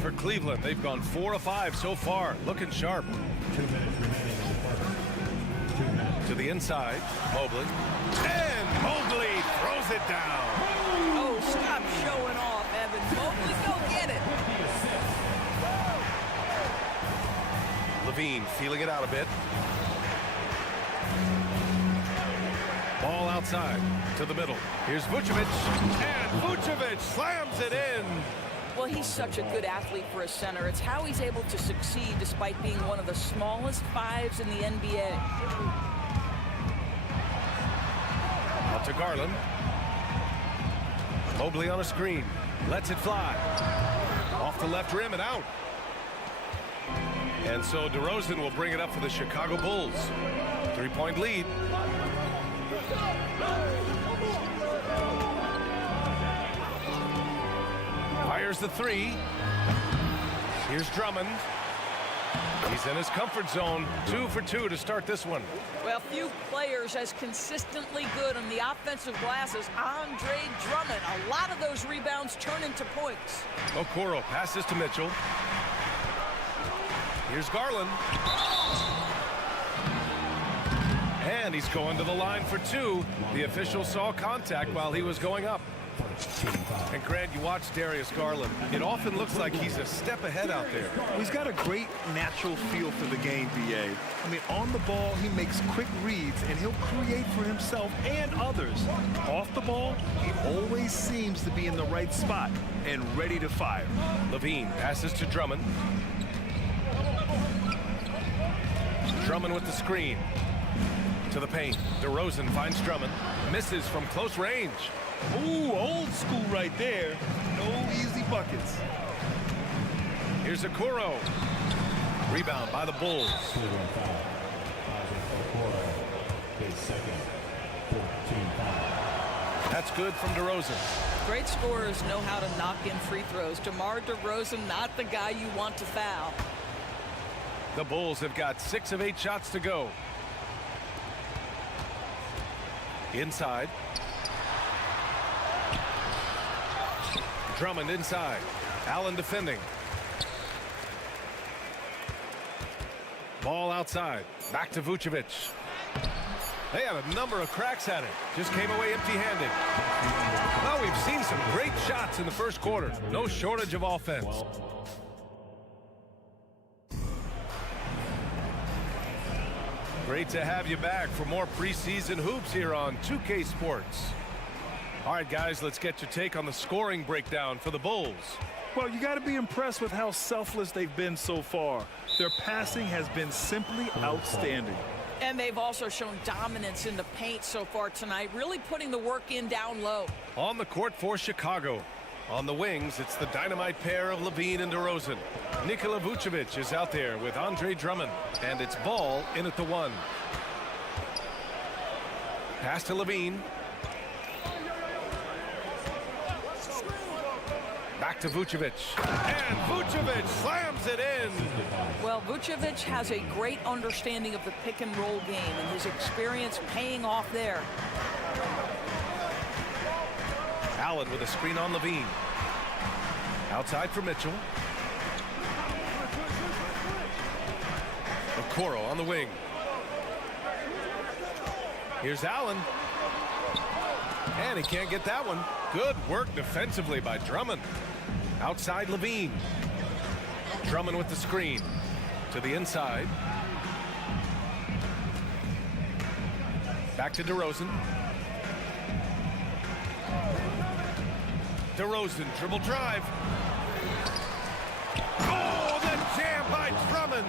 For Cleveland, they've gone 4 of 5 so far. Looking sharp. To the inside, Mobley. And Mobley throws it down. Oh, stop showing off, Evan. Mobley, go get it. Levine feeling it out a bit. Ball outside to the middle. Here's Vucevic. And Vucevic slams it in. Well, he's such a good athlete for a center. It's how he's able to succeed despite being one of the smallest 5s in the NBA. Out to Garland. Mobley on a screen. Lets it fly. Off the left rim and out. And so DeRozan will bring it up for the Chicago Bulls. 3-point lead. Fires the 3. Here's Drummond. He's in his comfort zone. 2 for 2 to start this one. Well, few players as consistently good on the offensive glass as Andre Drummond. A lot of those rebounds turn into points. Okoro passes to Mitchell. Here's Garland. And he's going to the line for two. The official saw contact while he was going up. And Grant, you watch Darius Garland. It often looks like he's a step ahead out there. He's got a great natural feel for the game, BA. I mean, on the ball, he makes quick reads, and he'll create for himself and others. Off the ball, he always seems to be in the right spot and ready to fire. Levine passes to Drummond. Drummond with the screen. To the paint. DeRozan finds Drummond. Misses from close range. Ooh, old school right there. No easy buckets. Here's Okoro. Rebound by the Bulls. That's good from DeRozan. Great scorers know how to knock in free throws. DeMar DeRozan, not the guy you want to foul. The Bulls have got 6 of 8 shots to go. Inside. Drummond inside. Allen defending. Ball outside. Back to Vucevic. They had a number of cracks at it. Just came away empty-handed. Well, we've seen some great shots in the first quarter. No shortage of offense. Great to have you back for more preseason hoops here on 2K Sports. All right, guys, let's get your take on the scoring breakdown for the Bulls. Well, you got to be impressed with how selfless they've been so far. Their passing has been simply outstanding. And they've also shown dominance in the paint so far tonight, really putting the work in down low. On the court for Chicago. On the wings, it's the dynamite pair of Levine and DeRozan. Nikola Vucevic is out there with Andre Drummond. And it's Ball in at the 1. Pass to Levine. Back to Vucevic. And Vucevic slams it in. Well, Vucevic has a great understanding of the pick and roll game, and his experience paying off there. Allen with a screen on Levine. Outside for Mitchell. Okoro on the wing. Here's Allen. And he can't get that one. Good work defensively by Drummond. Outside Levine. Drummond with the screen. To the inside. Back to DeRozan. DeRozan, dribble drive. Oh, the jam by Drummond.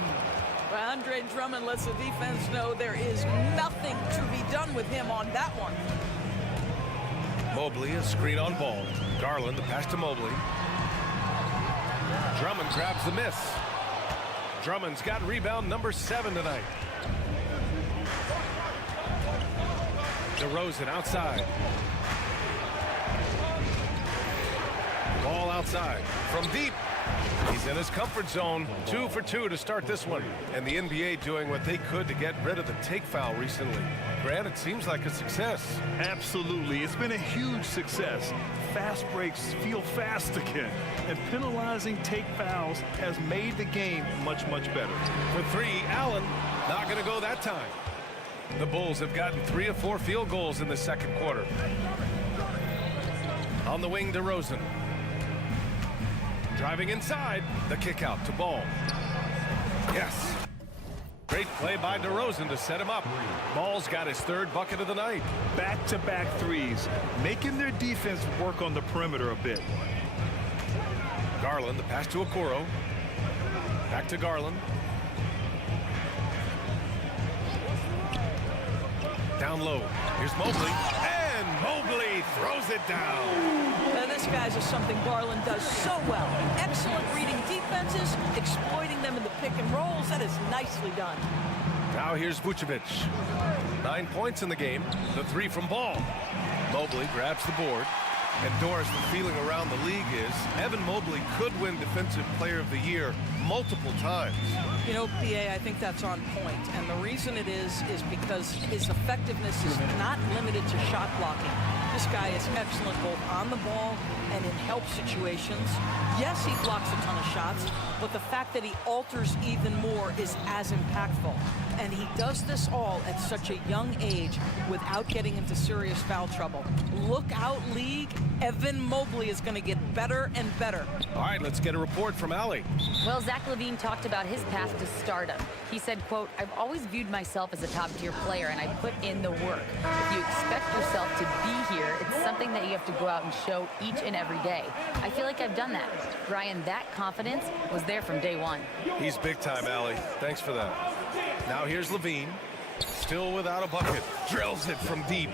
Well, Andre Drummond lets the defense know there is nothing to be done with him on that one. Mobley, a screen on Ball. Garland, the pass to Mobley. Drummond grabs the miss. Drummond's got rebound number 7 tonight. DeRozan outside. Ball outside from deep. He's in his comfort zone. 2 for 2 to start this one. And the NBA doing what they could to get rid of the take foul recently. Grant, it seems like a success. Absolutely. It's been a huge success. Fast breaks feel fast again. And penalizing take fouls has made the game much, much better. For 3, Allen. Not going to go that time. The Bulls have gotten 3 of 4 field goals in the second quarter. On the wing, DeRozan. Driving inside, the kick out to Ball. Yes. Great play by DeRozan to set him up. Ball's got his 3rd bucket of the night. Back-to-back threes, making their defense work on the perimeter a bit. Garland, the pass to Okoro. Back to Garland. Down low. Here's Mobley. And Mobley throws it down. Now, this, guys, is something Garland does so well. Excellent reading defenses, exploiting them in the pick and rolls. That is nicely done. Now here's Vucevic. 9 points in the game. The 3 from Ball. Mobley grabs the board. And Doris, the feeling around the league is Evan Mobley could win Defensive Player of the Year multiple times. You know, PA, I think that's on point. And the reason it is because his effectiveness is not limited to shot blocking. This guy is excellent both on the ball and in help situations. Yes, he blocks a ton of shots, but the fact that he alters even more is as impactful. And he does this all at such a young age without getting into serious foul trouble. Look out, league. Evan Mobley is going to get better and better. All right, let's get a report from Allie. Well, Zach LaVine talked about his path to stardom. He said, quote, "I've always viewed myself as a top-tier player, and I put in the work. If you expect yourself to be here, it's something that you have to go out and show each and every day. I feel like I've done that." Brian, that confidence was there from day one. He's big time, Allie. Thanks for that. Now here's LaVine, still without a bucket. Drills it from deep.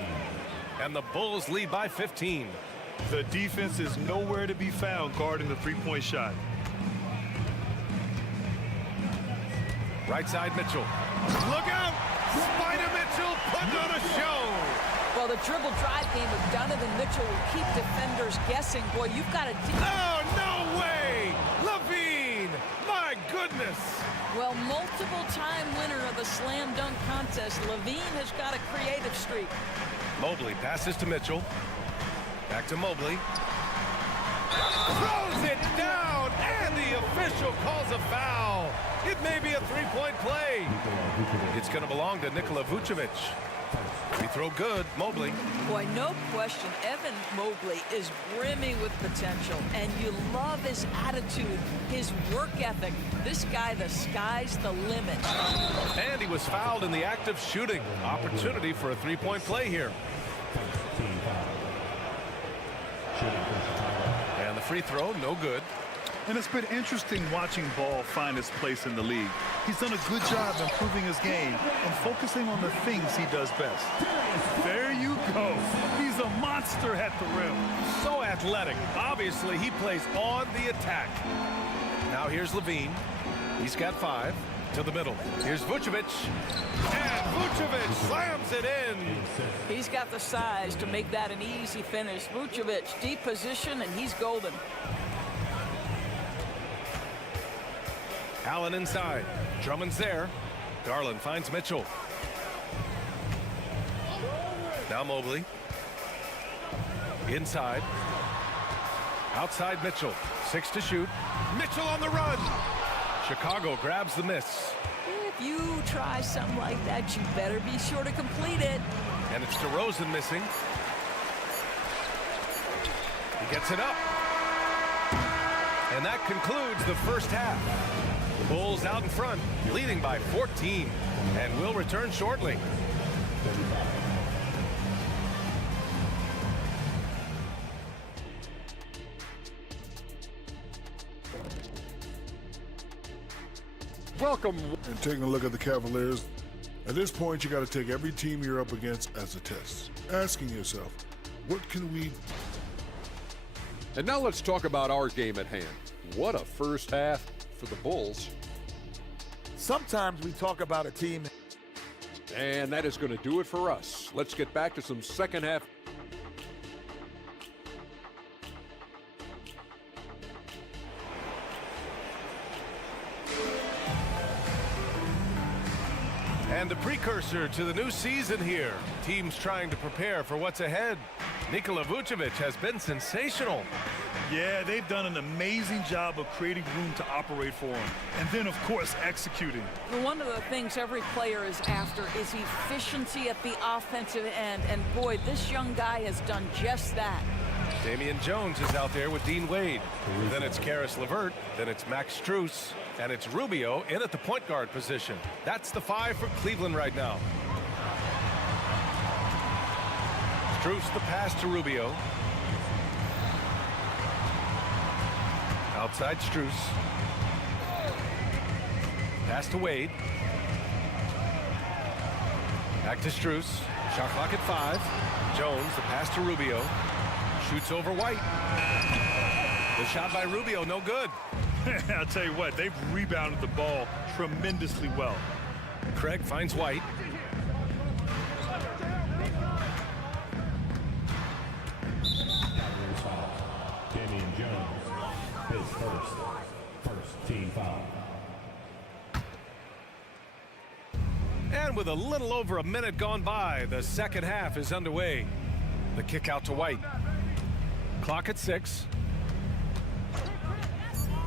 And the Bulls lead by 15. The defense is nowhere to be found guarding the three-point shot. Right side, Mitchell. Look out! Spider Mitchell putting on a show. Well, the dribble drive game with Donovan Mitchell will keep defenders guessing. Boy, you've got to... Oh, no way! LaVine! My goodness! Well, multiple-time winner of the slam dunk contest, LaVine has got a creative streak. Mobley passes to Mitchell. Back to Mobley. Throws it down, and the official calls a foul. It may be a three-point play. It's going to belong to Nikola Vucevic. Free throw good, Mobley. Boy, no question, Evan Mobley is brimming with potential, and you love his attitude, his work ethic. This guy, the sky's the limit. And he was fouled in the act of shooting. Opportunity for a three-point play here. And the free throw, no good. And it's been interesting watching Ball find his place in the league. He's done a good job improving his game and focusing on the things he does best. There you go. He's a monster at the rim. So athletic. Obviously, he plays on the attack. Now here's LaVine. He's got 5 to the middle. Here's Vucevic. And Vucevic slams it in. He's got the size to make that an easy finish. Vucevic, deep position, and he's golden. Allen inside. Drummond's there. Garland finds Mitchell. Now Mobley. Inside. Outside Mitchell. 6 to shoot. Mitchell on the run. Chicago grabs the miss. If you try something like that, you better be sure to complete it. And it's DeRozan missing. He gets it up. And that concludes the first half. The Bulls out in front, leading by 14, and will return shortly. Welcome. And taking a look at the Cavaliers, at this point, you got to take every team you're up against as a test. Asking yourself, what can we... And now let's talk about our game at hand. What a first half for the Bulls. Sometimes we talk about a team. And that is going to do it for us. Let's get back to some second half. And the precursor to the new season here. Teams trying to prepare for what's ahead. Nikola Vucevic has been sensational. Yeah, they've done an amazing job of creating room to operate for him. And then, of course, executing. One of the things every player is after is efficiency at the offensive end. And boy, this young guy has done just that. Damian Jones is out there with Dean Wade. Then it's Karis LeVert. Then it's Max Strus. And it's Rubio in at the point guard position. That's the 5 for Cleveland right now. Strus the pass to Rubio. Outside Strus. Pass to Wade. Back to Strus. Shot clock at 5. Jones, the pass to Rubio. Shoots over White. The shot by Rubio, no good. I'll tell you what, they've rebounded the ball tremendously well. Craig finds White. Damian Jones, his first team foul. And with a little over a minute gone by, the second half is underway. The kick out to White. Clock at 6.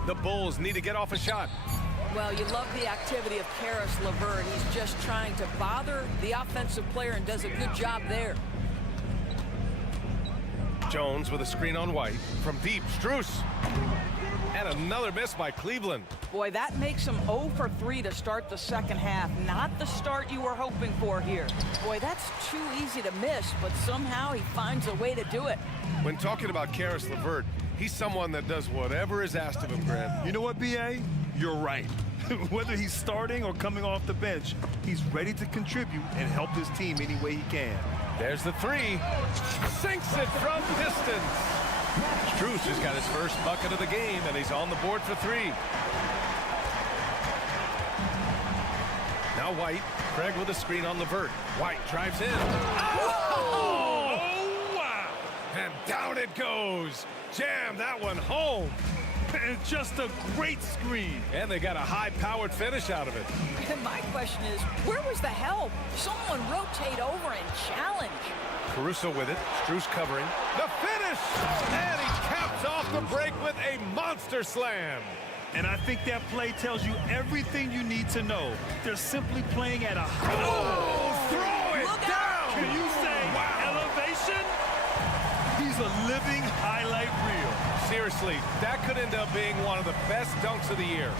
The Bulls need to get off a shot. Well, you love the activity of Caris LeVert. He's just trying to bother the offensive player and does a good job there. Jones with a screen on White. From deep, Strus. And another miss by Cleveland. Boy, that makes him 0 for 3 to start the second half. Not the start you were hoping for here. Boy, that's too easy to miss, but somehow he finds a way to do it. When talking about Caris LeVert, he's someone that does whatever is asked of him, Grant. You know what, B.A.? You're right. Whether he's starting or coming off the bench, he's ready to contribute and help his team any way he can. There's the 3. Sinks it from distance. Strus has got his first bucket of the game, and he's on the board for 3. Now White. Craig with a screen on LeVert. White drives in. Oh, wow! And down it goes. Jam that one home. And just a great screen. And they got a high-powered finish out of it. And my question is, where was the help? Someone rotate over and challenge. Caruso with it. Strus covering. The finish! And he caps off the break with a monster slam. And I think that play tells you everything you need to know. They're simply playing at a high level. Oh, throw it down! Can you say elevation? He's a living highlight reel. Seriously, that could end up being one of the best dunks of the year.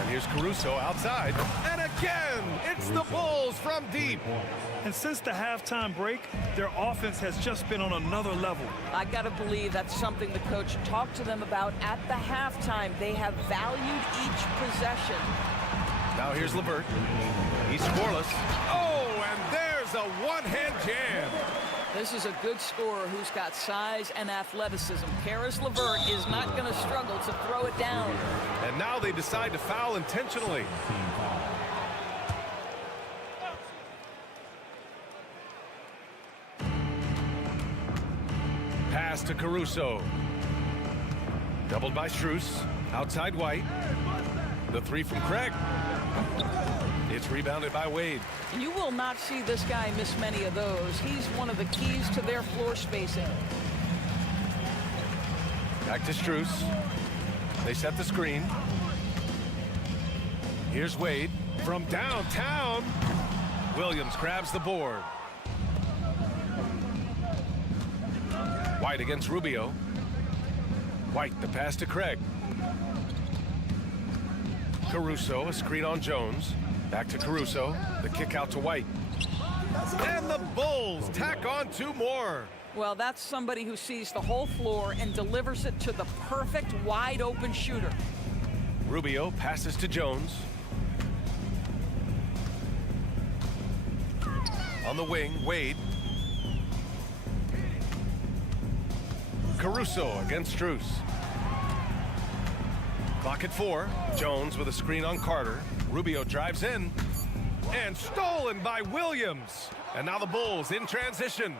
And here's Caruso outside. And again, it's the Bulls from deep. And since the halftime break, their offense has just been on another level. I got to believe that's something the coach talked to them about at the halftime. They have valued each possession. Now here's LeVert. He's scoreless. Oh, and there's a one-hand jam. This is a good scorer who's got size and athleticism. Caris LeVert is not going to struggle to throw it down. And now they decide to foul intentionally. Pass to Caruso. Doubled by Strus. Outside White. The 3 from Craig. It's rebounded by Wade. You will not see this guy miss many of those. He's one of the keys to their floor spacing. Back to Strus. They set the screen. Here's Wade from downtown. Williams grabs the board. White against Rubio. White, the pass to Craig. Caruso, a screen on Jones. Back to Caruso, the kick out to White. And the Bulls tack on 2 more. Well, that's somebody who sees the whole floor and delivers it to the perfect wide open shooter. Rubio passes to Jones. On the wing, Wade. Caruso against Strus. Clock at 4. Jones with a screen on Carter. Rubio drives in. And stolen by Williams. And now the Bulls in transition.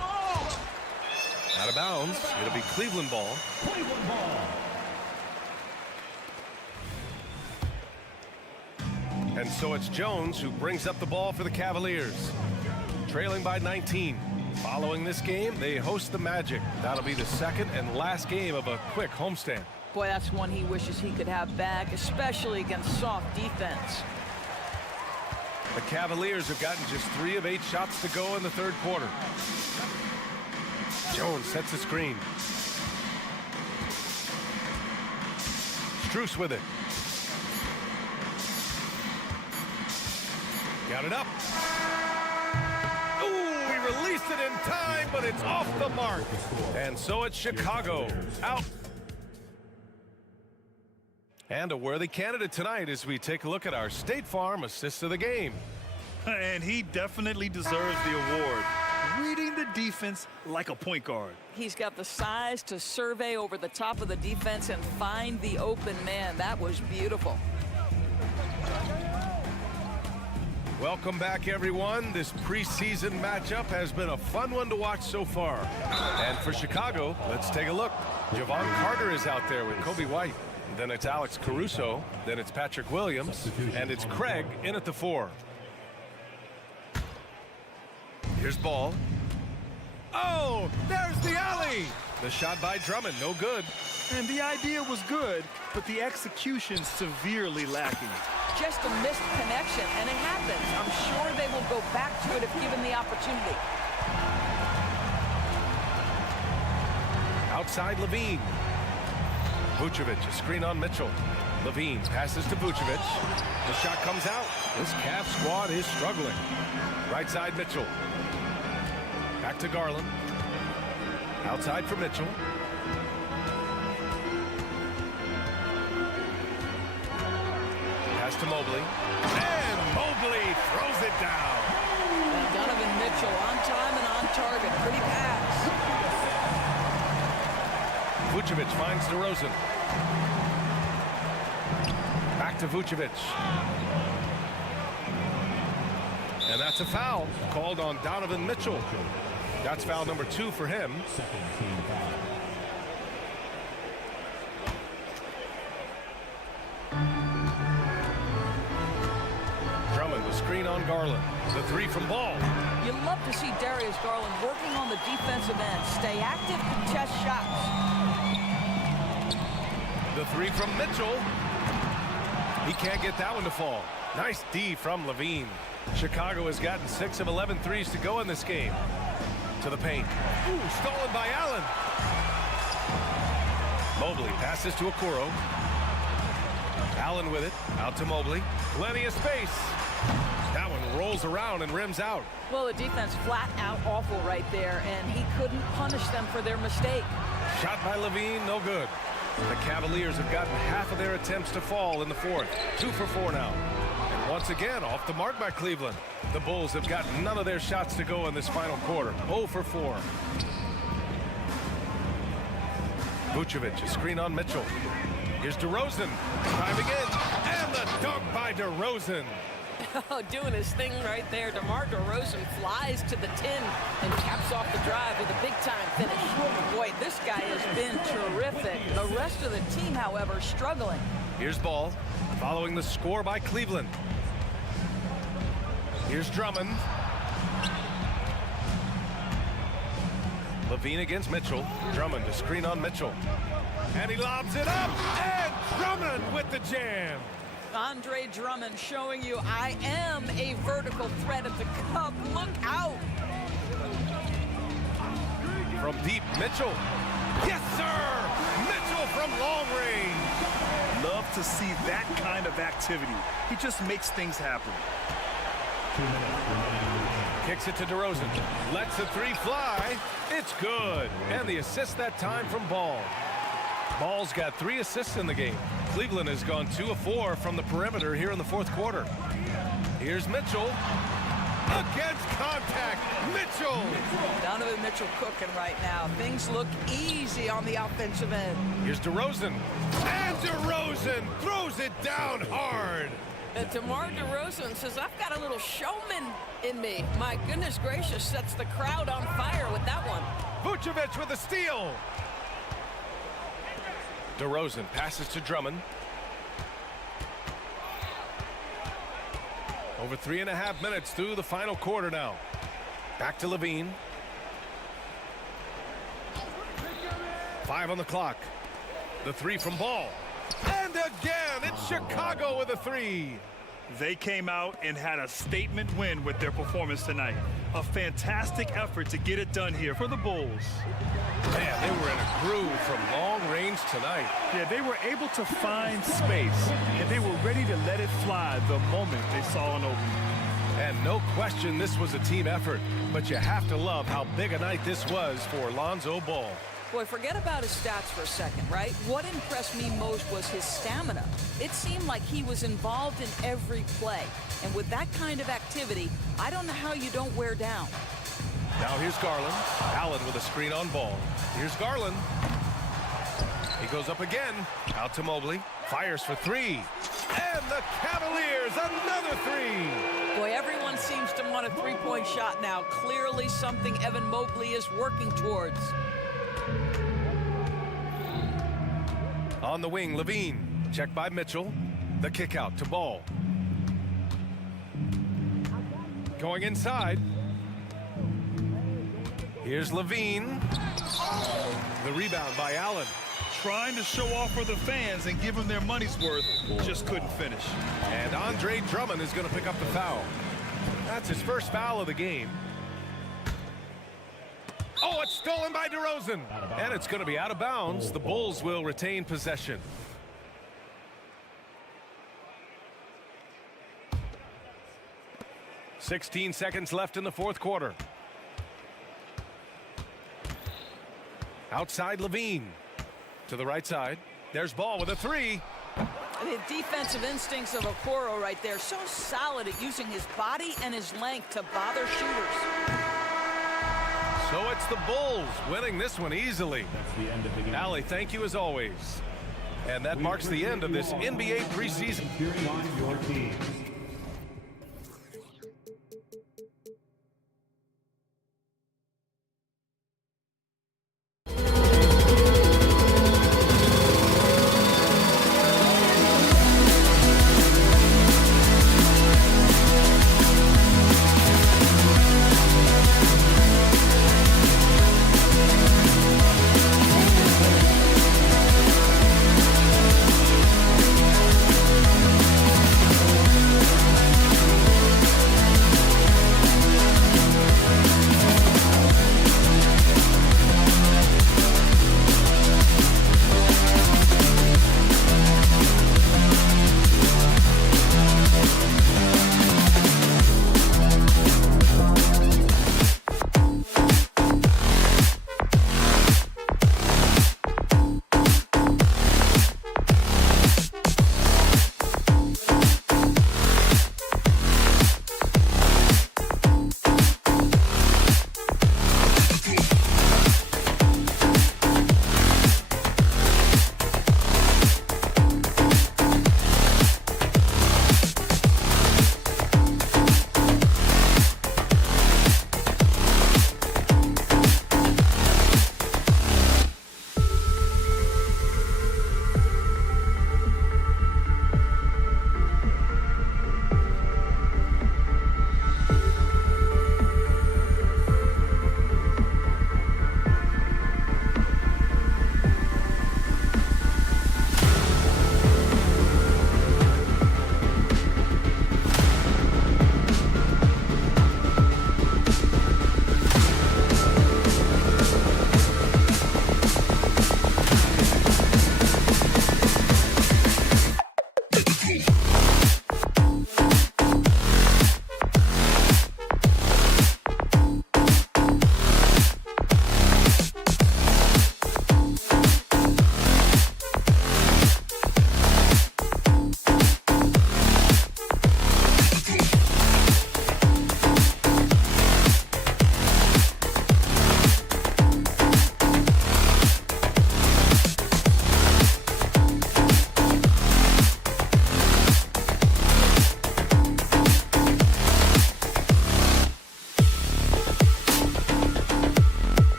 Out of bounds. It'll be Cleveland ball. Cleveland ball. And so it's Jones who brings up the ball for the Cavaliers. Trailing by 19. Following this game, they host the Magic. That'll be the second and last game of a quick homestand. Boy, that's one he wishes he could have back, especially against soft defense. The Cavaliers have gotten just 3 of 8 shots to go in the third quarter. Jones sets the screen. Strus with it. Got it up. Ooh, he released it in time, but it's off the mark. And so it's Chicago out. And a worthy candidate tonight as we take a look at our State Farm assist of the game. And he definitely deserves the award. Reading the defense like a point guard. He's got the size to survey over the top of the defense and find the open man. That was beautiful. Welcome back, everyone. This preseason matchup has been a fun one to watch so far. And for Chicago, let's take a look. Javon Carter is out there with Kobe White. Then it's Alex Caruso. Then it's Patrick Williams. And it's Craig in at the 4. Here's ball. Oh, there's the alley. The shot by Drummond, no good. And the idea was good, but the execution severely lacking. Just a missed connection, and it happens. I'm sure they will go back to it if given the opportunity. Outside Levine. Vucevic, a screen on Mitchell. Levine passes to Vucevic. The shot comes out. This Cavs squad is struggling. Right side Mitchell. Back to Garland. Outside for Mitchell. Pass to Mobley. And Mobley throws it down. And Donovan Mitchell on time and on target. Pretty pass. Vucevic finds DeRozan. Back to Vucevic. And that's a foul called on Donovan Mitchell. That's foul number 2 for him. Second team foul. Drummond, the screen on Garland. The 3 from Ball. You love to see Darius Garland working on the defensive end. Stay active, contest shots. The 3 from Mitchell. He can't get that one to fall. Nice D from Levine. Chicago has gotten 6 of 11 threes to go in this game. To the paint. Ooh, stolen by Allen. Mobley passes to Okoro. Allen with it. Out to Mobley. Plenty of space. That one rolls around and rims out. Well, the defense flat out awful right there, and he couldn't punish them for their mistake. Shot by Levine, no good. The Cavaliers have gotten half of their attempts to fall in the fourth. 2 for 4 now. And once again, off the mark by Cleveland. The Bulls have gotten none of their shots to go in this final quarter. 0 for 4. Vucevic, a screen on Mitchell. Here's DeRozan, driving in, and the dunk by DeRozan. Oh, doing his thing right there. DeMar DeRozan flies to the 10 and caps off the drive with a big-time finish. Boy, this guy has been terrific. The rest of the team, however, struggling. Here's Ball, following the score by Cleveland. Here's Drummond. Levine against Mitchell. Drummond, a screen on Mitchell. And he lobs it up, and Drummond with the jam. Andre Drummond showing you I am a vertical threat at the cup. Look out. From deep, Mitchell. Yes, sir! Mitchell from long range. Love to see that kind of activity. He just makes things happen. 2 minutes remaining. Kicks it to DeRozan. Lets the 3 fly. It's good. And the assist that time from Ball. Ball's got 3 assists in the game. Cleveland has gone 2 of 4 from the perimeter here in the fourth quarter. Here's Mitchell. Against contact, Mitchell. Donovan Mitchell cooking right now. Things look easy on the offensive end. Here's DeRozan. And DeRozan throws it down hard. And DeMar DeRozan says, I've got a little showman in me. My goodness gracious, sets the crowd on fire with that one. Vucevic with a steal. DeRozan passes to Drummond. Over 3.5 minutes through the final quarter now. Back to Levine. 5 on the clock. The 3 from Ball. And again, it's Chicago with a 3. They came out and had a statement win with their performance tonight. A fantastic effort to get it done here for the Bulls. Man, they were in a groove from long range tonight. Yeah, they were able to find space, and they were ready to let it fly the moment they saw an opening. And no question this was a team effort, but you have to love how big a night this was for Lonzo Ball. Boy, forget about his stats for a second, right? What impressed me most was his stamina. It seemed like he was involved in every play. And with that kind of activity, I don't know how you don't wear down. Now here's Garland. Allen with a screen on Ball. Here's Garland. He goes up again. Out to Mobley. Fires for 3. And the Cavaliers, another 3. Boy, everyone seems to want a three-point shot now. Clearly something Evan Mobley is working towards. On the wing, Levine. Checked by Mitchell. The kick out to Ball. Going inside. Here's Levine. The rebound by Allen. Trying to show off for the fans and give them their money's worth, just couldn't finish. And Andre Drummond is going to pick up the foul. That's his first foul of the game. Oh, it's stolen by DeRozan. And it's going to be out of bounds. The Bulls will retain possession. .16 seconds left in the fourth quarter. Outside Levine. To the right side. There's Ball with a three. The defensive instincts of Okoro right there. So solid at using his body and his length to bother shooters. So it's the Bulls winning this one easily. Allie, thank you as always. And that marks the end of this NBA preseason.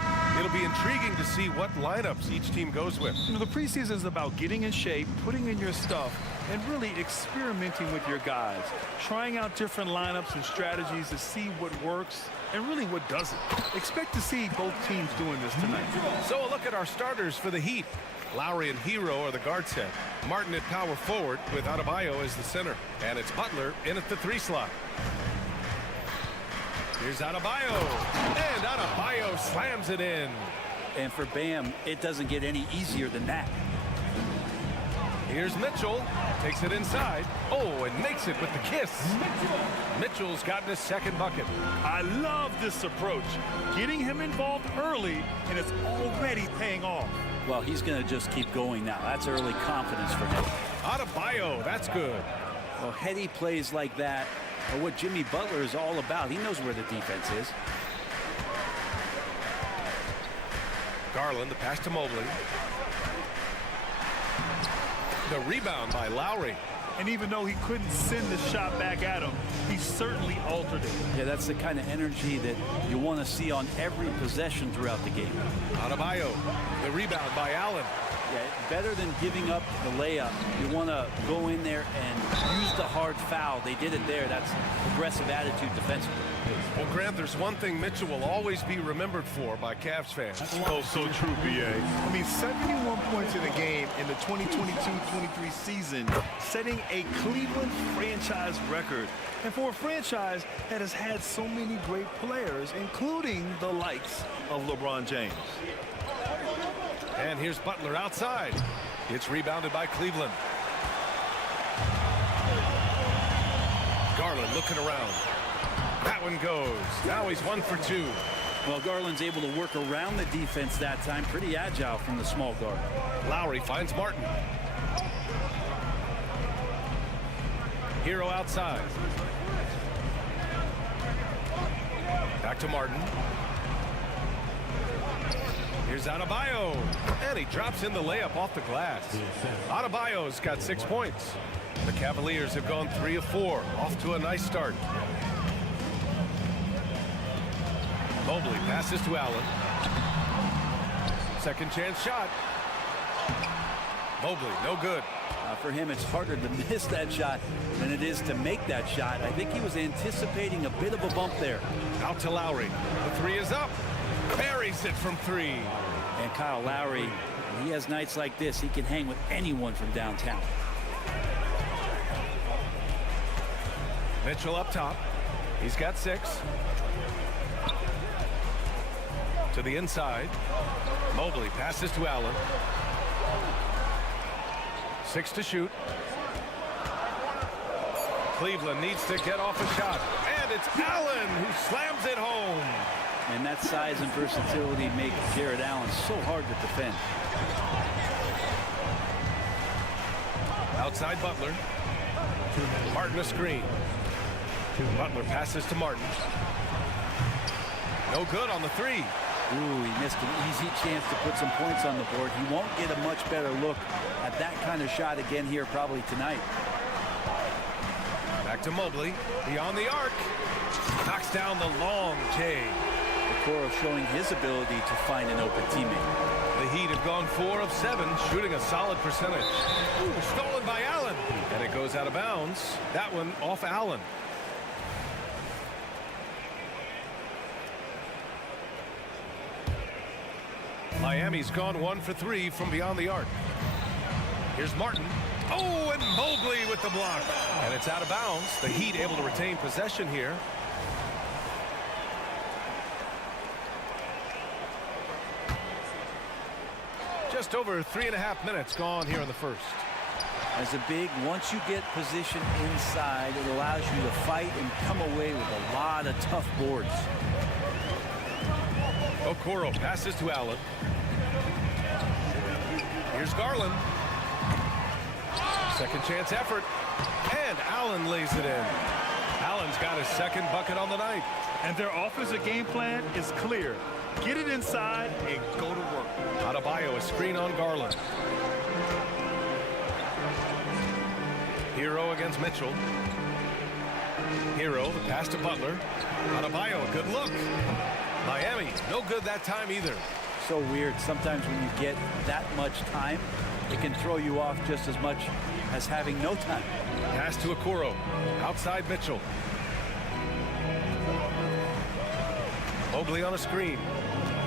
fan. It'll be intriguing to see what lineups each team goes with. You know, the preseason is about getting in shape, putting in your stuff, and really experimenting with your guys, trying out different lineups and strategies to see what works and really what doesn't. Expect to see both teams doing this tonight. So a look at our starters for the Heat. Lowry and Hero are the guard set. Martin at power forward with Adebayo as the center. And it's Butler in at the 3 slot. Here's Adebayo. And Adebayo slams it in. And for Bam, it doesn't get any easier than that. Here's Mitchell. Takes it inside. Oh, and makes it with the kiss. Mitchell's gotten his second bucket. I love this approach. Getting him involved early, and it's already paying off. Well, he's going to just keep going now. That's early confidence for him. Adebayo, that's good. Well, heady plays like that are what Jimmy Butler is all about. He knows where the defense is. Garland, the pass to Mobley. The rebound by Lowry. And even though he couldn't send the shot back at him, he certainly altered it. Yeah, that's the kind of energy that you want to see on every possession throughout the game. Adebayo, the rebound by Allen. Yeah, better than giving up the layup. You want to go in there and use the hard foul. They did it there. That's aggressive attitude defensively. Well, Grant, there's one thing Mitchell will always be remembered for by Cavs fans. Oh, so true, B.A. I mean, 71 points in a game in the 2022-23 season, setting a Cleveland franchise record. And for a franchise that has had so many great players, including the likes of LeBron James. And here's Butler outside. It's rebounded by Cleveland. Garland looking around. That one goes. Now he's 1 for 2. Well, Garland's able to work around the defense that time. Pretty agile from the small guard. Lowry finds Martin. Hero outside. Back to Martin. Here's Adebayo. And he drops in the layup off the glass. Adebayo's got 6 points. The Cavaliers have gone 3 of 4. Off to a nice start. Mobley passes to Allen. Second chance shot. Mobley, no good. For him, it's harder to miss that shot than it is to make that shot. I think he was anticipating a bit of a bump there. Out to Lowry. The 3 is up. Buries it from 3. And Kyle Lowry, when he has nights like this, he can hang with anyone from downtown. Mitchell up top. He's got 6. To the inside. Mobley passes to Allen. 6 to shoot. Cleveland needs to get off a shot. And it's Allen who slams it home. And that size and versatility make Jared Allen so hard to defend. Outside Butler. Martin a screen. Butler passes to Martin. No good on the 3. Ooh, he missed an easy chance to put some points on the board. He won't get a much better look at that kind of shot again here probably tonight. Back to Mobley. Beyond the arc. Knocks down the long J. Okoro showing his ability to find an open teammate. The Heat have gone 4 of 7, shooting a solid percentage. Ooh, stolen by Allen. And it goes out of bounds. That one off Allen. Miami's gone 1 for 3 from beyond the arc. Here's Martin. Oh, and Mobley with the block. And it's out of bounds. The Heat able to retain possession here. Just over 3.5 minutes gone here in the first. As a big, once you get position inside, it allows you to fight and come away with a lot of tough boards. Okoro passes to Allen. Here's Garland. Second chance effort. And Allen lays it in. Allen's got his second bucket on the night. And their offensive game plan is clear. Get it inside and go to work. Adebayo, a screen on Garland. Hero against Mitchell. Hero, the pass to Butler. Adebayo, a good look. Miami, no good that time either. So weird. Sometimes when you get that much time, it can throw you off just as much as having no time. Pass to Okoro. Outside Mitchell. Mobley on a screen.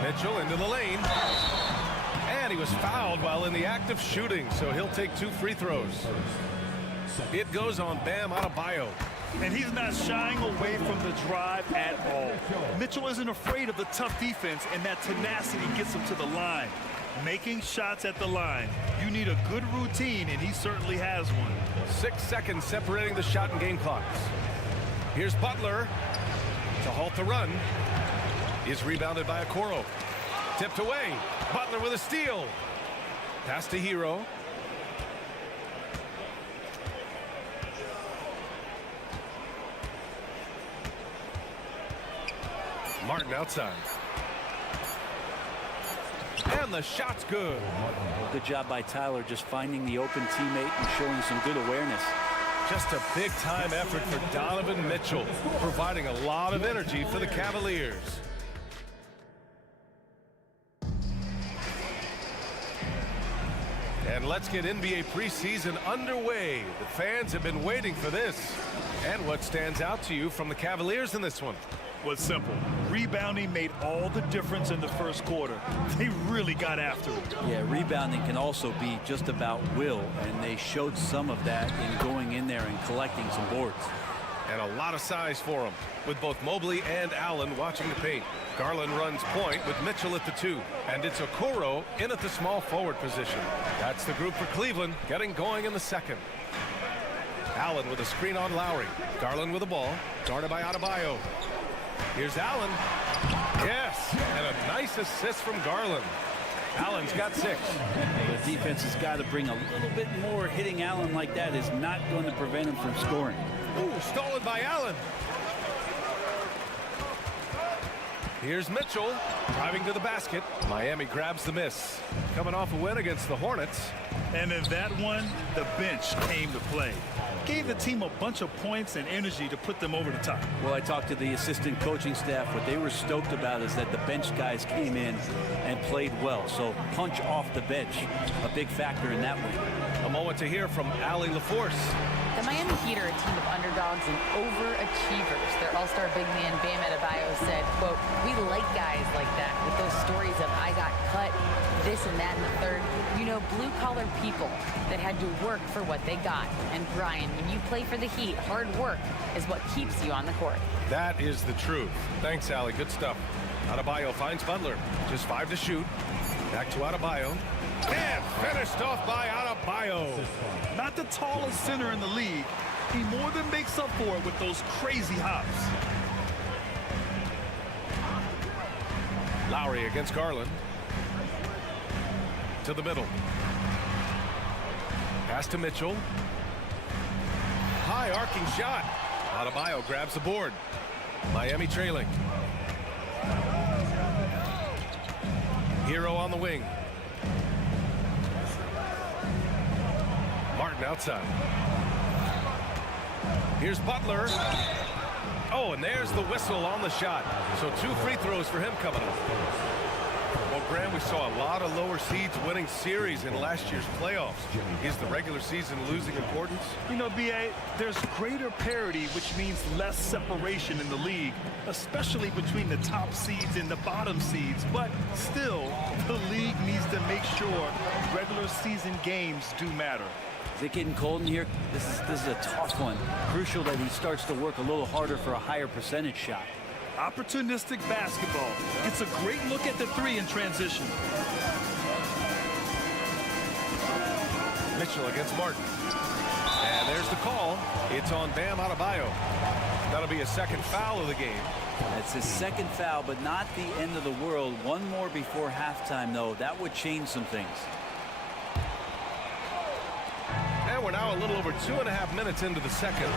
Mitchell into the lane. And he was fouled while in the act of shooting, so he'll take 2 free throws. It goes on Bam Adebayo. And he's not shying away from the drive at all. Mitchell isn't afraid of the tough defense, and that tenacity gets him to the line. Making shots at the line. You need a good routine, and he certainly has one. 6 seconds separating the shot and game clocks. Here's Butler to halt the run. Is rebounded by Okoro. Tipped away. Butler with a steal. Pass to Hero. Martin outside. And the shot's good. Good job by Tyler just finding the open teammate and showing some good awareness. Just a big-time effort for Donovan Mitchell, providing a lot of energy for the Cavaliers. And let's get NBA preseason underway. The fans have been waiting for this. And what stands out to you from the Cavaliers in this one? Was simple. Rebounding made all the difference in the first quarter. They really got after it. Yeah, rebounding can also be just about will, and they showed some of that in going in there and collecting some boards. And a lot of size for them, with both Mobley and Allen watching the paint. Garland runs point with Mitchell at the 2, and it's Okoro in at the small forward position. That's the group for Cleveland, getting going in the second. Allen with a screen on Lowry. Garland with the ball, guarded by Adebayo. Here's Allen. Yes, and a nice assist from Garland. Allen's got 6. The defense has got to bring a little bit more. Hitting Allen like that is not going to prevent him from scoring. Ooh, stolen by Allen. Here's Mitchell driving to the basket. Miami grabs the miss. Coming off a win against the Hornets. And in that one, the bench came to play. Gave the team a bunch of points and energy to put them over the top. Well, I talked to the assistant coaching staff. What they were stoked about is that the bench guys came in and played well. So punch off the bench, a big factor in that one. A moment to hear from Allie LaForce. The Miami Heat are a team of underdogs and overachievers. Their all-star big man Bam Adebayo said, quote, "We like guys like that with those stories of I got cut, this and that and the third. You know, blue-collar people that had to work for what they got. And Brian, when you play for the Heat, hard work is what keeps you on the court." That is the truth. Thanks, Allie. Good stuff. Adebayo finds Butler. Just 5 to shoot. Back to Adebayo. And finished off by Adebayo. Not the tallest center in the league. He more than makes up for it with those crazy hops. Lowry against Garland. To the middle. Pass to Mitchell. High arcing shot. Adebayo grabs the board. Miami trailing. Hero on the wing. Martin outside. Here's Butler. Oh, and there's the whistle on the shot. So 2 free throws for him coming up. Well, Graham, we saw a lot of lower seeds winning series in last year's playoffs. Is the regular season losing importance? You know, B.A., there's greater parity, which means less separation in the league, especially between the top seeds and the bottom seeds. But still, the league needs to make sure regular season games do matter. Is it getting cold in here? This is a tough one. Crucial that he starts to work a little harder for a higher percentage shot. Opportunistic basketball. It's a great look at the 3 in transition. Mitchell against Martin. And there's the call. It's on Bam Adebayo. That'll be a second foul of the game. That's his second foul, but not the end of the world. One more before halftime, though. That would change some things. And we're now a little over 2.5 minutes into the second.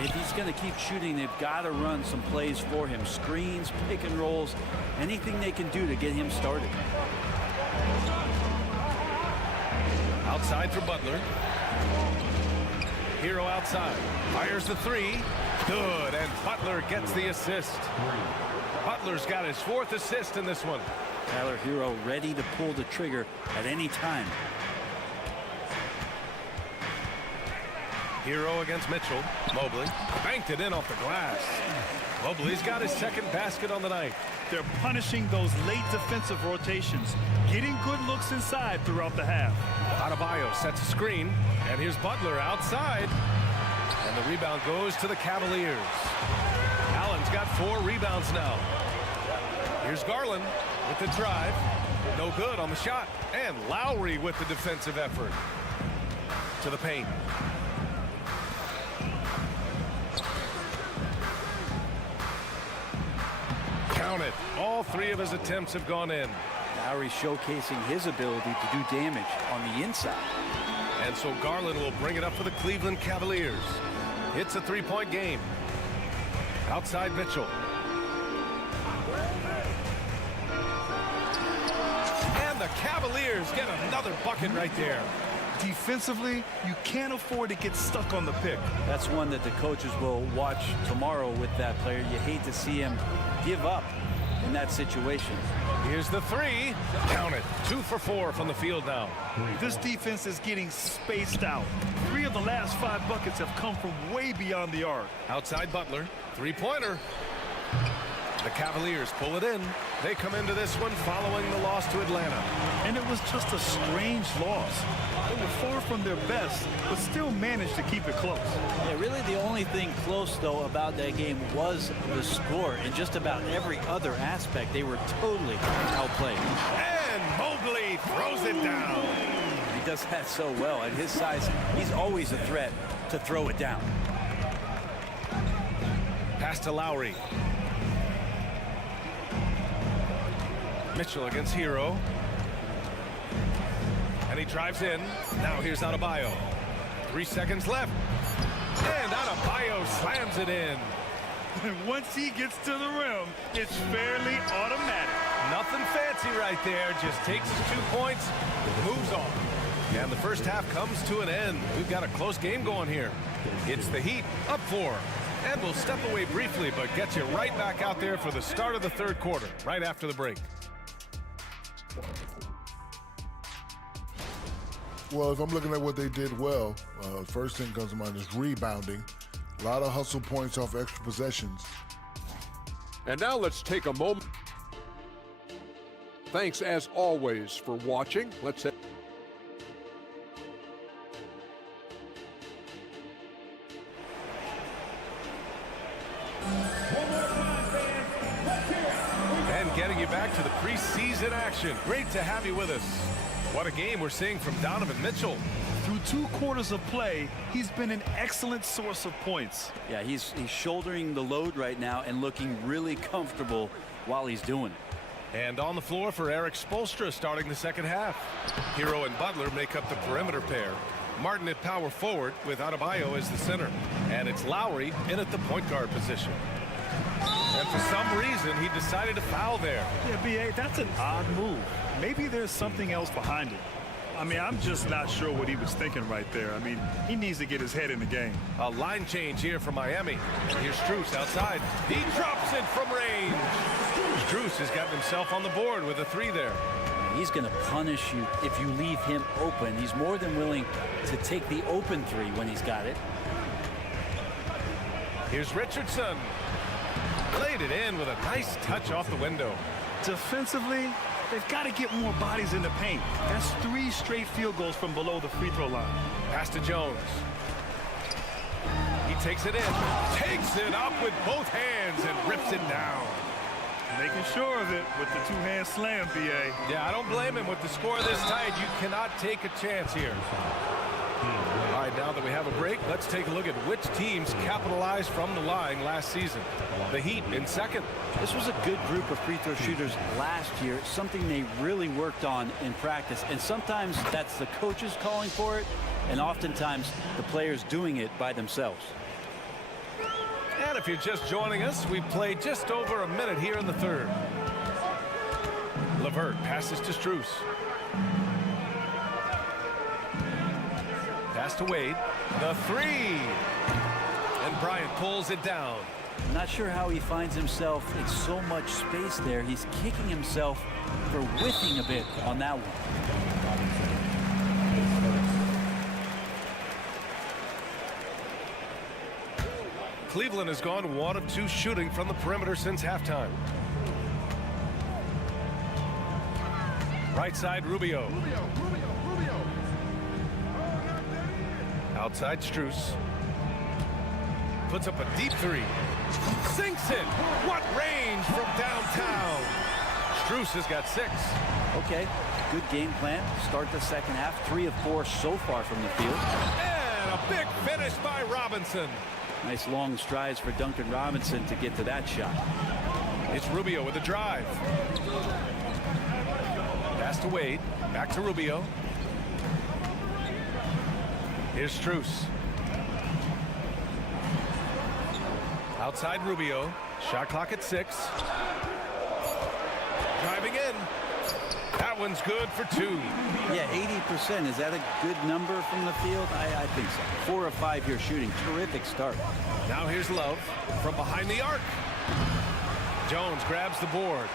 If he's going to keep shooting, they've got to run some plays for him. Screens, pick and rolls, anything they can do to get him started. Outside for Butler. Hero outside. Fires the three. Good, and Butler gets the assist. Butler's got his 4th assist in this one. Tyler Hero ready to pull the trigger at any time. Hero against Mitchell. Mobley banked it in off the glass. Mobley's got his 2nd basket on the night. They're punishing those late defensive rotations, getting good looks inside throughout the half. Adebayo sets a screen, and here's Butler outside. And the rebound goes to the Cavaliers. Allen's got 4 rebounds now. Here's Garland with the drive. No good on the shot. And Lowry with the defensive effort. To the paint. Count it. All 3 of his attempts have gone in. Lowry showcasing his ability to do damage on the inside. And so Garland will bring it up for the Cleveland Cavaliers. It's a 3-point game. Outside Mitchell. And the Cavaliers get another bucket right there. Defensively, you can't afford to get stuck on the pick. That's one that the coaches will watch tomorrow with that player. You hate to see him give up in that situation. Here's the 3. Count it. 2 for 4 from the field now. This defense is getting spaced out. 3 of the last 5 buckets have come from way beyond the arc. Outside Butler. 3-pointer. The Cavaliers pull it in. They come into this one following the loss to Atlanta. And it was just a strange loss. They were far from their best, but still managed to keep it close. Yeah, really the only thing close, though, about that game was the score. In just about every other aspect, they were totally outplayed. And Mobley throws it down. He does that so well. At his size, he's always a threat to throw it down. Pass to Lowry. Mitchell against Hero. And he drives in. Now here's Adebayo. 3 seconds left. And Adebayo slams it in. And once he gets to the rim, it's fairly automatic. Nothing fancy right there. Just takes his 2 points, moves on. And the first half comes to an end. We've got a close game going here. It's the Heat up 4. And we'll step away briefly, but get you right back out there for the start of the 3rd quarter, right after the break. Well, if I'm looking at what they did well, first thing comes to mind is rebounding. A lot of hustle points off extra possessions. And now let's take a moment. Thanks, as always, for watching. Let's head. And getting you back to the preseason action. Great to have you with us. What a game we're seeing from Donovan Mitchell. Through 2 quarters of play, he's been an excellent source of points. Yeah, he's shouldering the load right now and looking really comfortable while he's doing it. And on the floor for Eric Spoelstra starting the 2nd half. Hero and Butler make up the perimeter pair. Martin at power forward with Adebayo as the center. And it's Lowry in at the point guard position. And for some reason, he decided to foul there. Yeah, B.A., that's an odd move. Maybe there's something else behind it. I mean, I'm just not sure what he was thinking right there. I mean, he needs to get his head in the game. A line change here for Miami. And here's Strus outside. He drops it from range. Strus has gotten himself on the board with a 3 there. He's going to punish you if you leave him open. He's more than willing to take the open 3 when he's got it. Here's Richardson. Played it in with a nice touch off the window. Defensively, they've got to get more bodies in the paint. That's 3 straight field goals from below the free throw line. Pass to Jones. He takes it in. Takes it up with both hands and rips it down. Making sure of it with the 2-hand slam, B.A. Yeah, I don't blame him. With the score this tight, you cannot take a chance here. All right, now that we have a break, let's take a look at which teams capitalized from the line last season. The Heat in 2nd. This was a good group of free throw shooters last year, something they really worked on in practice. And sometimes that's the coaches calling for it, and oftentimes the players doing it by themselves. And if you're just joining us, we've played just over a minute here in the 3rd. LeVert passes to Strus. Pass to Wade. The three. And Bryant pulls it down. Not sure how he finds himself in so much space there. He's kicking himself for whiffing a bit on that one. Cleveland has gone 1 of 2 shooting from the perimeter since halftime. Right side, Rubio. Outside, Strus. Puts up a deep three. Sinks it. What range from downtown. Strus has got 6. Okay, good game plan. Start the second half. 3 of 4 so far from the field. And a big finish by Robinson. Nice long strides for Duncan Robinson to get to that shot. It's Rubio with a drive. Pass to Wade. Back to Rubio. Here's Strus. Outside Rubio. Shot clock at 6. Driving in. That one's good for 2. Yeah, 80%. Is that a good number from the field? I think so. 4 of 5 here shooting. Terrific start. Now here's Love from behind the arc. Jones grabs the board.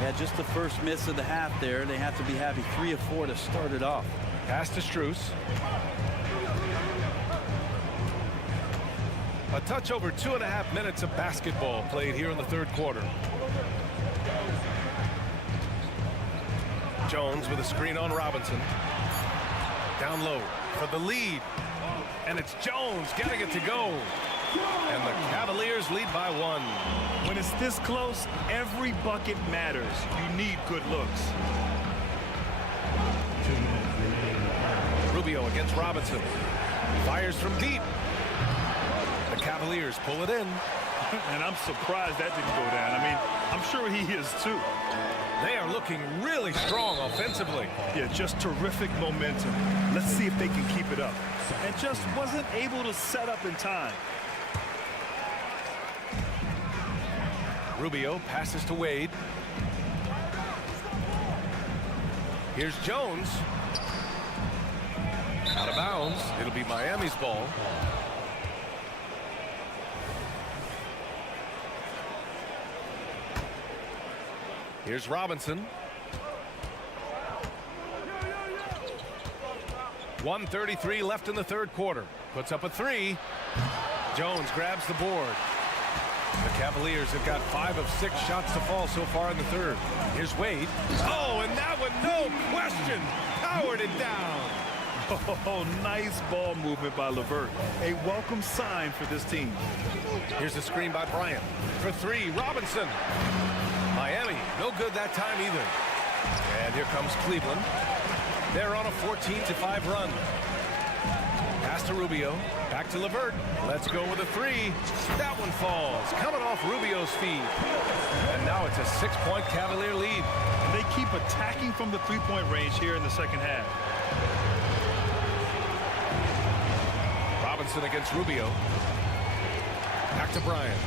Yeah, just the first miss of the half there. They have to be happy. 3 of 4 to start it off. Pass to Strus. A touch over 2.5 minutes of basketball played here in the third quarter. Jones with a screen on Robinson. Down low for the lead. And it's Jones getting it to go. And the Cavaliers lead by 1. When it's this close, every bucket matters. You need good looks. Rubio against Robinson. Fires from deep. The Cavaliers pull it in. And I'm surprised that didn't go down. I mean, I'm sure he is too. They are looking really strong offensively. Yeah, just terrific momentum. Let's see if they can keep it up. And just wasn't able to set up in time. Rubio passes to Wade. Here's Jones. Out of bounds. It'll be Miami's ball. Here's Robinson. 1:33 left in the third quarter. Puts up a 3. Jones grabs the board. The Cavaliers have got 5 of 6 shots to fall so far in the third. Here's Wade. Oh, and that one, no question, powered it down. Oh, nice ball movement by LeVert. A welcome sign for this team. Here's a screen by Bryant. For 3, Robinson. Miami, no good that time either. And here comes Cleveland. They're on a 14-5 run. Pass to Rubio. Back to LeVert. Let's go with a 3. That one falls. Coming off Rubio's feet. And now it's a 6-point Cavalier lead. And they keep attacking from the 3-point range here in the second half. Robinson against Rubio. Back to Bryant.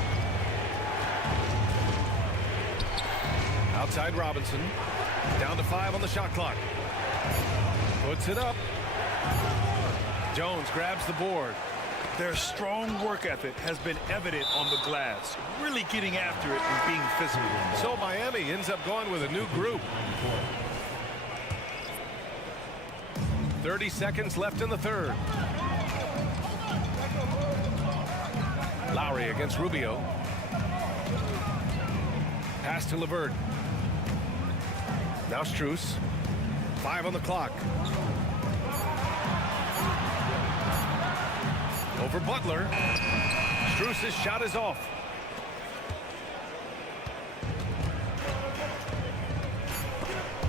Outside Robinson. Down to 5 on the shot clock. Puts it up. Jones grabs the board. Their strong work ethic has been evident on the glass. Really getting after it and being physical. So Miami ends up going with a new group. 30 seconds left in the third. Lowry against Rubio. Pass to LeVert. Now Strus. 5 on the clock. Over Butler. Strus's shot is off.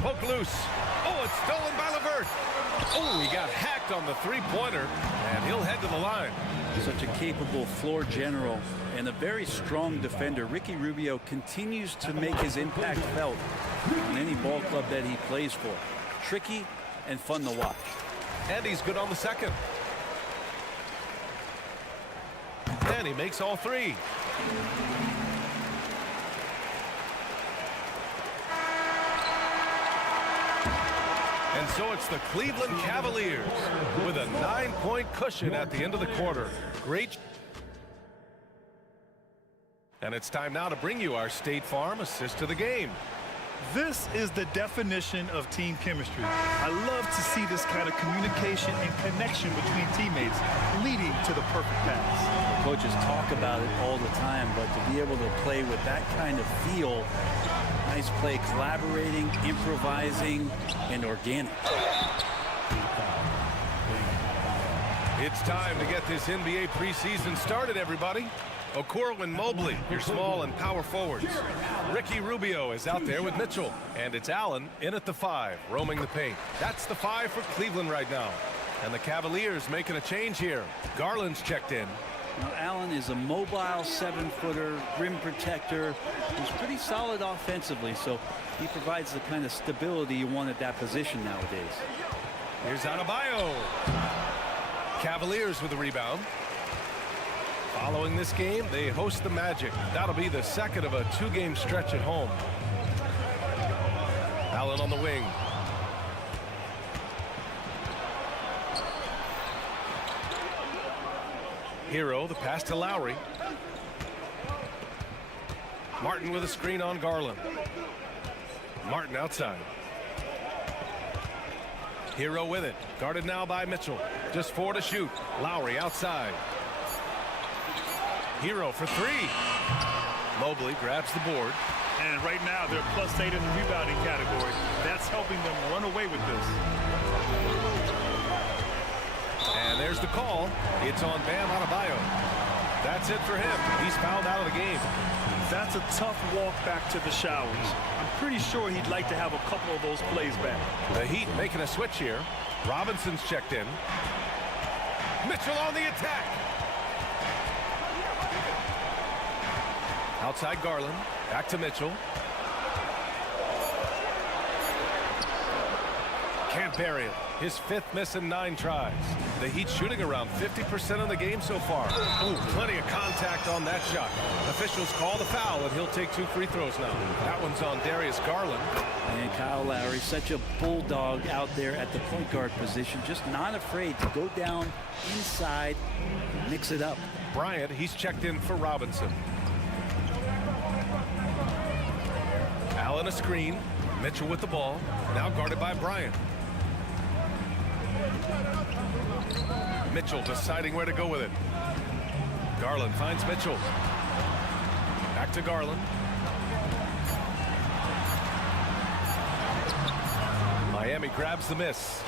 Poke loose. Oh, it's stolen by LeVert. Oh, he got hacked on the 3-pointer, and he'll head to the line. Such a capable floor general and a very strong defender. Ricky Rubio continues to make his impact felt in any ball club that he plays for. Tricky and fun to watch. And he's good on the second. And he makes all 3. And And so it's the Cleveland Cavaliers with a 9-point cushion at the end of the quarter. Great. And it's time now to bring you our State Farm assist to the game. This is the definition of team chemistry. I love to see this kind of communication and connection between teammates leading to the perfect pass. Coaches talk about it all the time, but to be able to play with that kind of feel, nice play, collaborating, improvising, and organic. It's time to get this NBA preseason started, everybody. Okoro and Mobley, your small and power forwards. Ricky Rubio is out there with Mitchell. And it's Allen in at the 5, roaming the paint. That's the 5 for Cleveland right now. And the Cavaliers making a change here. Garland's checked in. Now, Allen is a mobile 7-footer, rim protector, who's pretty solid offensively, so he provides the kind of stability you want at that position nowadays. Here's Adebayo. Cavaliers with the rebound. Following this game, they host the Magic. That'll be the second of a 2-game stretch at home. Allen on the wing. Hero, the pass to Lowry. Martin with a screen on Garland. Martin outside. Hero with it. Guarded now by Mitchell. Just 4 to shoot. Lowry outside. Hero for 3. Mobley grabs the board. And right now they're +8 in the rebounding category. That's helping them run away with this. And there's the call. It's on Bam Adebayo. That's it for him. He's fouled out of the game. That's a tough walk back to the showers. I'm pretty sure he'd like to have a couple of those plays back. The Heat making a switch here. Robinson's checked in. Mitchell on the attack. Outside Garland. Back to Mitchell. Can't bury it. His 5th miss in 9 tries. The Heat shooting around 50% of the game so far. Ooh, plenty of contact on that shot. Officials call the foul, and he'll take 2 free throws now. That one's on Darius Garland. And Kyle Lowry, such a bulldog out there at the point guard position, just not afraid to go down inside, mix it up. Bryant, he's checked in for Robinson. Allen a screen. Mitchell with the ball. Now guarded by Bryant. Mitchell deciding where to go with it. Garland finds Mitchell. Back to Garland. Miami grabs the miss.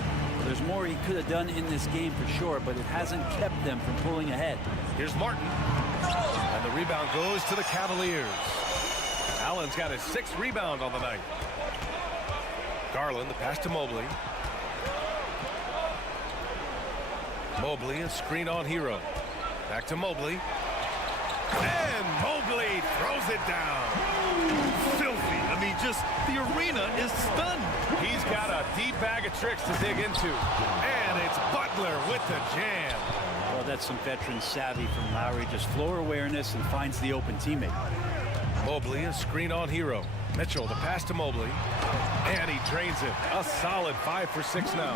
There's more he could have done in this game for sure, but it hasn't kept them from pulling ahead. Here's Martin. And the rebound goes to the Cavaliers. Allen's got his 6th rebound on the night. Garland, the pass to Mobley. Mobley, a screen on Hero. Back to Mobley. And Mobley throws it down. Filthy. I mean, just the arena is stunned. He's got a deep bag of tricks to dig into. And it's Butler with the jam. Well, that's some veteran savvy from Lowry. Just floor awareness and finds the open teammate. Mobley, a screen on Hero. Mitchell, the pass to Mobley. And he drains it. A solid 5 for 6 now.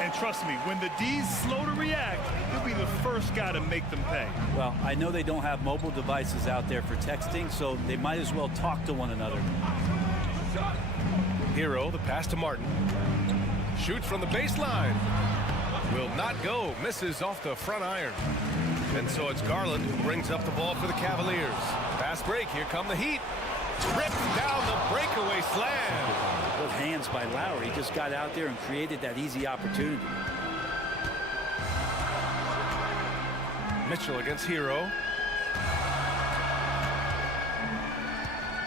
And trust me, when the D's slow to react, he'll be the first guy to make them pay. Well, I know they don't have mobile devices out there for texting, so they might as well talk to one another. Hero, the pass to Martin. Shoots from the baseline. Will not go. Misses off the front iron. And so it's Garland who brings up the ball for the Cavaliers. Fast break. Here come the Heat. Rips down the breakaway slam. Good hands by Lowry. He just got out there and created that easy opportunity. Mitchell against Hero.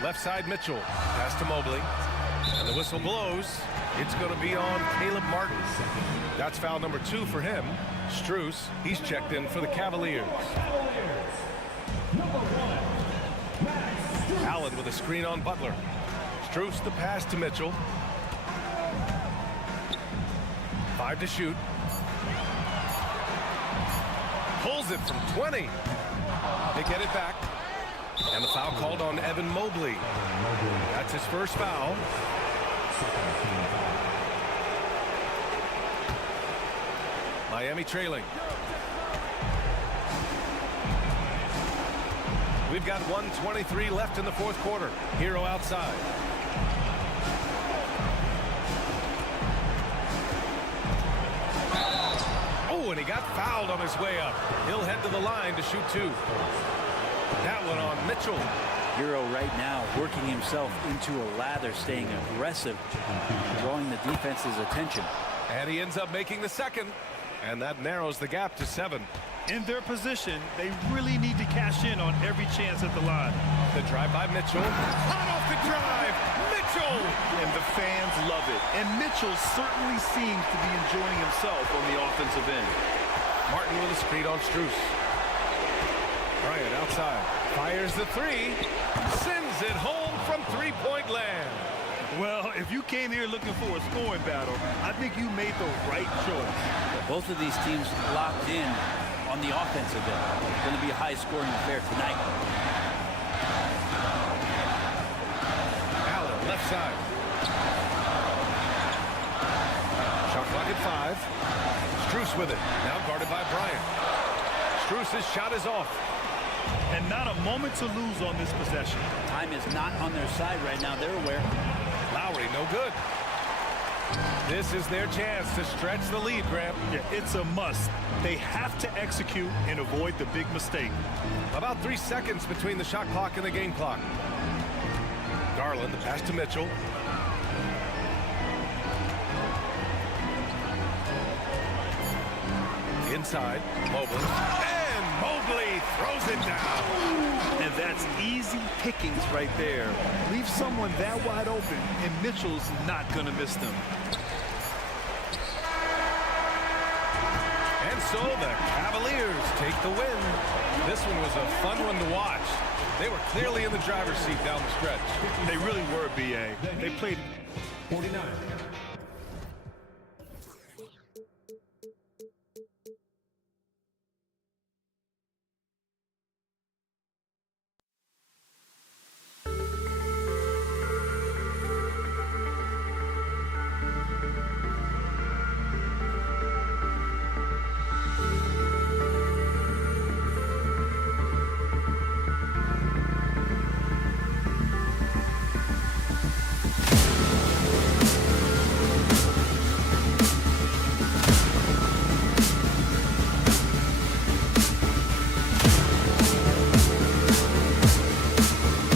Left side Mitchell. Pass to Mobley. And the whistle blows. It's going to be on Caleb Martin. That's foul number 2 for him. Strus, he's checked in for the Cavaliers. Allen with a screen on Butler. Strus the pass to Mitchell. 5 to shoot. Pulls it from 20. They get it back. And the foul called on Evan Mobley. That's his first foul. Miami trailing. We've got 1:23 left in the fourth quarter. Hero outside. Oh, and he got fouled on his way up. He'll head to the line to shoot two. That one on Mitchell. Hero right now working himself into a lather, staying aggressive, drawing the defense's attention. And he ends up making the second. And that narrows the gap to 7. In their position, they really need to cash in on every chance at the line. The drive by Mitchell. Hot off the drive, Mitchell! And the fans love it. And Mitchell certainly seems to be enjoying himself on the offensive end. Martin with a screen on Strus. Bryant outside. Fires the three. Sends it home from three-point land. Well, if you came here looking for a scoring battle, I think you made the right choice. Both of these teams locked in on the offensive end. It's going to be a high-scoring affair tonight. Allen, left side. Shot clock at 5. Strus with it. Now guarded by Bryant. Strus's shot is off. And not a moment to lose on this possession. Time is not on their side right now. They're aware. Lowry, no good. This is their chance to stretch the lead, Graham. Yeah, it's a must. They have to execute and avoid the big mistake. About 3 seconds between the shot clock and the game clock. Garland, the pass to Mitchell. Inside, Mobley. And Mobley throws it down. And that's easy pickings right there. Leave someone that wide open, and Mitchell's not going to miss them. And so the Cavaliers take the win. This one was a fun one to watch. They were clearly in the driver's seat down the stretch. They really were, B.A. They played 49.